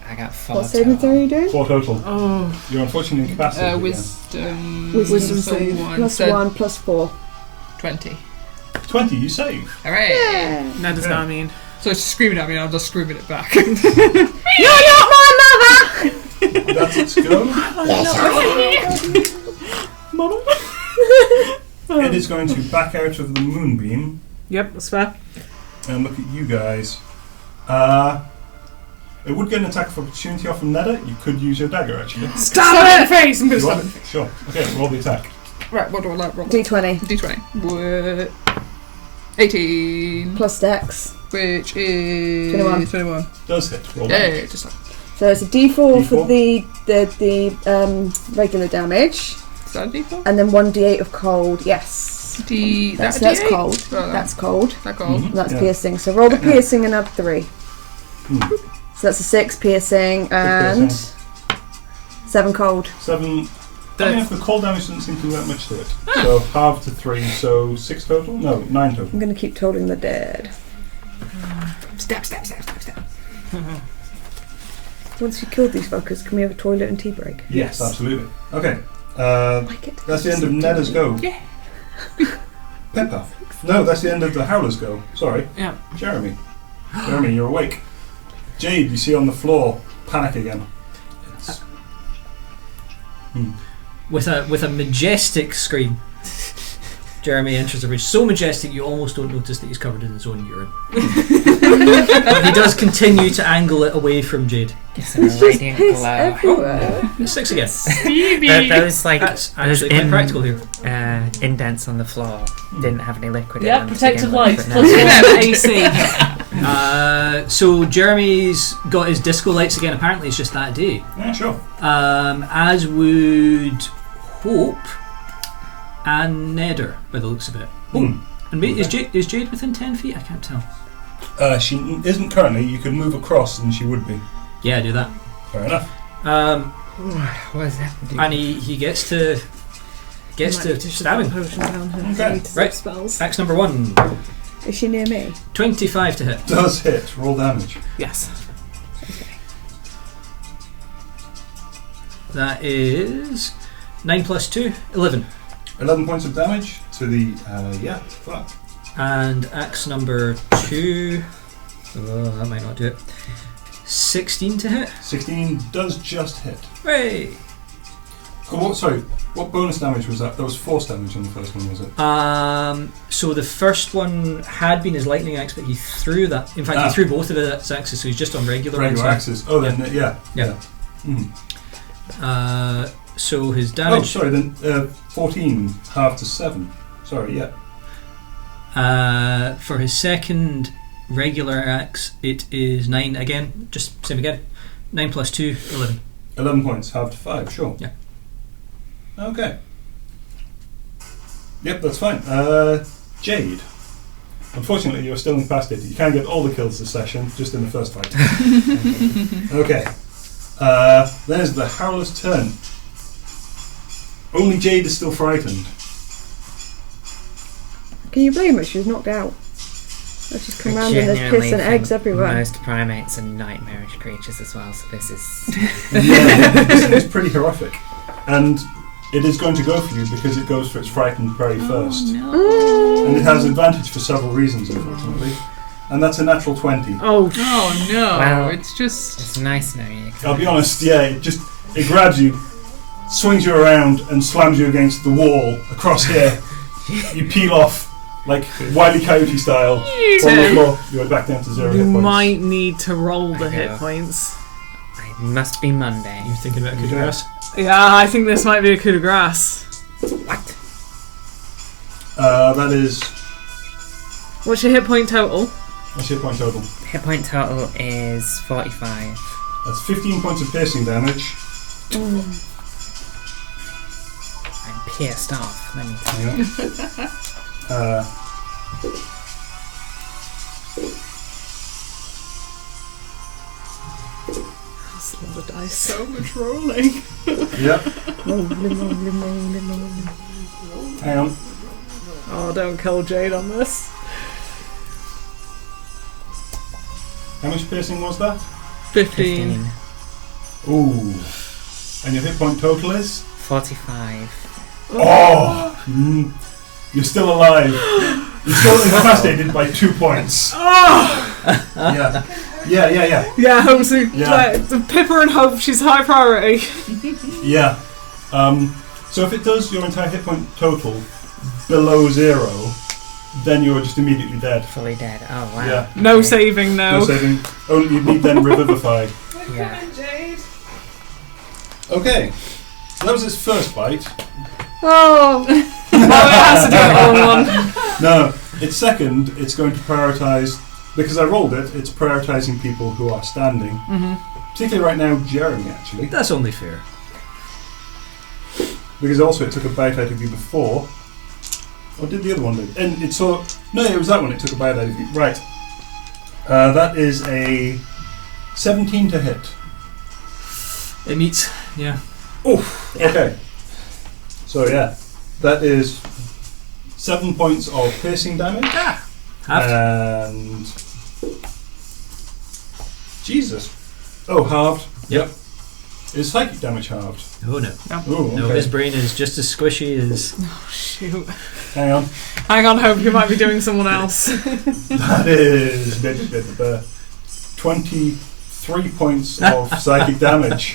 I got 4. What saving throw are you doing? 4 total. Oh. You're unfortunately incapacitated again. Wisdom save. save. Plus So 1, plus 4. 20. 20, you save. Hooray! Yeah. That does not mean. So she's screaming at me and I'm just screaming it back. You're not my mother! That's its go. Mama? It is going to back out of the moonbeam Yep, that's fair. and look at you guys. It would get an attack of opportunity off of Neda. You could use your dagger, actually. Stab it in the face! I'm gonna You stab want it. it? Sure. Okay, roll the attack. Right, what do I like? Roll? D20. D20. 18. Plus dex. Which is 21. Does hit. Roll Yeah, damage. yeah, just like. So it's a D4 for D4? the regular damage, Is that a D4? and then 1d8 of cold. Yes. That's D8? cold. Oh, That's cold. that gold. Mhm. That's Yeah. piercing. So roll the Yeah. piercing and add 3. Hmm. So that's a 6 piercing and piercing. 7 cold. 7. I mean, if the cold damage doesn't seem to do that much to it. So half to 3, so 6 total? No, 9 total. I'm going to keep tolling the dead. Stab, stab, stab, stab, stab. Once you've killed these fuckers, can we have a toilet and tea break? Yes, absolutely. Okay. Like it. That's the end of Neda's go. Yeah. Pepper. No, that's the end of the Howler's go. Sorry. Yeah. Jeremy. Jeremy, you're awake. Jade, you see on the floor. Panic again. It's... With a majestic scream, Jeremy enters the room. So majestic you almost don't notice that he's covered in his own urine. But he does continue to angle it away from Jade. Gives him a It's just radiant piss glow. everywhere. It's 6 again. Those like That's those actually quite practical here. indents on the floor didn't have any liquid in Yeah, them to protective begin with, lights. but Plus now- 1 AC. So Jeremy's got his disco lights again. Apparently it's just that day. Yeah, sure. As would Hope and Neder, by the looks of it. Hmm. And wait, is Jade within 10 feet? I can't tell. She isn't currently. You could move across and she would be. Yeah, do that. Fair enough. What does that do? And he gets to stab him. Okay. Right. Spells. Axe number 1. Is she near me? 25 to hit. Does hit. Roll damage. Yes. That is 9 plus 2, 11. 11 points of damage to the, flat. And axe number 2. Oh, that might not do it. 16 to hit. 16 does just hit. Hooray! Oh, what bonus damage was that? That was force damage on the first one, was it? So the first one had been his lightning axe, but he threw that. In fact, he threw both of his axes, so he's just on regular ones. axes. Oh, then, yeah. Mhm. So his Oh, damage. sorry, then 14, half to 7. Sorry, yeah. For his second regular axe, it is 9 again. Just same again. 9 plus 2, 11. 11 points, half to 5, sure. Yeah. Okay. Yep, that's fine. Jade. Unfortunately, you're still incapacitated. You can't get all the kills this session, just in the first fight. Okay. Then is the Howler's turn. Only Jade is still frightened. Can you blame her? She was knocked out. Let's just come around and there's piss and eggs everywhere. Most primates are nightmarish creatures as well, so this is... Yeah, this is pretty horrific. And it is going to go for you because it goes for its frightened prey first. No. And it has advantage for several reasons, unfortunately. And that's a natural 20. Oh, Oh no! Well, it's just. It's nice knowing you. I'll be honest, yeah, it grabs you, swings you around, and slams you against the wall across here. You peel off, like Wile E. Coyote style, on the floor. You're back down to 0 hit you points. might need to roll the I hit know. points. I must be Monday. You thinking about coup de grace? Yeah, I think this might be a coup de grace. What? That is... What's your hit point total? What's your hit point total? Hit point total is 45. That's 15 points of piercing damage. I'm pierced off, let me tell you. Yeah. That's a lot of dice. So much rolling. Yep. Rolling. Hang on. Oh, don't kill Jade on this. How much piercing was that? 15. Ooh. And your hit point total is? 45. Oh! You're still alive. You're still incapacitated by 2 points. Oh! Yeah. Yeah, Hope so. Yeah. Like, Pippa and Hope, she's high priority. Yeah. So if it does your entire hit point total below 0, then you're just immediately dead. Fully dead. Oh, wow. Yeah. No Okay. saving, No no. saving. Only you need then revivify. Yeah. Jade. Okay. So that was its first bite. Oh! Oh, it has to do it all in one. No, its second, it's going to prioritise, because I rolled it, it's prioritising people who are standing. Mm-hmm. Particularly right now, Jeremy, actually. That's only fair. Because also it took a bite out of you before. Or did the other one do? And it saw... No, it was that one it took a bite out of you. Right. That is a 17 to hit. It meets, yeah. Okay. So yeah, that is 7 points of piercing damage. Halved. And... Jesus. Oh, halved. Yep. Is psychic damage halved? Oh no. Oh, No, okay. his brain is just as squishy as... Oh, shoot. Hang on. Hang on, Hope, you might be doing someone else. That is 23 points of psychic damage.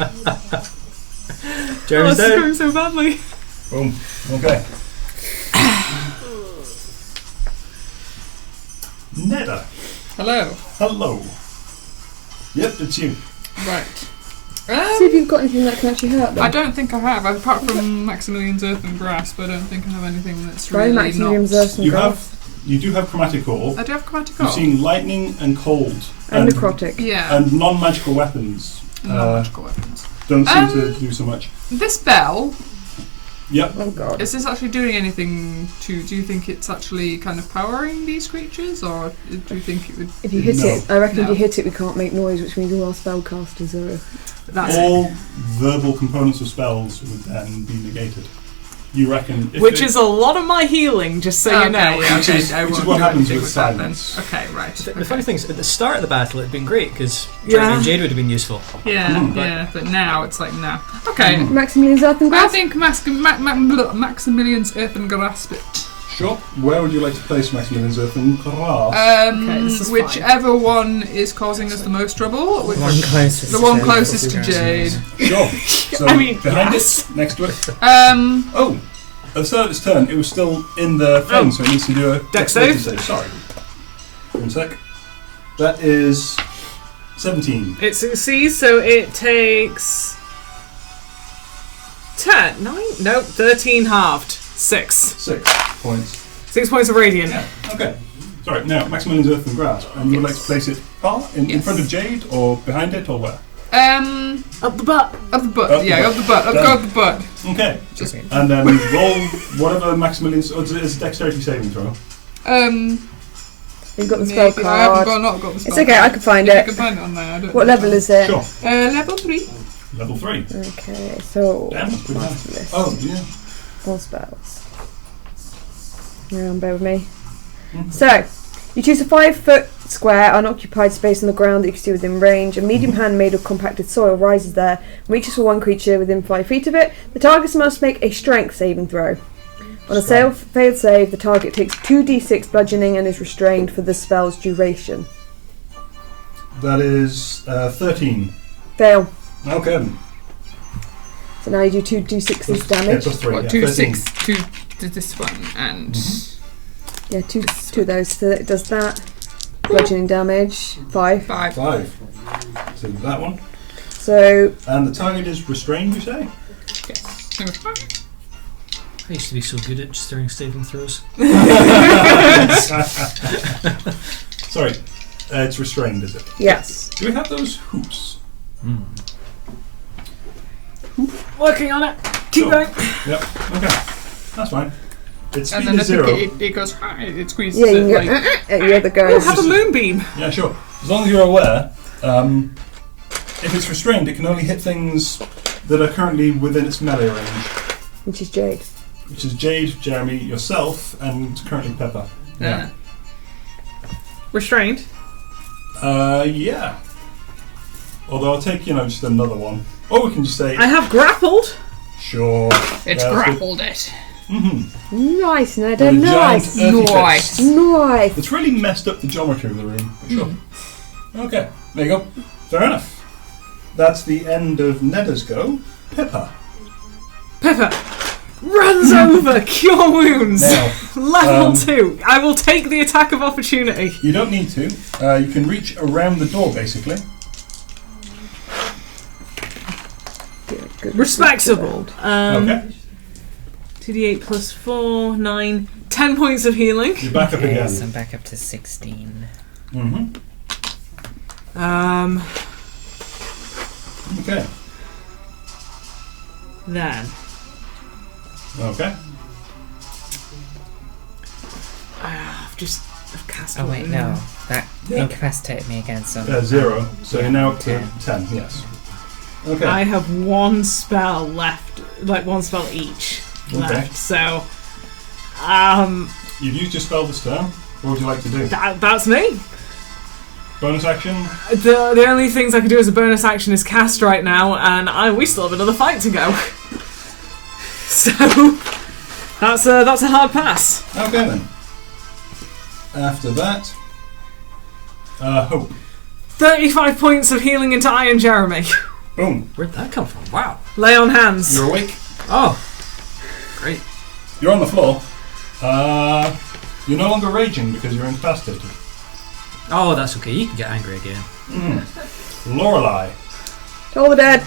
Jeremy's this is down. going so badly. Boom. Okay. Neda. Hello. Hello. Yep, it's you. Right. See if you've got anything that can actually hurt them. I don't think I have, apart from Maximilian's Earth and Grasp. I don't think I have anything that's Try really Maximilian's not. Earth and You Grasp. you do have chromatic ore. I do have chromatic You've ore. seen lightning and cold And necrotic. Yeah. and non-magical weapons. Non-magical weapons. Don't seem to do so much. This bell, Yep. Oh god. is this actually doing anything to... Do you think it's actually kind of powering these creatures, or do you think it would... If you hit No. it, I reckon if No. you hit it, we can't make noise, which means all our spellcasters are. That's All verbal components of spells would then be negated. You reckon? If Which it- is a lot of my healing, just so you know. Yeah, Which okay, is- I which is won't what do happens anything with that then. silence. Okay, right. The funny thing is, at the start of the battle, it'd been great because Jeremy Yeah. and Jade would have been useful. Yeah, Mm. yeah, but now it's like, no. Okay. Maximilian's Earth and I Grasp? think Maximilian's Earth and Grasp it. Sure. Where would you like to place Maximilian's Earth and Grasp? Okay, this is Whichever one is causing us the most trouble. Which, One closest the one to closest to Jade. Jade. Sure. So I mean, behind yes. it, next to it. Um, At the start of its turn, it was still in the thing, so it needs to do a Dex dexterity save? Sorry. 1 sec. That is 17. It succeeds, so it takes 10, 9, no, 13 halved. 6. 6 points. 6 points of radiant. Yeah. Okay. Sorry. Now Maximilian's Earth and Grasp, and you would like to place it in Yes. front of Jade, or behind it, or where? Up the butt. Up the butt. Up the Yeah, butt. up the butt. Up Done. go up the butt. Okay. Just, And then roll whatever Maximilian's. Oh, it's a dexterity saving throw. You've got the spell Maybe I haven't card. not got the spell It's okay, I can find If it. you can find it on there. I don't What know. level is it? Sure. Level 3. Level 3. Okay, so Damn, that's pretty master high. list. Oh, yeah. All spells. Bear with me. Mhm. So, you choose a 5-foot square unoccupied space on the ground that you can see within range. A medium hand made of compacted soil rises there and reaches for one creature within 5 feet of it. The target must make a strength saving throw. On a failed save, the target takes 2d6 bludgeoning and is restrained for the spell's duration. That is 13. Fail. Okay then. So now you do 2d6 Yeah, damage. plus 3. What, yeah, 2, 13. 6, 2 to this one, and Yeah, two of those. So it does that. Bludgeoning damage. 5. 5. 5. So that one. So And the target is restrained, you say? Yes. I used to be so good at just doing saving throws. Sorry. It's restrained, is it? yes. Do we have those hoops? Working on it. Keep Sure. going. Yep. Okay. That's fine. Its And speed then I is think 0. it goes high, it squeezes Yeah, you it can go like... at the other Oh, guys. have a moonbeam. Yeah, sure. As long as you're aware, if it's restrained, it can only hit things that are currently within its melee range, Which is Jade. which is Jade, Jeremy, yourself, and currently Pepper. Yeah. Restrained. Yeah. Although I'll take, just another one. Or we can just say, I have grappled. sure. It's Yeah, that's grappled it. Mm-hmm. Nice, Ned. With a Nice. giant earthy Nice. fist. Nice. It's really messed up the geometry of the room. Sure. Okay, there you go. Fair enough. That's the end of Neda's go. Pippa. Pepper runs over cure wounds. Now, Level 2. I will take the attack of opportunity. you don't need to. You can reach around the door, basically. Good. Respectable. Okay. 2d8 plus 4, 9, 10 points of healing. You're back up Okay, again. so I'm back up to 16. Mm-hmm. Okay. Then Okay. I've cast. Oh wait, one. no. That Yeah. incapacitated me again, so... 0. So Yeah, you're now up to 10. 10, yes. Okay. I have one spell left, like one spell each Okay. left. So, You've used your spell this turn. What would you like to do? that's me. Bonus action? The only things I can do as a bonus action is cast right now, and we still have another fight to go. So that's a hard pass. Okay then. After that, Hope. 35 points of healing into Iron Jeremy. Boom. Where'd that come from? Wow. Lay on hands. You're awake. Oh, great. You're on the floor. You're no longer raging because you're incapacitated. Oh, that's okay. You can get angry again. Lorelei. Toll the dead.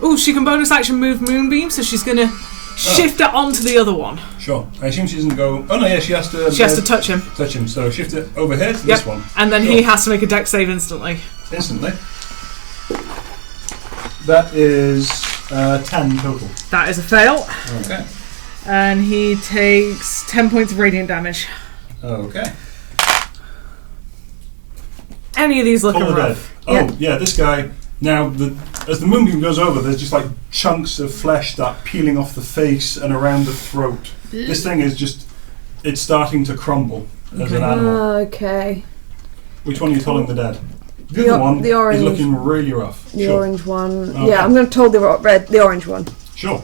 Oh, she can bonus action move Moonbeam, so she's gonna shift it onto the other one. Sure. I assume she doesn't go. Oh no, yeah, she has to. She has to touch him, touch him. So shift it over here to Yep. this one and then Sure. he has to make a dex save instantly. instantly. That is 10 total. That is a fail, Okay. and he takes 10 points of radiant damage. Okay. Any of these looking Full of rough? dead. Oh yeah, this guy. Now, as the moonbeam goes over, there's just like chunks of flesh start peeling off the face and around the throat. This thing is it's starting to crumble as an animal. Okay. Which one are you calling the dead? The The other o- one the orange. is looking really rough. The Sure. orange one. Okay. Yeah, I'm going to toll the orange one. Sure.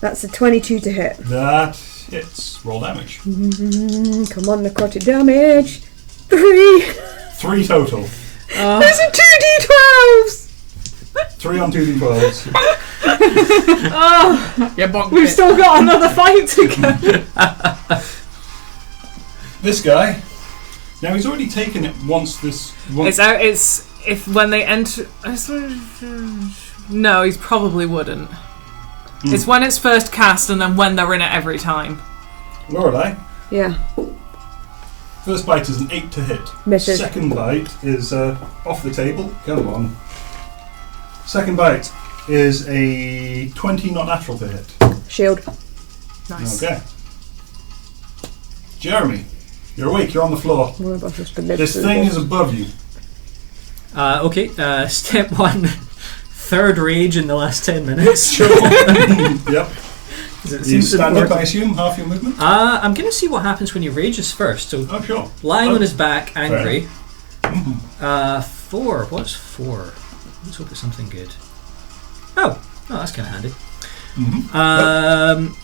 That's a 22 to hit. That hits. Roll damage. Come on, necrotic damage. 3. 3 total. There's a 2d12s. 3 on 2d12s. Yeah, bonk We've it. still got another fight to go. This guy. Now he's already taken it once this. It's if when they enter. No, he probably wouldn't. It's when it's first cast and then when they're in it every time. Lorelei. Yeah. First bite is an 8 to hit. Misses. Second bite is off the table. Come on. Second bite is a 20, not natural to hit. Shield. Nice. Okay. Jeremy, You're awake. You're on the floor. One of us has to live This through thing this. is above you. Okay, step 1. Third rage in the last 10 minutes. Sure. Yep. It You seems stand up, important. I assume, half your movement? I'm going to see what happens when he rages first. So, Oh, sure. lying Oh. on his back, angry. Mhm. 4. What's 4? Let's hope it's something good. Oh, that's kind of handy. Mhm.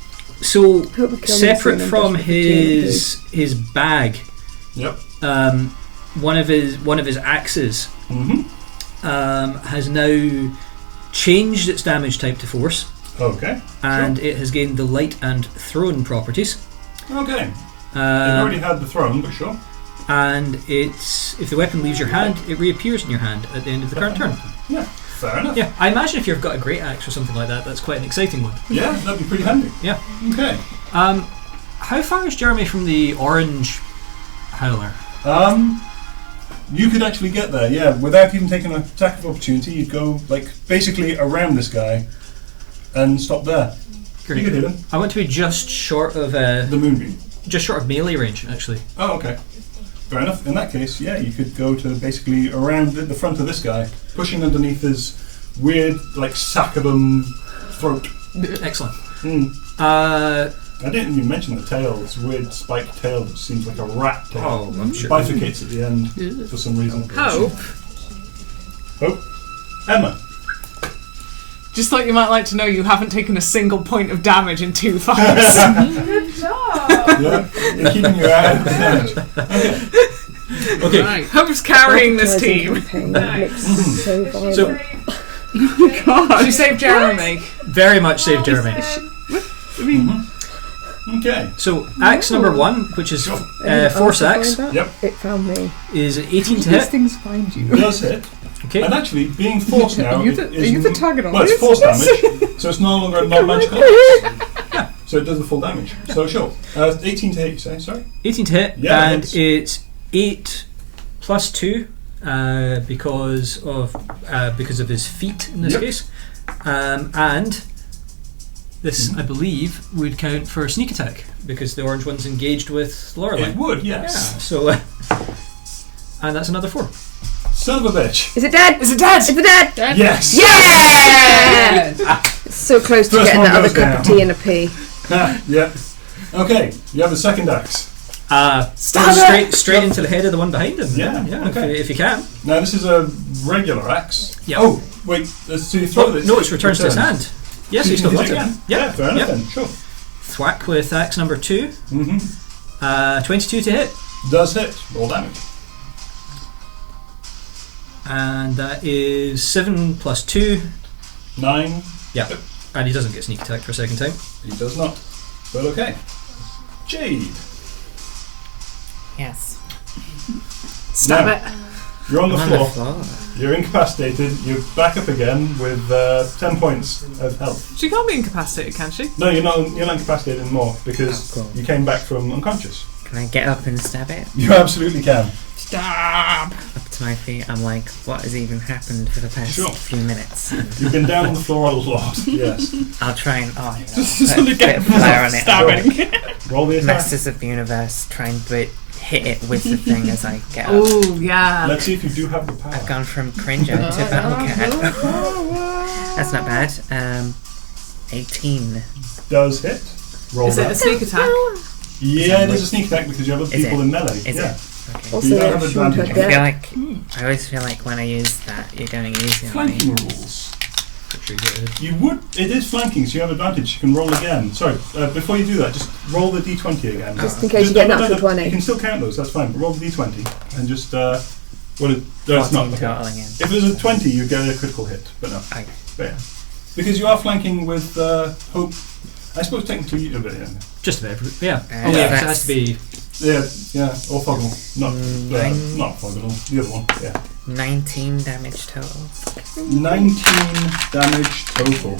So, Hope we kill him separate soon and from desperate for TNT. his bag, Yep. one of his axes Mm-hmm. has now changed its damage type to force, Okay. and it has gained the light and thrown properties. Okay. You already had the throne, but sure. And if the weapon leaves your hand, it reappears in your hand at the end of the current turn. Yeah. Fair enough. Yeah, I imagine if you've got a great axe or something like that, that's quite an exciting one. Yeah, that'd be pretty handy. Yeah. Okay. How far is Jeremy from the orange howler? You could actually get there, yeah, without even taking an attack of opportunity. You'd go, like, basically around this guy and stop there. Great. You could hit him. I want to be just short of The moonbeam. melee range, actually. Oh, okay. Fair enough. In that case, yeah, you could go to basically around the front of this guy, pushing underneath his weird, like, saccadum throat. Excellent. Hmm. Uh, I didn't even mention the tail, this weird spiked tail that seems like a rat tail. I'm sure. Bifurcates at the end for some reason. Hope. Hope. Emma. Just thought you might like to know you haven't taken a single point of damage in 2 fights. Good job. Yeah, you're keeping your eye out for damage. Okay. Right. Hope's carrying this Advertising team. campaign that looks so violent. So- She saved Jeremy. Very much saved Jeremy. Okay. So, axe number 1, which is Sure. force After axe, find that, Yep. It found me. is 18 to These hit. things find you. Does hit. Okay. And actually, being forced now Are you the, is are you the target on well, it's this? force damage, so it's no longer a non-magical. Yeah. So it does the full damage. So sure. 18 to hit, you say? Sorry. 18 to hit, Yeah, and it's- it's 8 plus 2 because of his feet in this Yep. case, and this I believe would count for sneak attack because the orange one's engaged with Lorelei. It would, Yeah. yes. So, and that's another 4. Son of a bitch. Is it dead? Is it dead? Is it dead? Yes. Yeah! It's so close to First getting one that other goes cup of down. tea and a pea. Yeah. Okay. You have the second axe. Straight into the head of the one behind him. Yeah, okay. If you can. Now this is a regular axe. Yep. Oh wait. So you throw Oh, it. no, it returns to his hand. Yes, So he's you still can got hit it. again. Yeah, Yeah. Fair enough yep. then. Sure. Thwack with axe number 2. Mm-hmm. 22 to hit. Does hit. Roll damage. And that is 7 plus 2. 9. Yeah. And he doesn't get sneak attack for a second time. He does not. Well, okay. Jade. Yes. Stab Now, it. You're on the I'm on floor. the floor. You're incapacitated. You're back up again with 10 points of health. She can't be incapacitated, can she? No, you're not incapacitated anymore because Oh, cool. you came back from unconscious. Can I get up and stab it? You absolutely can. Stab. Up to my feet, I'm like, what has even happened for the past Sure. few minutes? And You've been down on the floor a lot. Yes. I'll try and Just put a to bit get of flair on it. stabbing. Roll the attack. Masters of the Universe, try and hit it with the thing as I get up. Oh, yeah. Let's see if you do have the power. I've gone from Cringer to Battlecat. That's not bad. 18. Does hit. Roll Is it a that. sneak attack? Yeah, it is a sneak attack because you have other Is people it? in melee. Is yeah. it? Okay. Also, you don't have short advantage. her I feel death. like I always feel like when I use that, you're going easy on me. Flanking rules. Pretty sure you get it. You would. It is flanking, so you have advantage. You can roll again. Sorry. Before you do that, just roll the d20 again. Just in case you get natural 20. You can still count those. That's fine. But roll the d20 and just. Well, it's not. 14 Okay. total again. If there's a 20, you get a critical hit. But no. Okay. But yeah. Because you are flanking with Hope. I suppose technically you. But yeah. Just about every. Yeah. Uh, Oh, yeah, 'cause it that's- has to be. Yeah. Or Foggle. Not. Nine. Not Foggle. The other one. Yeah. 19 damage total. 19 damage total.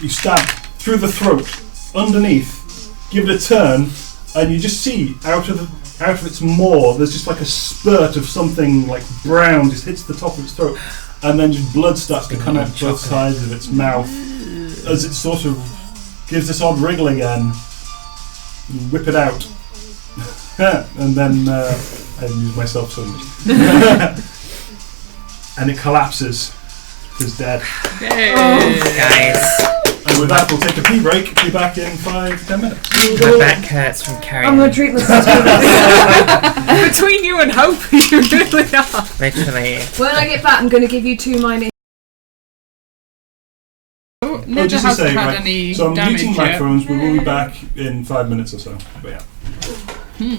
You stab through the throat, underneath, give it a turn, and you just see out of its maw, there's just like a spurt of something like brown just hits the top of its throat, and then just blood starts to come out both sides of its mouth as it sort of gives this odd wriggle again. You whip it out. And then I use myself so much. And it collapses. It's dead. Guys, And with that, we'll take a pee break. Be back in 5 to 10 minutes. my back hurts from carrying. I'm gonna treat myself. Between you and Hope, you really are. Literally. When I get back, I'm gonna give you 2 minor. Oh, Ned just to hasn't say, had right, any so I'm damage muting yet. microphones. We will be back in 5 minutes or so. But yeah.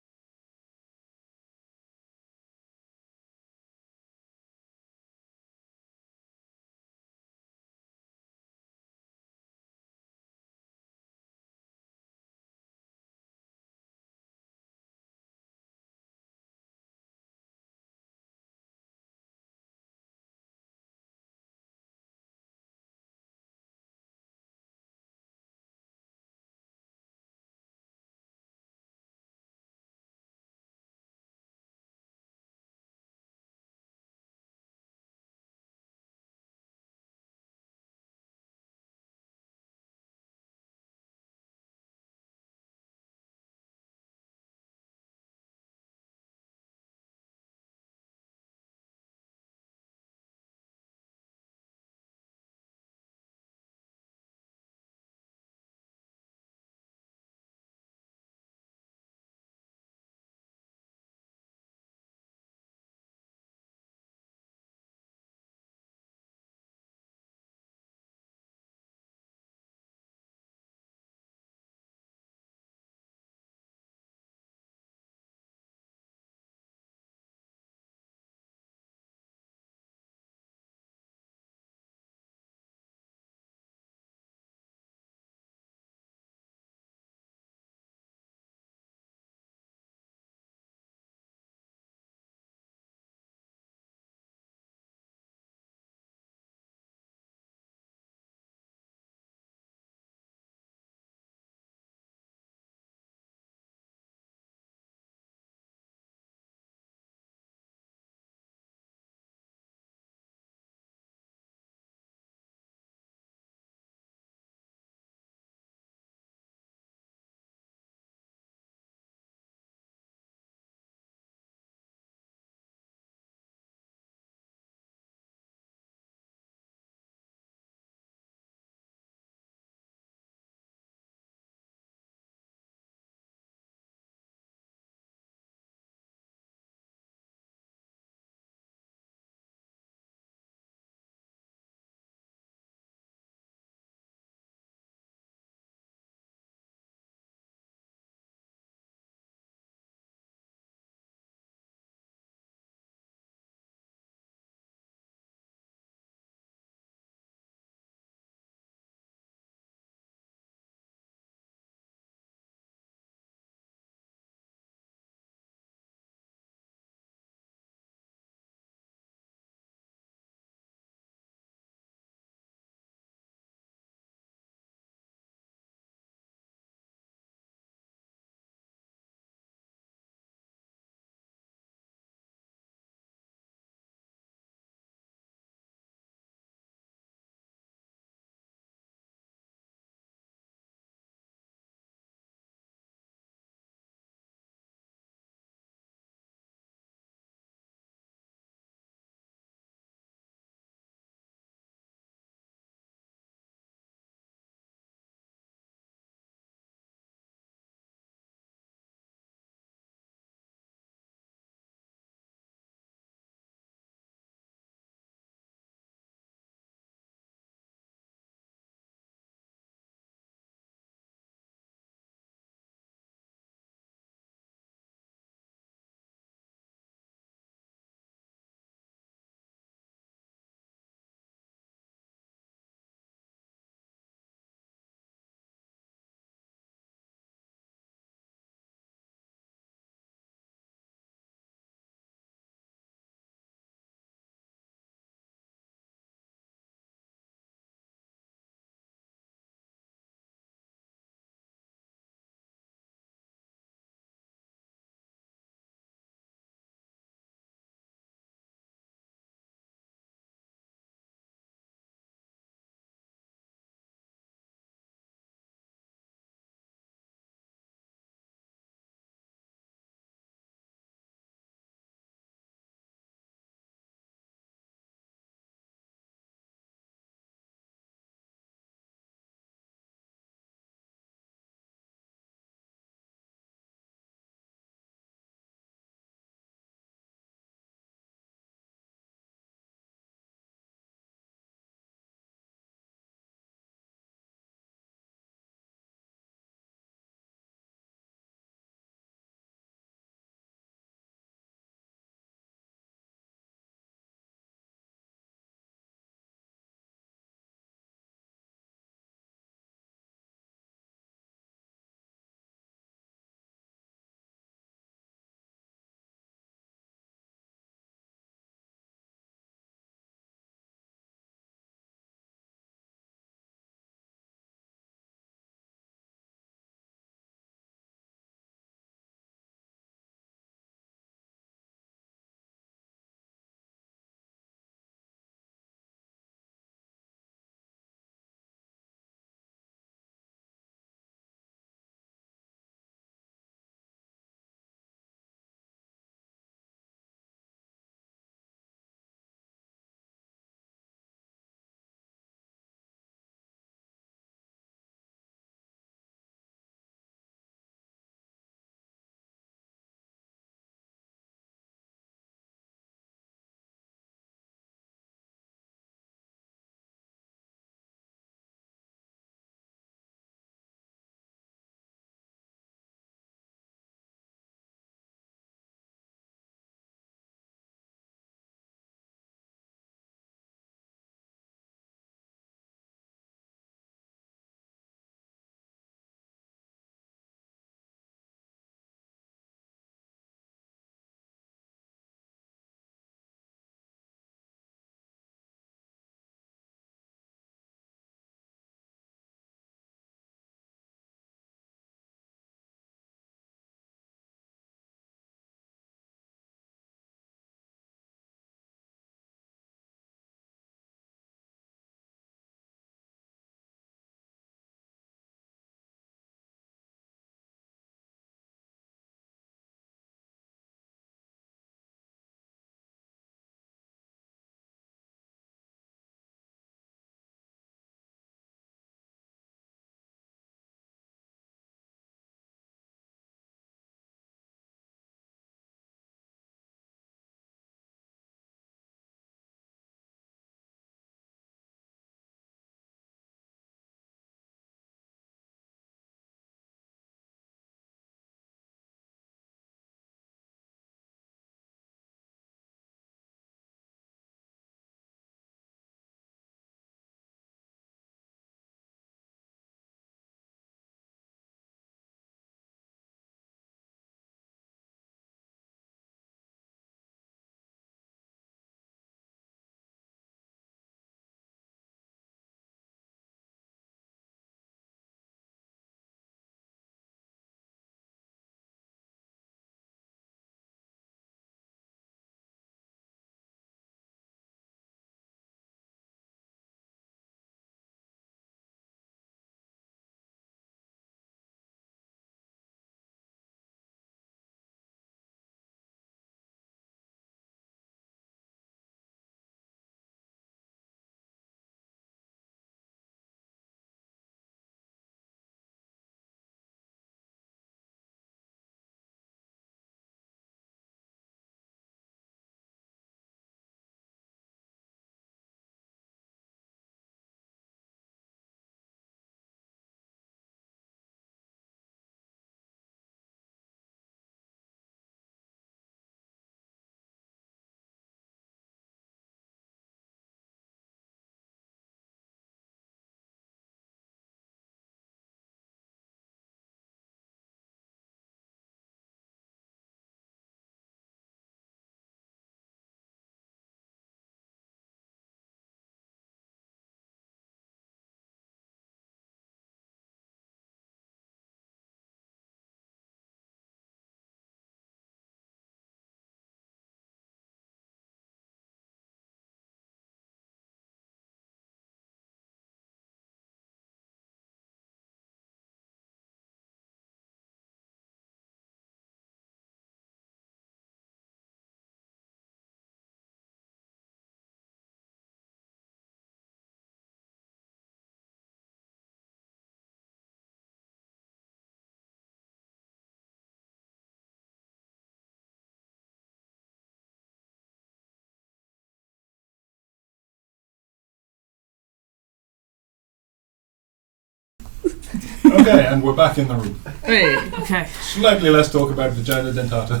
Okay, and we're back in the room. Hey. Okay. Slightly less talk about vagina dentata.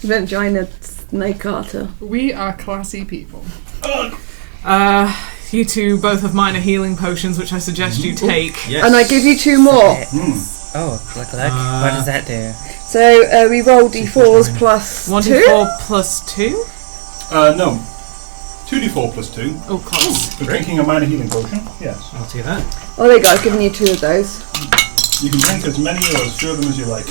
Vagina snake arter. We are classy people. You two both have minor healing potions, which I suggest you take. Yes. And I give you 2 more. Oh, look. What does that do? So we roll d4s plus 2. 1d4 plus 2? No. 2d4 plus 2. Oh, close. For drinking a minor healing potion. Yes. I'll take that. Oh, there you go. I've given you 2 of those. You can drink as many or as few of them as you like.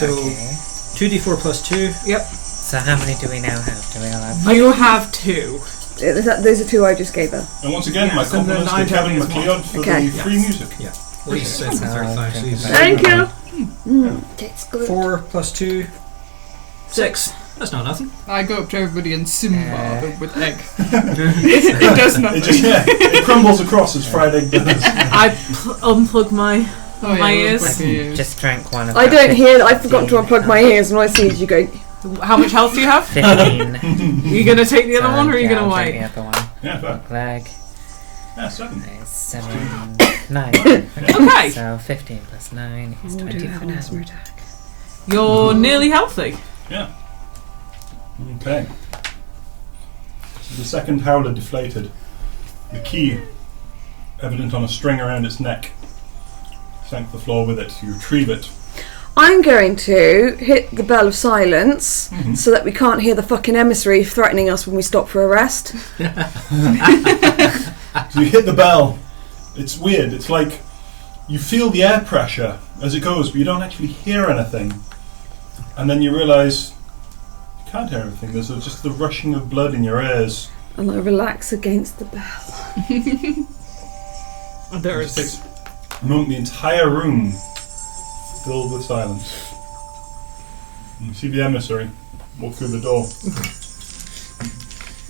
So- Okay. 2d4 plus 2. Yep. So how many do we now have? Do we all have? You have 2. Those are 2 I just gave her. And once again, Yeah, my so compliments then to I Kevin don't use McLeod for Okay. the free music. Please send So, 35. So he's Thank you. Tastes good. 4 plus 2. 6. That's not nothing. I go up to everybody and Simba with egg. It It does nothing. it crumbles across as fried egg does. I unplug my Oh, yeah, my we'll ears. put the ears. Just drank one of I the don't hear. I forgot to unplug my ears, and all I see is you go. How much health do you have? 15. Are you gonna take the other one, or are you Yeah, gonna I'll take wait? the other one. Yeah, fair. Leg. Yeah, 7. 7. 9. Okay. So 15 plus 9 is 24 now. You're nearly healthy. Yeah. Okay. So the second howler deflated. The key, evident on a string around its neck, sank the floor with it. You retrieve it. I'm going to hit the bell of silence Mhm. so that we can't hear the fucking emissary threatening us when we stop for a rest. So you hit the bell. It's weird. It's like you feel the air pressure as it goes, but you don't actually hear anything. And then you realise you can't hear anything. There's just the rushing of blood in your ears. And I relax against the bell. There It just takes a moment. The entire room filled with silence. And you see the emissary walk through the door.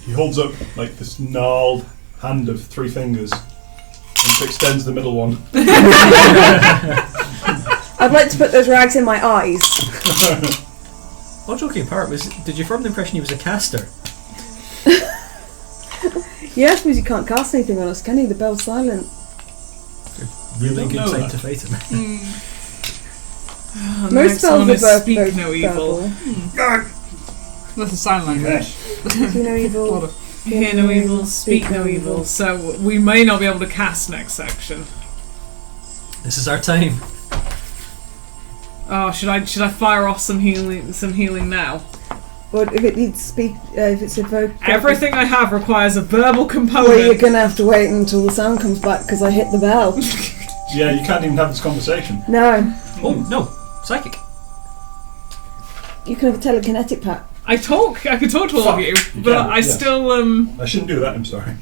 He holds up like this gnarled hand of 3 fingers and extends the middle one. I'd like to put those rags in my eyes. All joking apart, did you form the impression he was a caster? Yes, because you can't cast anything on us, can you? The bell's silent. Really don't good know time that. to fight him. Most Next spells one are is both speak no evil. That's a sign language. See no evil. Hear no evil, speak no evil. So we may not be able to cast next section. This is our time. Oh, should I fire off some healing now? But if it needs speak, if it's evoke, Everything I have requires a verbal well, component. you're gonna have to wait until the sound comes back because I hit the bell. Yeah, you can't even have this conversation. No, Oh, no. Psychic. you can have a telekinetic pack. I could talk to all Fuck, of you, you but can, I yes. still I shouldn't do that, I'm sorry.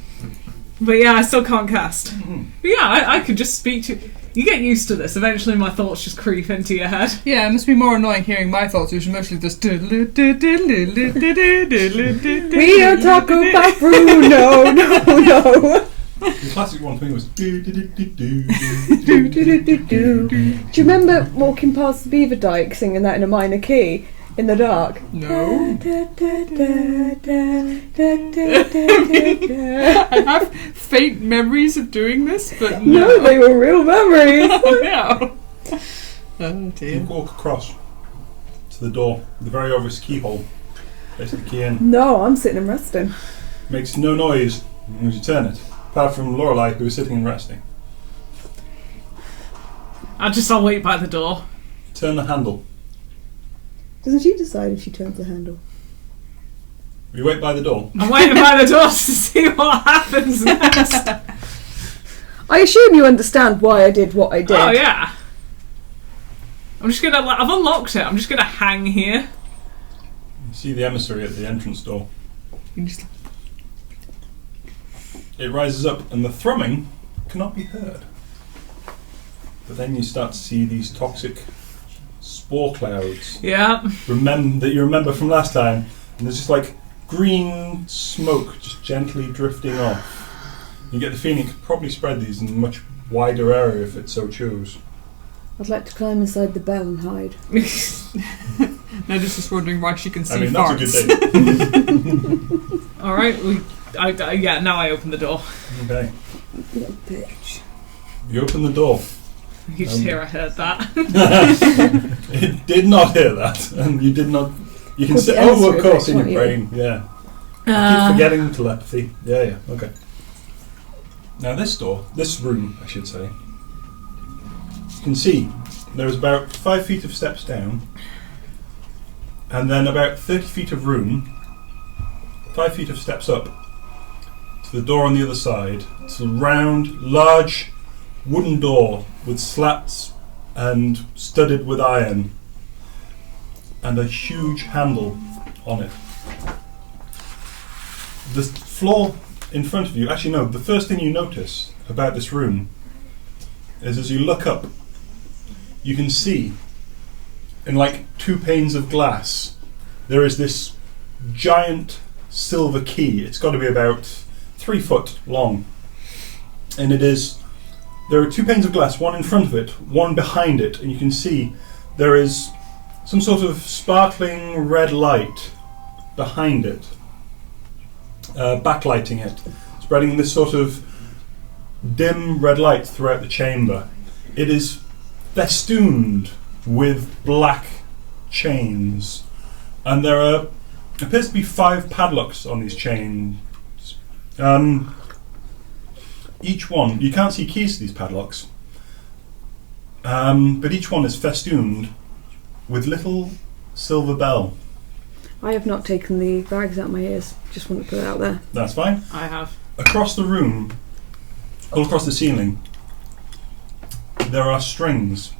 but yeah, I still can't cast. Mhm. But yeah, I could just speak to. You get used to this. Eventually, my thoughts just creep into your head. Yeah, it must be more annoying hearing my thoughts, which are mostly just. We don't talk about Bruno, no. The classic one for me was do do do do do Do, do, do, do. Do you remember walking past the beaver dike singing that in a minor key in the dark? No. Da, da, da, da, da, da, da, da. I have faint memories of doing this, but No, they were real memories. no. Oh You dear. walk across to the door, the very obvious keyhole. Place the key in. No, I'm sitting and resting. Makes no noise as you turn it, apart from Lorelei, who is sitting and resting. I'll wait by the door. Turn the handle. Doesn't she decide if she turns the handle? You wait by the door. I'm waiting by the door to see what happens next. I assume you understand why I did what I did. Oh yeah. I'm just gonna. I've unlocked it. I'm just gonna hang here. You see the emissary at the entrance door. You just- It rises up, and the thrumming cannot be heard. But then you start to see these toxic spore clouds. Yeah. That you remember from last time, and there's just like green smoke just gently drifting off. You get the feeling it could probably spread these in a much wider area if it so chose. I'd like to climb inside the bell and hide. Now just was wondering why she can see I mean, farts. that's a good day. All right. Yeah. Now I open the door. Okay. You little bitch. You open the door. You just hear I heard that. It did not hear that, and you did not. You can Course say, the "Oh, answer of course," effect, in your can't you? brain. Yeah. I keep forgetting telepathy. Yeah. Okay. Now this door, this room, I should say. You can see there's about 5 feet of steps down, and then about 30 feet of room. 5 feet of steps up to the door on the other side. It's a round, large wooden door with slats and studded with iron, and a huge handle on it. The floor in front of you, actually no, the first thing you notice about this room is as you look up, you can see in like 2 panes of glass, there is this giant silver key. It's got to be about 3 foot long, and there are 2 panes of glass, one in front of it, one behind it, and you can see there is some sort of sparkling red light behind it, backlighting it, spreading this sort of dim red light throughout the chamber. It is festooned with black chains, and there appears to be 5 padlocks on these chains. Each one, you can't see keys to these padlocks, but each one is festooned with little silver bell. I have not taken the bags out of my ears. Just want to put it out there. That's fine. I have. Across the room, all across the ceiling, there are strings,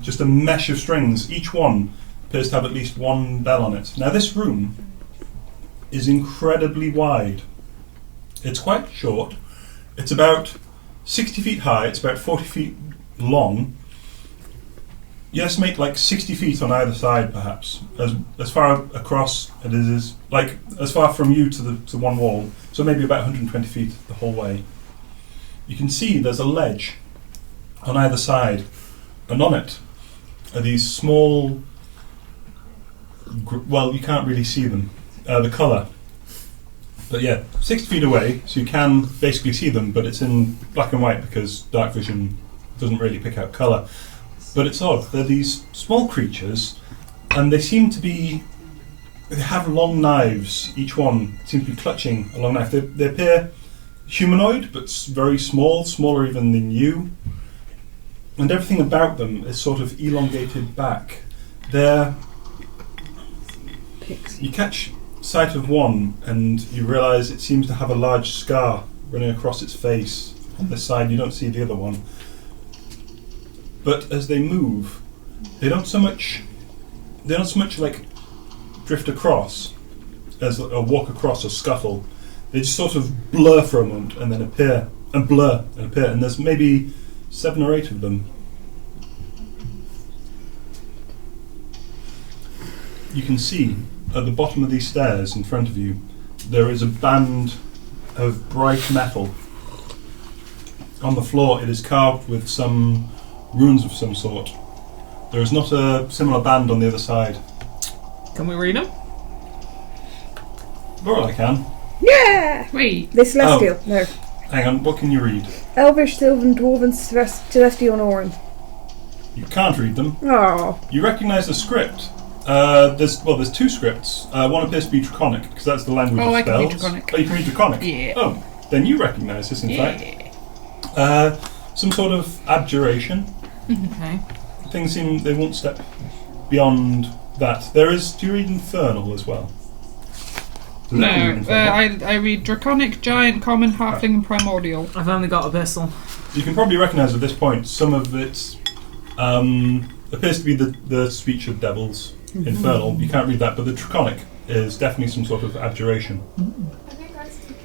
just a mesh of strings. Each one appears to have at least 1 bell on it. Now this room is incredibly wide. It's quite short. It's about 60 feet high. It's about 40 feet long. You estimate like 60 feet on either side, perhaps, as far across it is like as far from you to one wall. So maybe about 120 feet the whole way. You can see there's a ledge on either side, and on it are these small. Well, you can't really see them, the colour. But yeah, 60 feet away, so you can basically see them, but it's in black and white because dark vision doesn't really pick out colour. But it's odd. They're these small creatures, and they seem to be. They have long knives. Each one seems to be clutching a long knife. They appear humanoid, but very small, smaller even than you. And everything about them is sort of elongated back. You catch sight of one, and you realise it seems to have a large scar running across its face. On this side, you don't see the other one. But as they move, they don't so much like drift across as or walk across or scuttle. They just sort of blur for a moment and then appear and blur and appear. And there's maybe 7 or 8 of them. You can see at the bottom of these stairs in front of you, there is a band of bright metal. On the floor, it is carved with some runes of some sort. There is not a similar band on the other side. Can we read them? Well, I can. Yeah! Wait. The Celestial. No. Hang on, what can you read? Elvish, Sylvan, Dwarven, Celestial, and Auran. You can't read them. Oh. You recognise the script. There's 2 scripts. One appears to be Draconic, because that's the language Oh, of I can read spells. Draconic. Oh, you can read Draconic? Yeah. Oh, then you recognise this, in fact. Some sort of abjuration. Okay. Things seem they won't step beyond that. Do you read Infernal as well? Does No, anyone read Infernal? I read Draconic, Giant, Common, Halfling, and Primordial. I've only got Abyssal. You can probably recognise at this point some of it appears to be the speech of devils. Infernal, you can't read that, but the Draconic is definitely some sort of abjuration. I think I speak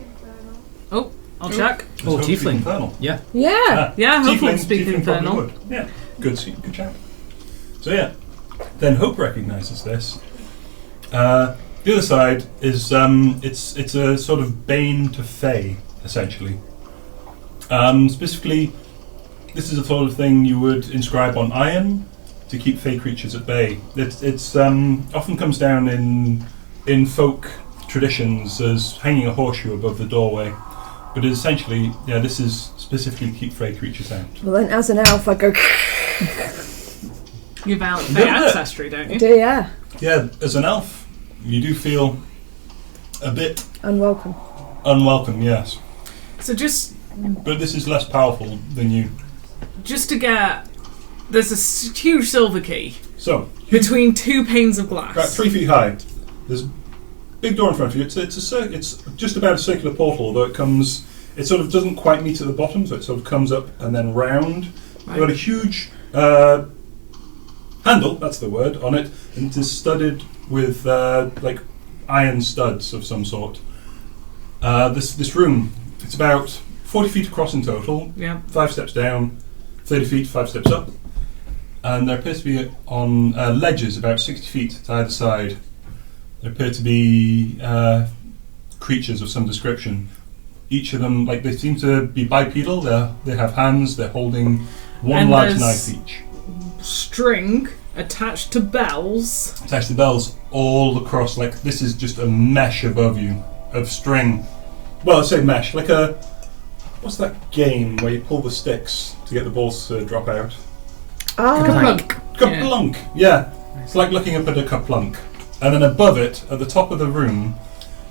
Infernal. I'll check. Let's Oh, hope it's Tiefling. Infernal. Yeah. Yeah. Yeah, hopefully Tiefling, speak Tiefling probably Infernal. would. Yeah, good chat. So yeah, then Hope recognises this. The other side is it's a sort of bane to Fae, essentially. Specifically, this is the sort of thing you would inscribe on iron to keep Fae creatures at bay. It's often comes down in folk traditions as hanging a horseshoe above the doorway. But essentially, yeah, this is specifically to keep Fey creatures out. Well, then, as an elf, I go. You've out Little bit. ancestry, don't you? Do yeah, Yeah, as an elf, you do feel a bit unwelcome. unwelcome, yes. So just But this is less powerful than you. to get, there's a huge silver key So, between two panes of about glass. 3 feet high. There's a big door in front of you. It's just about a circular portal, although it sort of doesn't quite meet at the bottom, so it sort of comes up and then round. You've got a huge handle, that's the word, on it, and it is studded with like iron studs of some sort. This room, it's about 40 feet across in total, Yeah. 5 steps down, 30 feet, 5 steps up, and there appears to be on ledges about 60 feet to either side. There appear to be creatures of some description. Each of them, like, they seem to be bipedal. They have hands. They're holding one And large there's- knife each. String attached to bells. Attach the bells all across. Like, this is just a mesh above you of string. Well, I say mesh, like a. What's that game where you pull the sticks to get the balls to drop out? Ah, Kaplunk. Kaplunk! Yeah. It's like looking up at a kaplunk. And then above it, at the top of the room,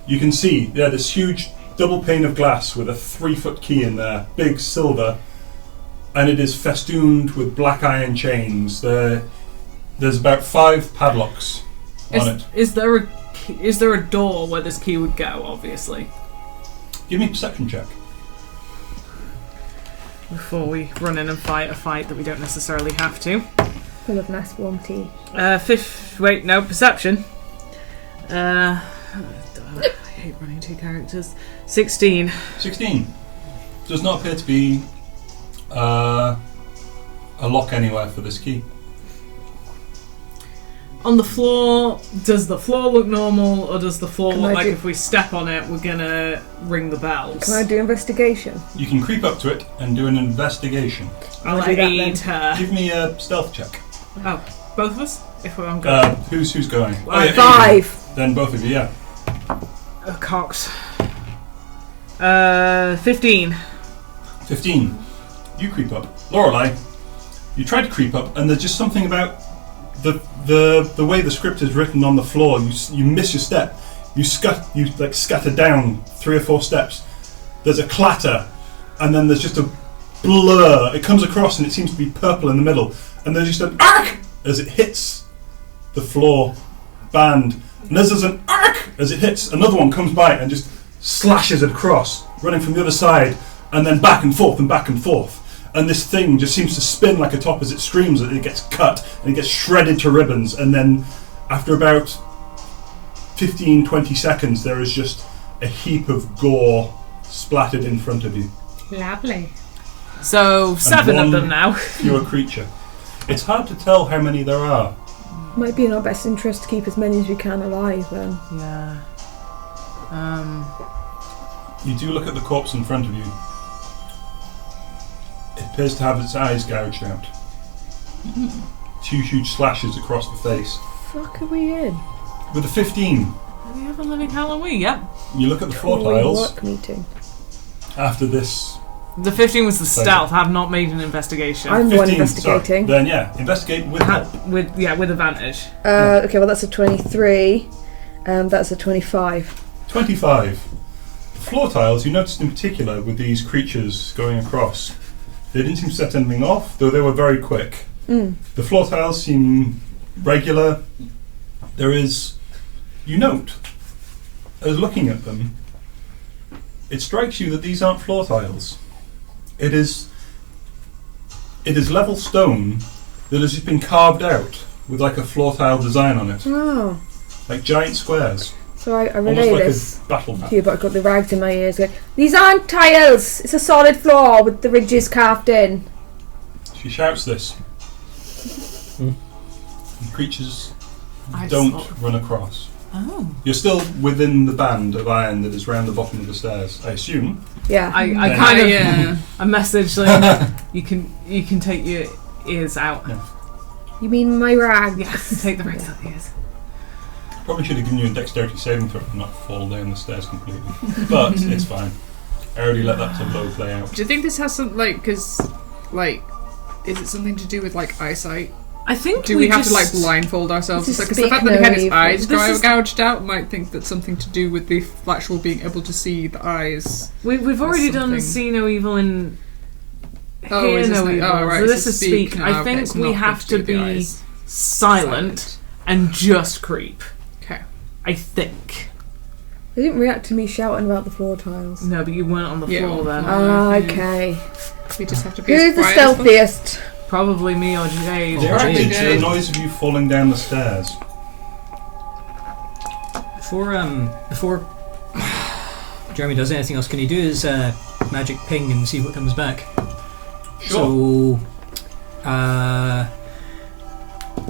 you can see, this huge double pane of glass with a 3-foot key in there, big silver, and it is festooned with black iron chains. There's about 5 padlocks on it. Is there a door where this key would go? Obviously, Give me a perception check. before we run in and fight a fight that we don't necessarily have to. full of nice warm tea. Perception. I hate running 2 characters. 16. 16. Does not appear to be a lock anywhere for this key. On the floor, does the floor look normal, or does the floor Can look I like do- if we step on it, we're gonna ring the bells? Can I do investigation? You can creep up to it and do an investigation. I'll do that then. aid her. Give me a stealth check. Oh, both of us? If we're on go. Who's going? Well, 5. Then both of you, yeah. Cox. 15. 15. You creep up. Lorelei, you try to creep up, and there's just something about the way the script is written on the floor. You miss your step. You scatter down 3 or 4 steps. There's a clatter, and then there's just a blur. It comes across, and it seems to be purple in the middle, and there's just an arc as it hits the floor band. And as there's an arc as it hits, another one comes by and just slashes it across, running from the other side, and then back and forth and back and forth. And this thing just seems to spin like a top as it screams, and it gets cut and it gets shredded to ribbons. And then after about 15-20 seconds, there is just a heap of gore splattered in front of you. Lovely. So, 7 of one- them now. Fewer creature. It's hard to tell how many there are. Might be in our best interest to keep as many as we can alive then. Yeah. You do look at the corpse in front of you. It appears to have its eyes gouged out. 2 huge slashes across the face. Fuck are we in? With a 15, We have a living Halloween, yep. you look at the floor Cool tiles work meeting. after this. The 15 was the Pleasure. stealth. I have not made an investigation. I'm the one 15, investigating. sorry. Then yeah, investigate with help. With advantage. Okay, well that's a 23. That's a 25. 25. The floor tiles, you noticed in particular with these creatures going across, they didn't seem to set anything off, though they were very quick. Mm. The floor tiles seem regular. There is, you note, as looking at them, it strikes you that these aren't floor tiles. It is level stone that has just been carved out with like a floor tile design on it, Oh. like giant squares, So I almost relay like this a battle map. to you, but I've got the rags in my ears going, these aren't tiles! It's a solid floor with the ridges carved in. She shouts this. And creatures I don't saw- run across. Oh. You're still within the band of iron that is round the bottom of the stairs, I assume. Yeah. I Yeah. kind of Yeah. a message like you can take your ears out. You mean my rags? Yeah, take the rest out the ears. Probably should have given you a dexterity saving throw and not fall down the stairs completely. But it's fine. I already let that tableau play out. Do you think this has some because is it something to do with eyesight? I think Do we have just, to blindfold ourselves? Just Because the speak fact that no he had his evil. eyes This is- gouged out might think that's something to do with the actual being able to see the eyes. We've already done something. see no evil and Oh, hear is this no not- evil. oh, right, So so this is speak. speak. No, I okay, think it's we not have to to do with the be eyes. silent and just creep. Okay. I think. They didn't react to me shouting about the floor tiles. No, but you weren't on the Yeah. floor then. Ah, okay. We just have to be Who's as the quiet as possible. stealthiest? Probably me or Jade. The Jade. the noise of you falling down the stairs. Before Jeremy does anything else, can he do his magic ping and see what comes back? Sure. So,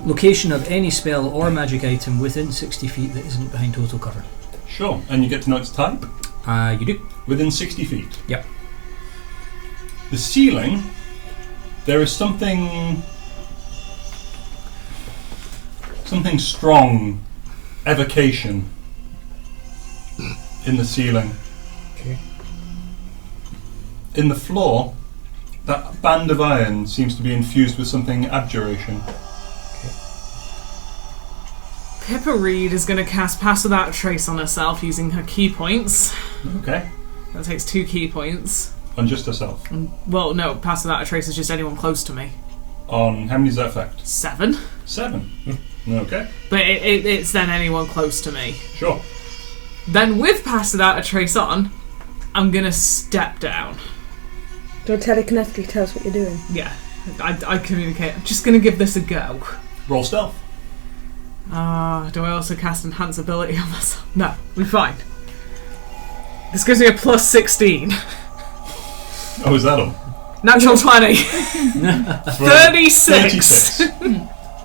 location of any spell or magic item within 60 feet that isn't behind total cover. Sure. And you get to know its type? You do. Within 60 feet. Yep. The ceiling, there is something strong, evocation in the ceiling. Okay. In the floor, that band of iron seems to be infused with something abjuration. Pippa Reed is going to cast Pass Without a Trace on herself using her key points. Okay. That takes 2 key points. On just herself. Well, no, Pass Without a Trace is just anyone close to me. On how many does that affect? 7. 7. Okay. But it's then anyone close to me. Sure. Then with Pass Without a Trace on, I'm going to step down. Do you telekinetically tell us what you're doing? Yeah, I communicate. I'm just going to give this a go. Roll stealth. Do I also cast Enhance Ability on myself? No, we're fine. This gives me a plus 16. Oh, is that all? Natural 20. For 36. 36.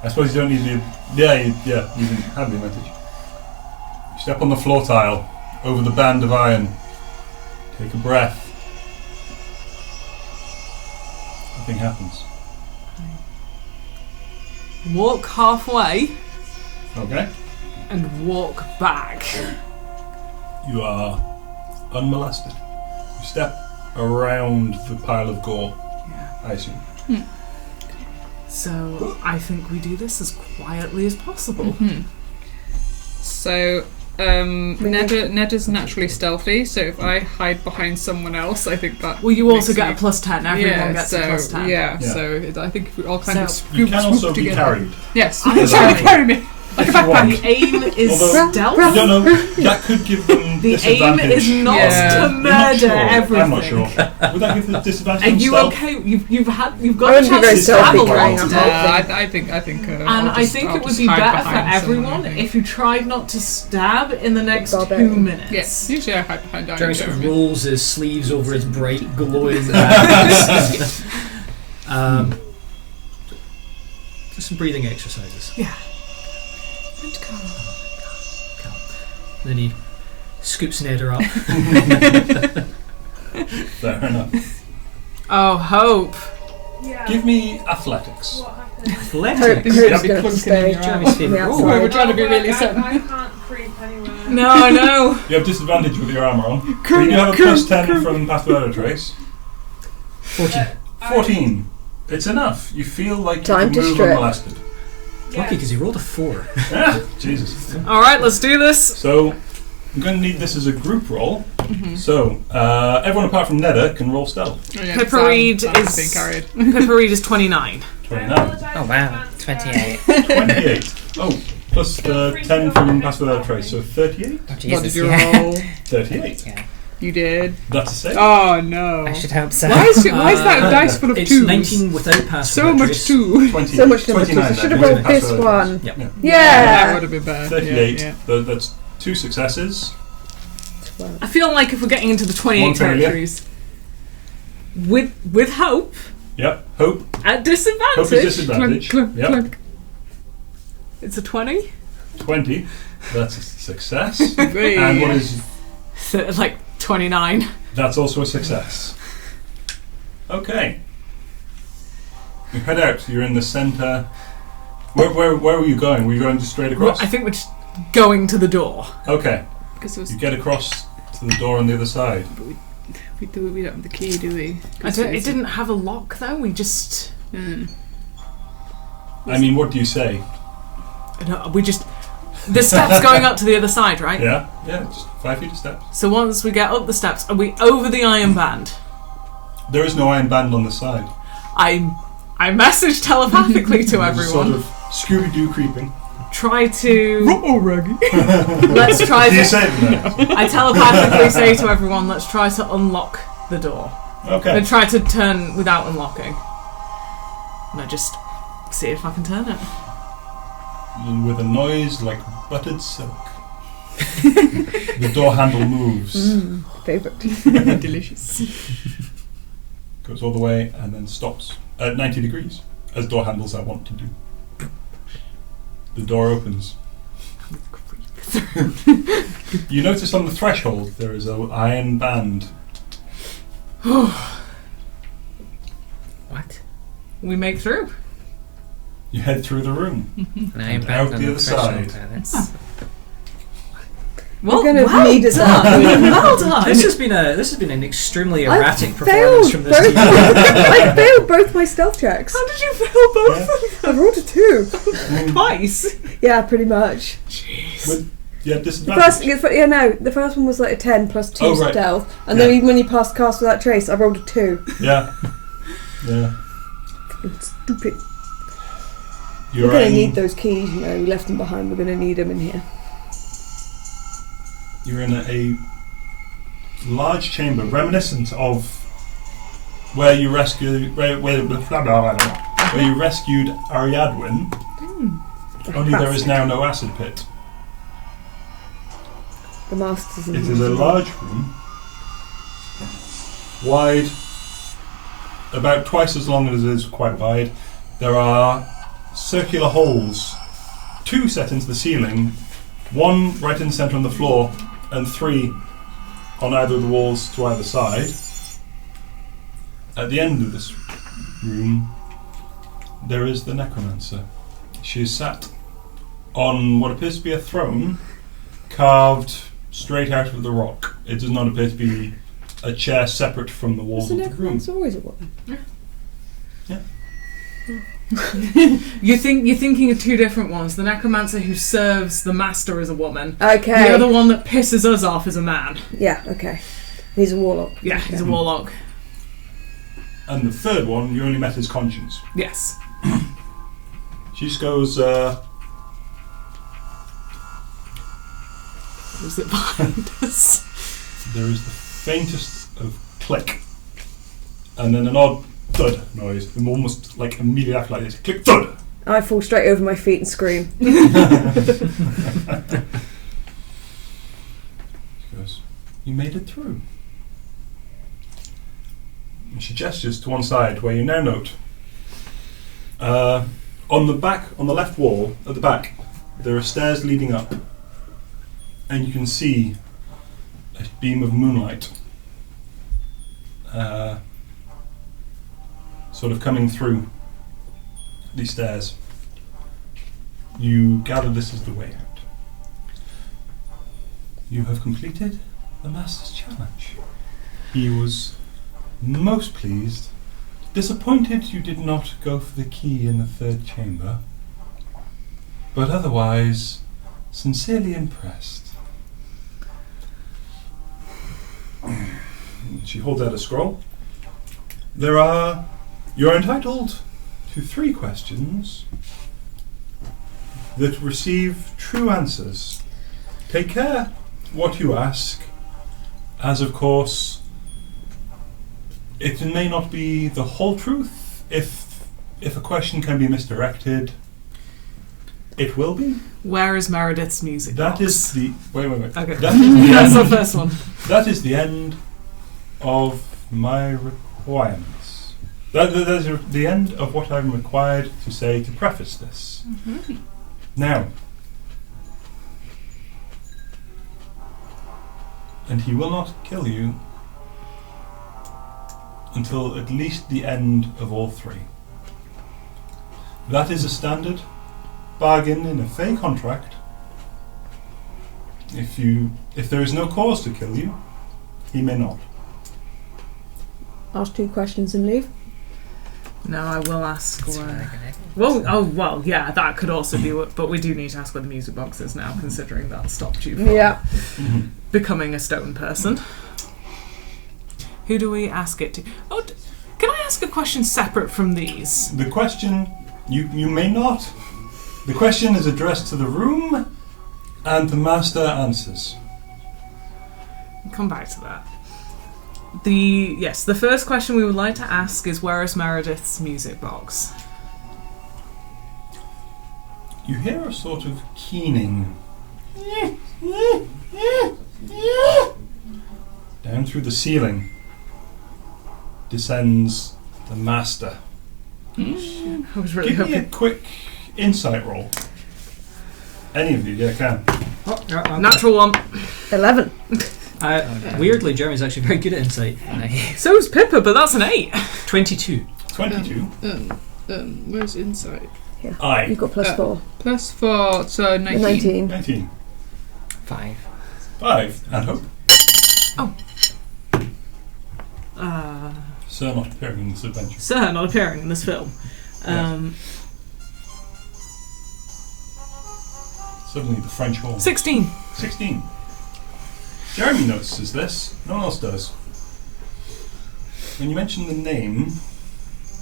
I suppose you don't need the... Yeah, you didn't have the advantage. You step on the floor tile, over the band of iron. Take a breath. Nothing happens. Walk halfway Okay. and walk back. You are unmolested. You step around the pile of gore, Yeah. I assume. So I think we do this as quietly as possible. So, Ned is naturally stealthy, so if I hide behind someone else, I think that. Well, you also makes get me- a plus 10. Everyone gets a plus 10. Yeah, Yeah. so I think if we all kind of So- You swoop, can swoop also be together. carried. Yes, I'm sorry, sorry. carry me. Like a If you want. backpack. The aim is Although- stealth. You don't know. That could give them The aim disadvantage. is not Yeah. to You're not murder sure. everything. I'm not sure. Would that give them disadvantage Are on you stealth? okay? You've got I a wouldn't be chance very to stab stealthy a carrying lot. a No, whole I think. And I'll I just- think I'll it would just be hide better for behind someone, everyone I think. if you tried not to stab in the next 2 Barbarian. minutes. Yes, usually I hide behind Jeremy sort of Jeremy. rolls his sleeves over his bright, glowing eyes. Just some breathing exercises. Yeah. Calm. Then he scoops Neder up. Fair enough. Oh, hope. Yeah. Give me athletics. What happened? Hope, Athletics. Yeah, Hope's be going to clunking stay in your Jeremy's on favourite the role. We're outside. trying to be really I certain. can't creep anywhere. No, no. You have disadvantage with your armour on. But you have a plus 10 from Path Without a Trace. 14. 14. It's enough. You feel like Time you to can move strip. unmolested. Lucky because he rolled a 4. Yeah, Jesus. All right, let's do this. So, I'm going to need this as a group roll. So, everyone apart from Neda can roll stealth. Oh, yeah, Pippa Sam- Reed Sam's is- being carried. Pippa Reed is 29. 29. Oh wow, 28. 28. Oh, plus 10 from Pass Without a Trace, so 38? Oh, Jesus, What did you yeah. roll? 38. Yeah. You did. That's a save. Oh no. I should hope so. Why is that dice full of It's twos? 19 without pass. So without much trace. 2. 20, So much number 2. 29 I should then, have rolled with Pass this Without a Trace. one. Yep. Yeah. That Yeah. would have been bad. 38. Yeah. That's 2 successes. I feel like if we're getting into the 28 One failure. territories, with hope Yep. Hope. at disadvantage, Hope is disadvantage. Clunk, Yep. clunk. it's a 20. 20. That's a success. Hey. And what is... So, like 29. That's also a success. Okay. You head out. You're in the centre. Where were you going? Were you going just straight Well, across? I think we're just going to the door. Okay. Because it was You get across to the door on the other side. We don't have the key, do we? It didn't have a lock though. We just. I mean, what do you say? We just. The steps going up to the other side, right? Yeah, just 5 feet of steps. So once we get up the steps, are we over the iron band? There is no iron band on the side. I message telepathically to There's a everyone. sort of Scooby-Doo creeping. Try to. Oh, Raggy. Let's try Do you to. say it then? I telepathically say to everyone, let's try to unlock the door. Okay. And try to turn without unlocking. And I just see if I can turn it. And with a noise like buttered silk, the door handle moves. Favourite. Delicious. Goes all the way and then stops at 90 degrees, as door handles are wont to do. The door opens. You notice on the threshold there is an iron band. What? We make through. You head through the room. And I am And back out on the the other threshold side. there. That's Well, gonna well need it up. done. Well done. This has been an extremely I erratic failed performance from both. this team. I failed both my stealth checks. How did you fail both I've rolled a 2. twice? Yeah, pretty much. With, yeah, The disadvantage. first, the first one was like a 10 plus 2 Oh, right. stealth, and Yeah. then even when you passed cast without trace, I rolled a 2. Yeah. It's stupid. You're We're gonna in, need those keys, you know. We left them behind. We're gonna need them in here. You're in a large chamber reminiscent of where you rescued where you rescued Ariadne. Only there is now no acid pit. The masters. It is a large room, wide, about twice as long as it is quite wide. There are circular holes, 2 set into the ceiling, 1 right in the centre on the floor, and 3 on either of the walls to either side. At the end of this room, there is the necromancer. She is sat on what appears to be a throne, carved straight out of the rock. It does not appear to be a chair separate from the walls Was the of the room. necromancer always a woman? You're thinking of 2 different ones. The necromancer who serves the master is a woman. Okay. The other one that pisses us off is a man. Yeah. Okay. He's a warlock. Yeah, he's a Okay. warlock. And the third one, you only met his conscience. Yes. She just goes, Was it behind us? there is the faintest of click, and then an odd thud noise, and almost like immediately after like this, click, thud! I fall straight over my feet and scream. She goes, you made it through. And she gestures to one side where you now note, on the left wall, at the back, there are stairs leading up, and you can see a beam of moonlight sort of coming through these stairs. You gather this is the way out. You have completed the Master's Challenge. He was most pleased. Disappointed you did not go for the key in the 3rd chamber, but otherwise sincerely impressed. She holds out a scroll. You're entitled to 3 questions that receive true answers. Take care what you ask, as of course it may not be the whole truth. If a question can be misdirected, it will be. Where is Meredith's music That box? is the wait. Okay. That is the That's the end. first one. That is the end of my requirements. That is the end of what I'm required to say to preface this. Now, and he will not kill you until at least the end of all 3. That is a standard bargain in a Fey contract. If there is no cause to kill you, he may not. ask 2 questions and leave? No, I will ask That's really where. good. Well, yeah, that could also be what, but we do need to ask where the music box is now, considering that stopped you from becoming a stone person. Who do we ask it to? Oh, can I ask a question separate from these? The question, you may not. The question is addressed to the room, and the master answers. Come back to that. The first question we would like to ask is, where is Meredith's music box? You hear a sort of keening down through the ceiling. Descends the master. I was really Give me a hoping. quick insight roll. Any of you, yeah, can. Natural 1. 11. Weirdly, Jeremy's actually very good at insight. So is Pippa, but that's an 8. 22. 22. Where's insight? Aye. You've got +4. +4, so 19. 19. 19. 5. 5. And hope. Sir not appearing in this adventure. Sir not appearing in this film. Suddenly the French horn. 16. 16. Jeremy notices this. No one else does. When you mention the name,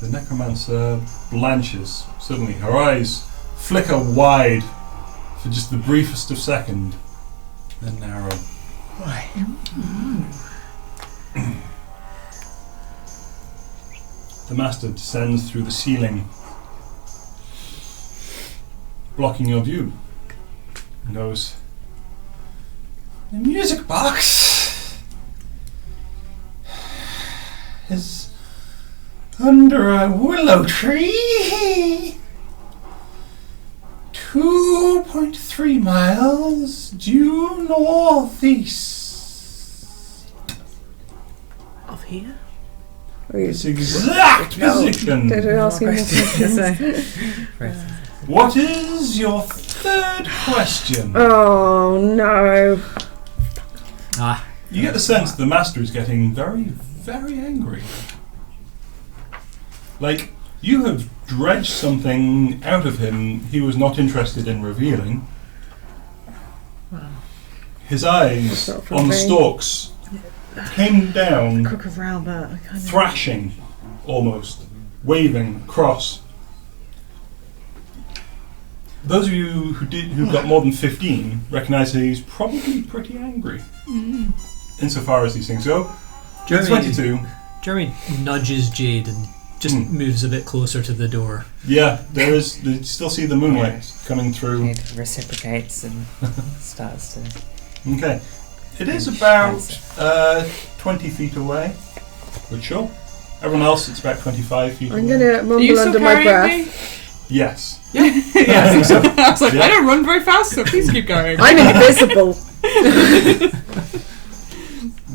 the necromancer blanches. Suddenly her eyes flicker wide for just the briefest of second, then narrow. Why? The master descends through the ceiling, blocking your view, and goes, "The music box is under a willow tree, 2.3 miles due northeast. Of here? This exact position. Don't ask him more questions. What is your third question?" Oh no. You get the sense the master is getting very, very angry. Like, you have dredged something out of him he was not interested in revealing. His eyes Sort of on the brain. stalks came down, Crook of Ralbert. thrashing almost, waving across. Those of you who got more than 15 recognise that he's probably pretty angry. Insofar as these things go. Jeremy, 22. Jeremy nudges Jade and just moves a bit closer to the door. Yeah, you still see the moonlight coming through. It reciprocates and starts to. Okay. It is about 20 feet away. But sure. Everyone else, it's about 25 feet I'm away. gonna Are you mumble still under my carrying breath. me? Yes. Yeah, I think so. I was like, Yeah. I don't run very fast, so please keep going. I'm invisible.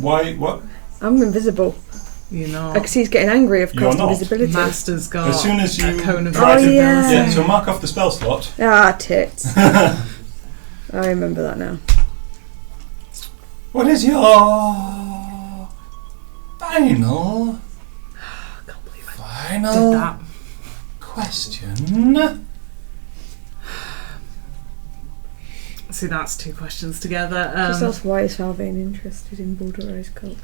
Why? What? I'm invisible. You know, I can see he's getting angry. I've You're cast not. invisibility. Master's got As soon as a you cone of try Oh, to, yeah. yeah, so mark off the spell slot. Ah, tits. I remember that now. What is your final did that. question? See, that's 2 questions together. Just ask why is Falvane interested in Balderai's cult?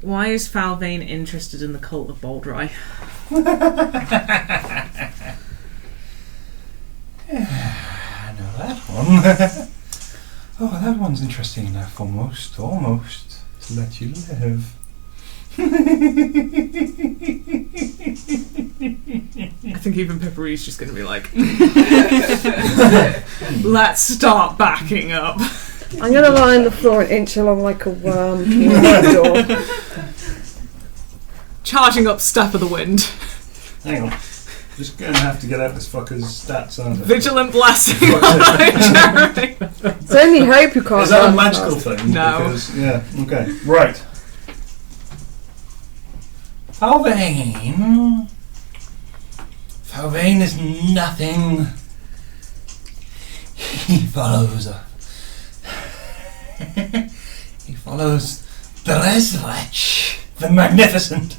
Why is Falvane interested in the cult of Baldry? I know that one. Oh, that one's interesting enough, almost to let you live. I think even Pipparee's just going to be like, let's start backing up. I'm gonna lie on the floor and inch along like a worm towards the door. Charging up Step of the Wind. Hang on. Just gonna have to get out this fucker's stats, aren't I? Vigilant Blessing by Jeremy. It's only hope you can't. Is that a run magical fast. thing? No. Because, yeah, okay. Right. Falvane. Falvane is nothing. He follows he follows the Reswatch, the Magnificent.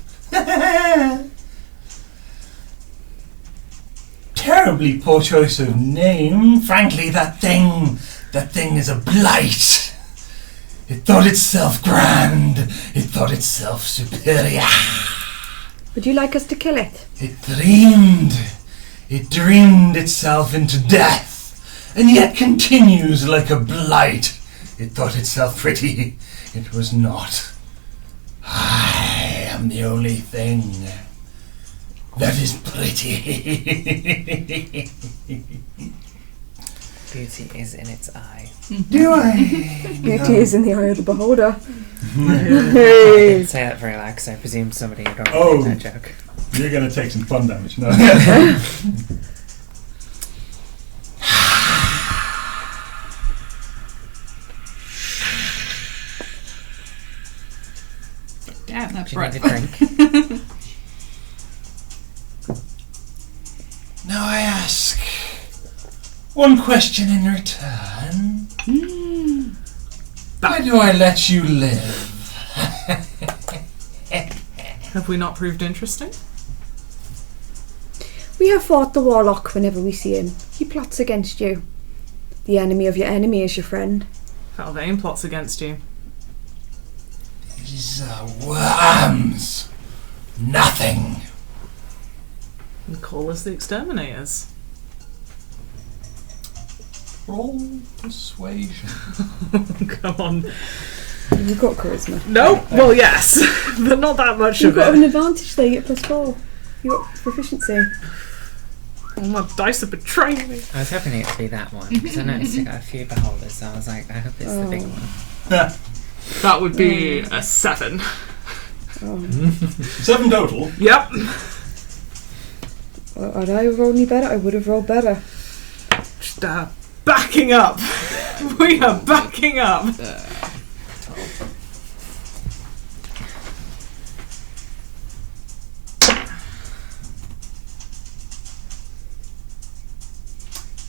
Terribly poor choice of name. Frankly, that thing is a blight. It thought itself grand. It thought itself superior. Would you like us to kill it? It dreamed itself into death, and yet continues like a blight. It thought itself pretty. It was not. I am the only thing that is pretty. Beauty is in its eye. Do I? Beauty is in the eye of the beholder. I Hey. didn't say that very loud because I presumed somebody had already Oh. made that joke. You're going to take some fun damage. No. Damn, that Do you breath. need a drink? Now I ask one question in return. Why do I let you live? Have we not proved interesting? We have fought the warlock whenever we see him. He plots against you. The enemy of your enemy is your friend. Falvain plots against you. These are worms. Nothing. You call us the exterminators. Roll persuasion. Come on. You've got charisma. No. Well, yes, but not that much You've of got an it. advantage there, you get +4. You got proficiency. Oh, my dice are betraying me. I was hoping it would be that one because I noticed you got a few beholders, so I was like, I hope it's the big Oh. one. That would be a 7. Oh. 7 total. Yep. Well, had I rolled any better, I would have rolled better. Just backing up. We are backing up.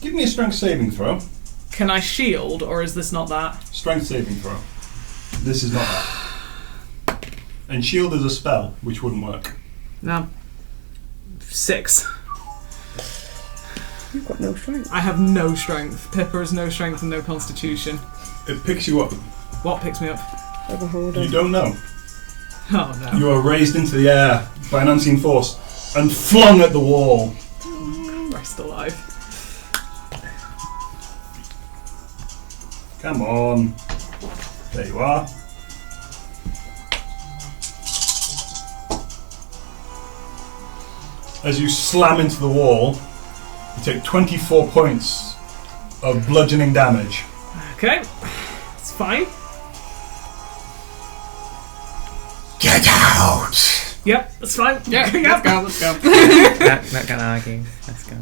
Give me a strength saving throw. Can I shield, or is this not that? Strength saving throw. This is not that. And shield is a spell, which wouldn't work. No. 6. You've got no strength. I have no strength. Pippa has no strength and no constitution. It picks you up. What picks me up? A beholder. You don't know. Oh no. You are raised into the air by an unseen force and flung at the wall. Rest alive. Come on. There you are. As you slam into the wall, you take 24 points of bludgeoning damage. Okay. It's fine. Get out! Yep, that's fine. Yeah, Yep. let's go. Not gonna argue. Let's go.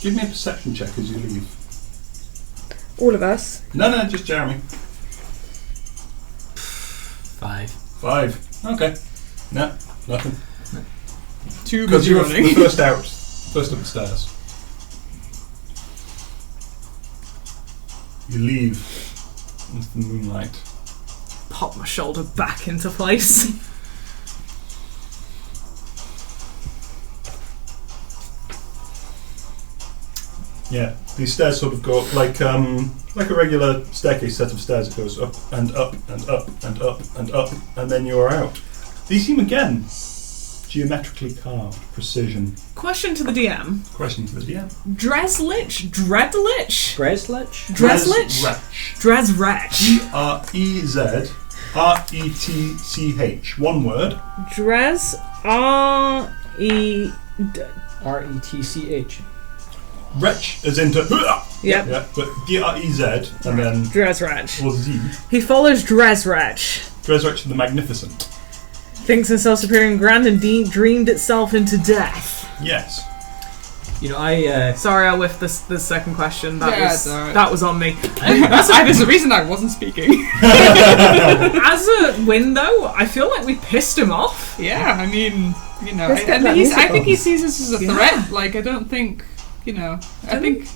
Give me a perception check as you leave. All of us. No, just Jeremy. 5. 5. Okay. No, nothing. Too Because busy you were the running. first out. First up the stairs. You leave into the moonlight. Pop my shoulder back into place. Yeah, these stairs sort of go up like a regular staircase set of stairs. It goes up and up and up and up and up, and then you're out. These seem again geometrically carved, precision. Question to the DM. Question to the DM. Dreslich? Dreadlich? Breslich? Dreslich? Dresretch. Drezretch. One word. Dres R-E... Retch. Wretch as into Yep. yeah, but D-R-E-Z and then Dresretch. or Z. He follows Dresretch. Dresretch the Magnificent. Thinks himself superior and grand and dreamed itself into death. Yes. You know, I Sorry, I whiffed this second question. That Yeah, was it's alright. that was on me. There's a reason I wasn't speaking. As a win, though, I feel like we pissed him off. Yeah, I mean, you know, Let's get and that I music think he on. sees us as a Yeah. threat. Like, I don't think, you know, I think,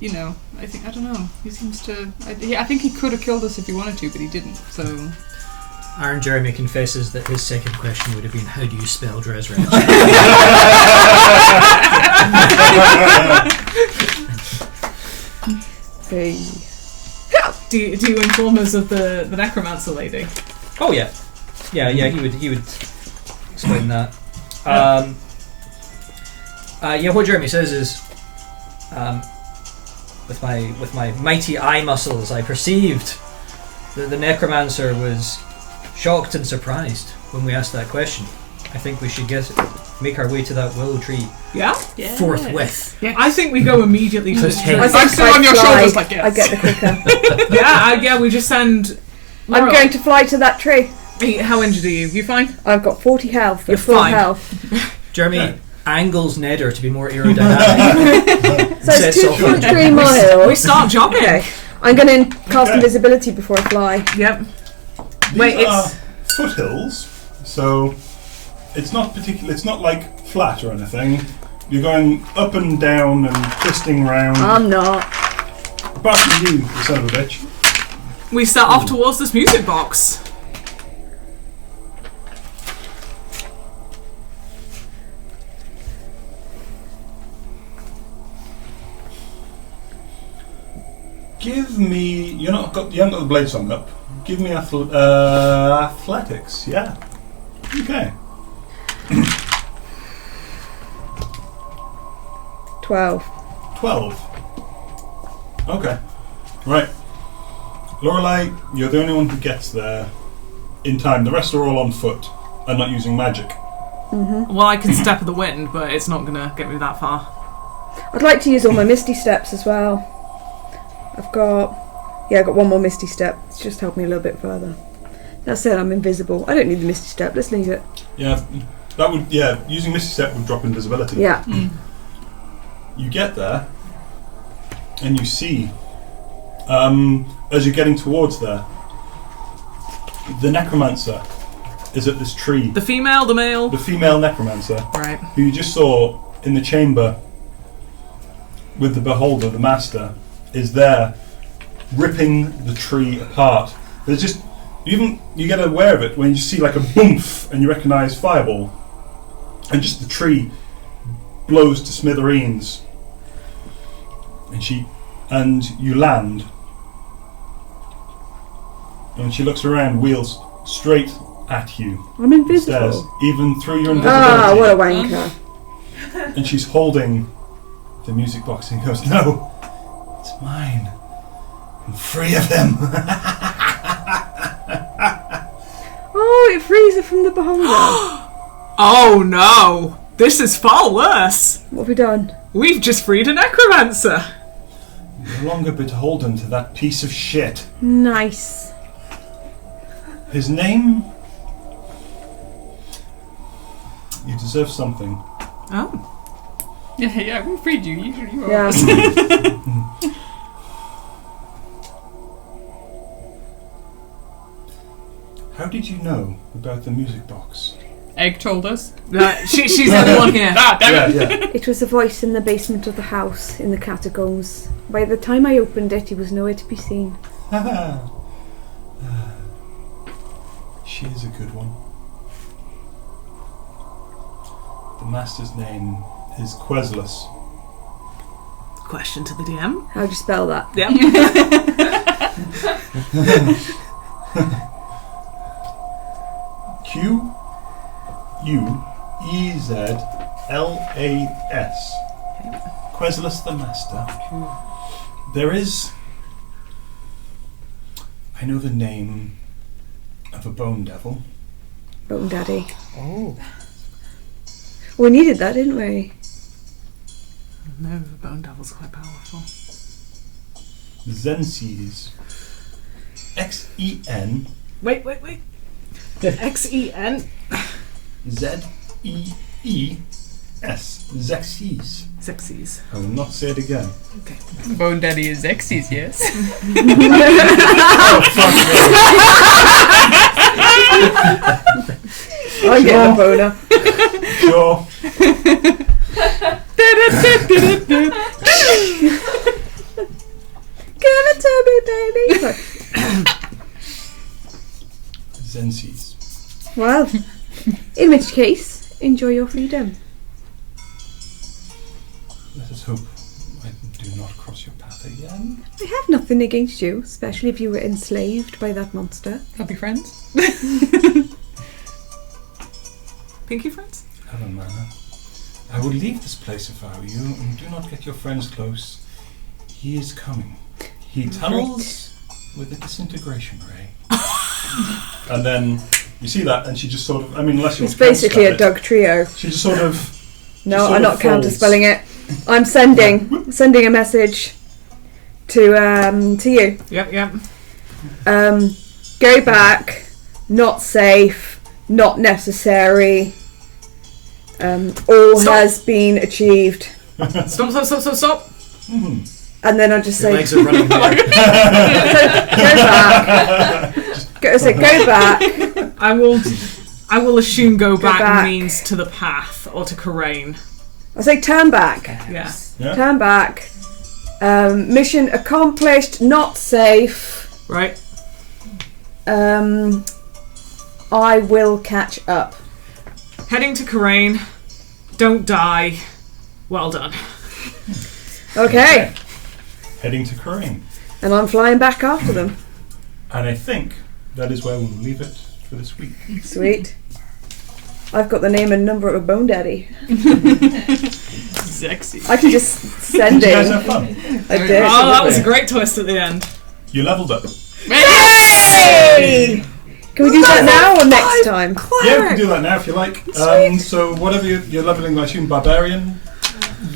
you know, I don't know. He seems to. I think he could have killed us if he wanted to, but he didn't. So Aaron Jeremy confesses that his second question would have been, how do you spell Dresrach? Hey. Do you inform us of the necromancer lady? Oh yeah, he would explain that. What Jeremy says is, with my mighty eye muscles, I perceived that the necromancer was shocked and surprised when we asked that question. I think we should make our way to that willow tree Yeah? forthwith. Yeah. I think we go immediately to Just the head- I think so on your shoulders like yes. I get the quicker. yeah, we just send... I'm Laurel. going to fly to that tree. Hey, how injured are you? You fine? I've got 40 health. You're full fine. health. Jeremy angles Nether to be more aerodynamic. So it's Sets off on 2.3 miles. We start jogging. Okay. I'm going to cast Okay. invisibility before I fly. Yep. These Wait, are it's... foothills, so it's not particular. It's not like flat or anything. You're going up and down and twisting round. I'm not. Apart from you, you son of a bitch. We start off towards this music box. Give me. You haven't got the blade song up. Give me athletics. Yeah. Okay. 12. 12. Okay. Right. Lorelei, you're the only one who gets there in time. The rest are all on foot and not using magic. Well, I can step of the wind, but it's not gonna get me that far. I'd like to use all my misty steps as well. I've got one more misty step. It's just helped me a little bit further. That said, I'm invisible. I don't need the misty step. Let's leave it. Yeah, that would. Yeah, using Misty Step would drop invisibility. Yeah. You get there, and you see, as you're getting towards there, the necromancer is at this tree. The female, the male? The female necromancer, Right. who you just saw in the chamber with the beholder, the master, is there, ripping the tree apart. There's just you get aware of it when you see like a boomf and you recognise fireball, and just the tree blows to smithereens. And you land, and when she looks around, wheels straight at you. I'm invisible. Stairs, even through your invisibility. Ah, what a wanker. And she's holding the music box and goes, "No, it's mine. I'm free of him." Oh, it frees her from the beholder. Oh no! This is far worse! What have we done? We've just freed a necromancer! You're no longer beholden to that piece of shit. Nice. His name? You deserve something. Oh. Yeah, we freed you. You are. Yeah. How did you know about the music box? Egg told us. She's the only one here. Ah, damn it. Yeah. It was a voice in the basement of the house, in the catacombs. By the time I opened it, he was nowhere to be seen. She is a good one. The master's name is Quesless. Question to the DM. How do you spell that? Yep. Queslas. Quesless the master. There is... I know the name of a bone devil. Bone Daddy. Oh. We needed that, didn't we? No, the bone devil's quite powerful. Zensees. X-E-N... Wait. X-E-N. Z-E-E-S. Zexies. Sexies. I will not say it again. Okay. Bone Daddy is Xyz, yes. Oh, fuck I'm getting a boner. me. Sure. Give it to me, baby. Zensies. Well, in which case, enjoy your freedom. Let us hope I do not cross your path again. I have nothing against you, especially if you were enslaved by that monster. Happy friends? Pinky friends? Helen Manor. I would leave this place if I were you, and do not get your friends close. He is coming. He tunnels with a disintegration ray. And then you see that, and she just sort of, I mean, unless you're It's basically a counterspell it, Doug trio. she just sort of. No, sort I'm of not folds. counterspelling it. I'm sending a message to you. Yep. Go back. Not safe. Not necessary. All Stop. has been achieved. Stop. Mhm. And then I just Your say, legs are running there. go back. Go back. I will assume go back back. means to the path or to Karain. I say turn back. Yeah. Yeah. Turn back. Mission accomplished. Not safe. Right. I will catch up. Heading to Karain. Don't die. Well done. Okay. Heading to Corinne. And I'm flying back after them. And I think that is where we'll leave it for this week. Sweet. I've got the name and number of a Bone Daddy. Sexy. I can just send Did you guys it. have fun? I did. Oh, that was a great twist at the end. You leveled up. Yay! Can we do that now or next time? Yeah, we can do that now if you like. So whatever you're leveling, I assume Barbarian.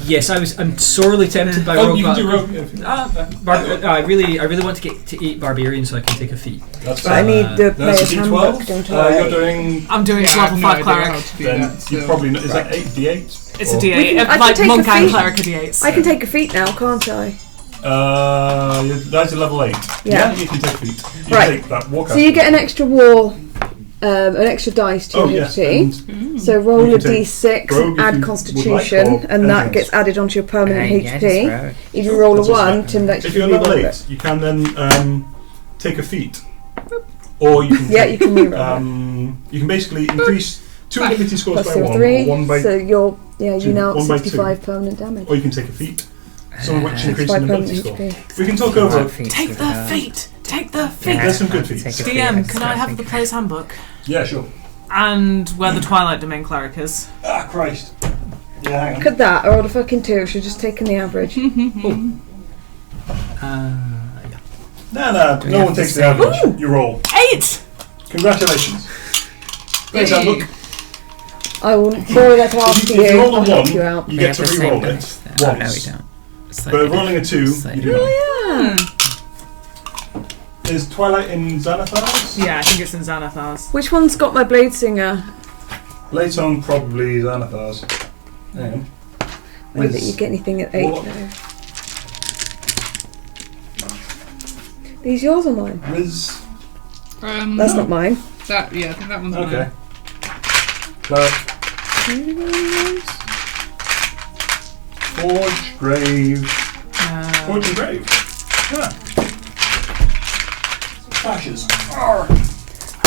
Yes, I'm sorely tempted by Oh, rogue. you can do but- rogue. If, I really want to get to 8 barbarian so I can take a feat. That's But I need the That's player's a handbook, D12. don't You're I? doing. I'm doing Yeah, I level have no 5 idea cleric. how to do Then that, you so- probably know. Is that 8 D8? It's a Or- D8. We can- I can Like take monk a and feat. cleric are D8s. I can take a feat now, can't I? That's a level 8. Yeah. You can take feet. You Right. Take that walk So you get an extra wall, an extra dice to Oh your yes. HP. and So roll You a can take d6 rogue and if add you Constitution, would like, or and that anything gets else. added onto your permanent Yeah, HP. just rogue. If you roll a That's also 1, fine. Tim lets If you you're level re-roll 8, it. you can then take a feat, or you can. Yeah, you can re-roll You can basically increase 2 ability scores Plus by your 1, 3, or 1 by, so you're you two, now 1 by 65 permanent damage. or you can take a feat. Some of which increase 65 in ability permanent score. HP. We can talk over. Take the feet. Take the feet. There's some good feats. DM, can I have the player's handbook? Yeah, sure. And where the Twilight Domain cleric is. Ah, Christ. Yeah, hang on. Look at that, I rolled a fucking 2, should just taken the average. Yeah. No, Do we no have one to takes the say- average. You roll. 8! Congratulations. Thanks, Yay. look. I will roll that after If you, you roll a I'll help 1, you out. you We get have to the same re-roll damage. it Oh, no, we once. don't. But rolling a 2, you Slightly do not. Yeah. Is Twilight in Xanathar's? Yeah, I think it's in Xanathar's. Which one's got my Blade Singer? Blade Song probably Xanathar's. Hang on. Wait, that you get anything at 8 Warlock. now. These yours or mine? Riz. That's not mine. That, yeah, I think that one's Okay. mine. Cleric. Forge, Grave. Forge and Grave. Yeah. Ashes.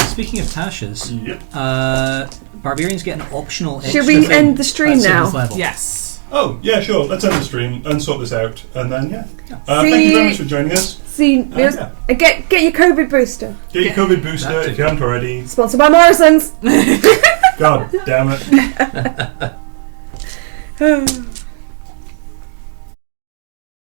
Speaking of Tasha's, Yep. barbarians get an optional. Should extra we thing end the stream at 7th now? level. Yes. Oh, yeah, sure. Let's end the stream and sort this out. And then, yeah. See Thank you very you- much for joining us. See, Yeah. get your COVID booster. Get your COVID booster That too. if you haven't already. Sponsored by Morrison's. God damn it.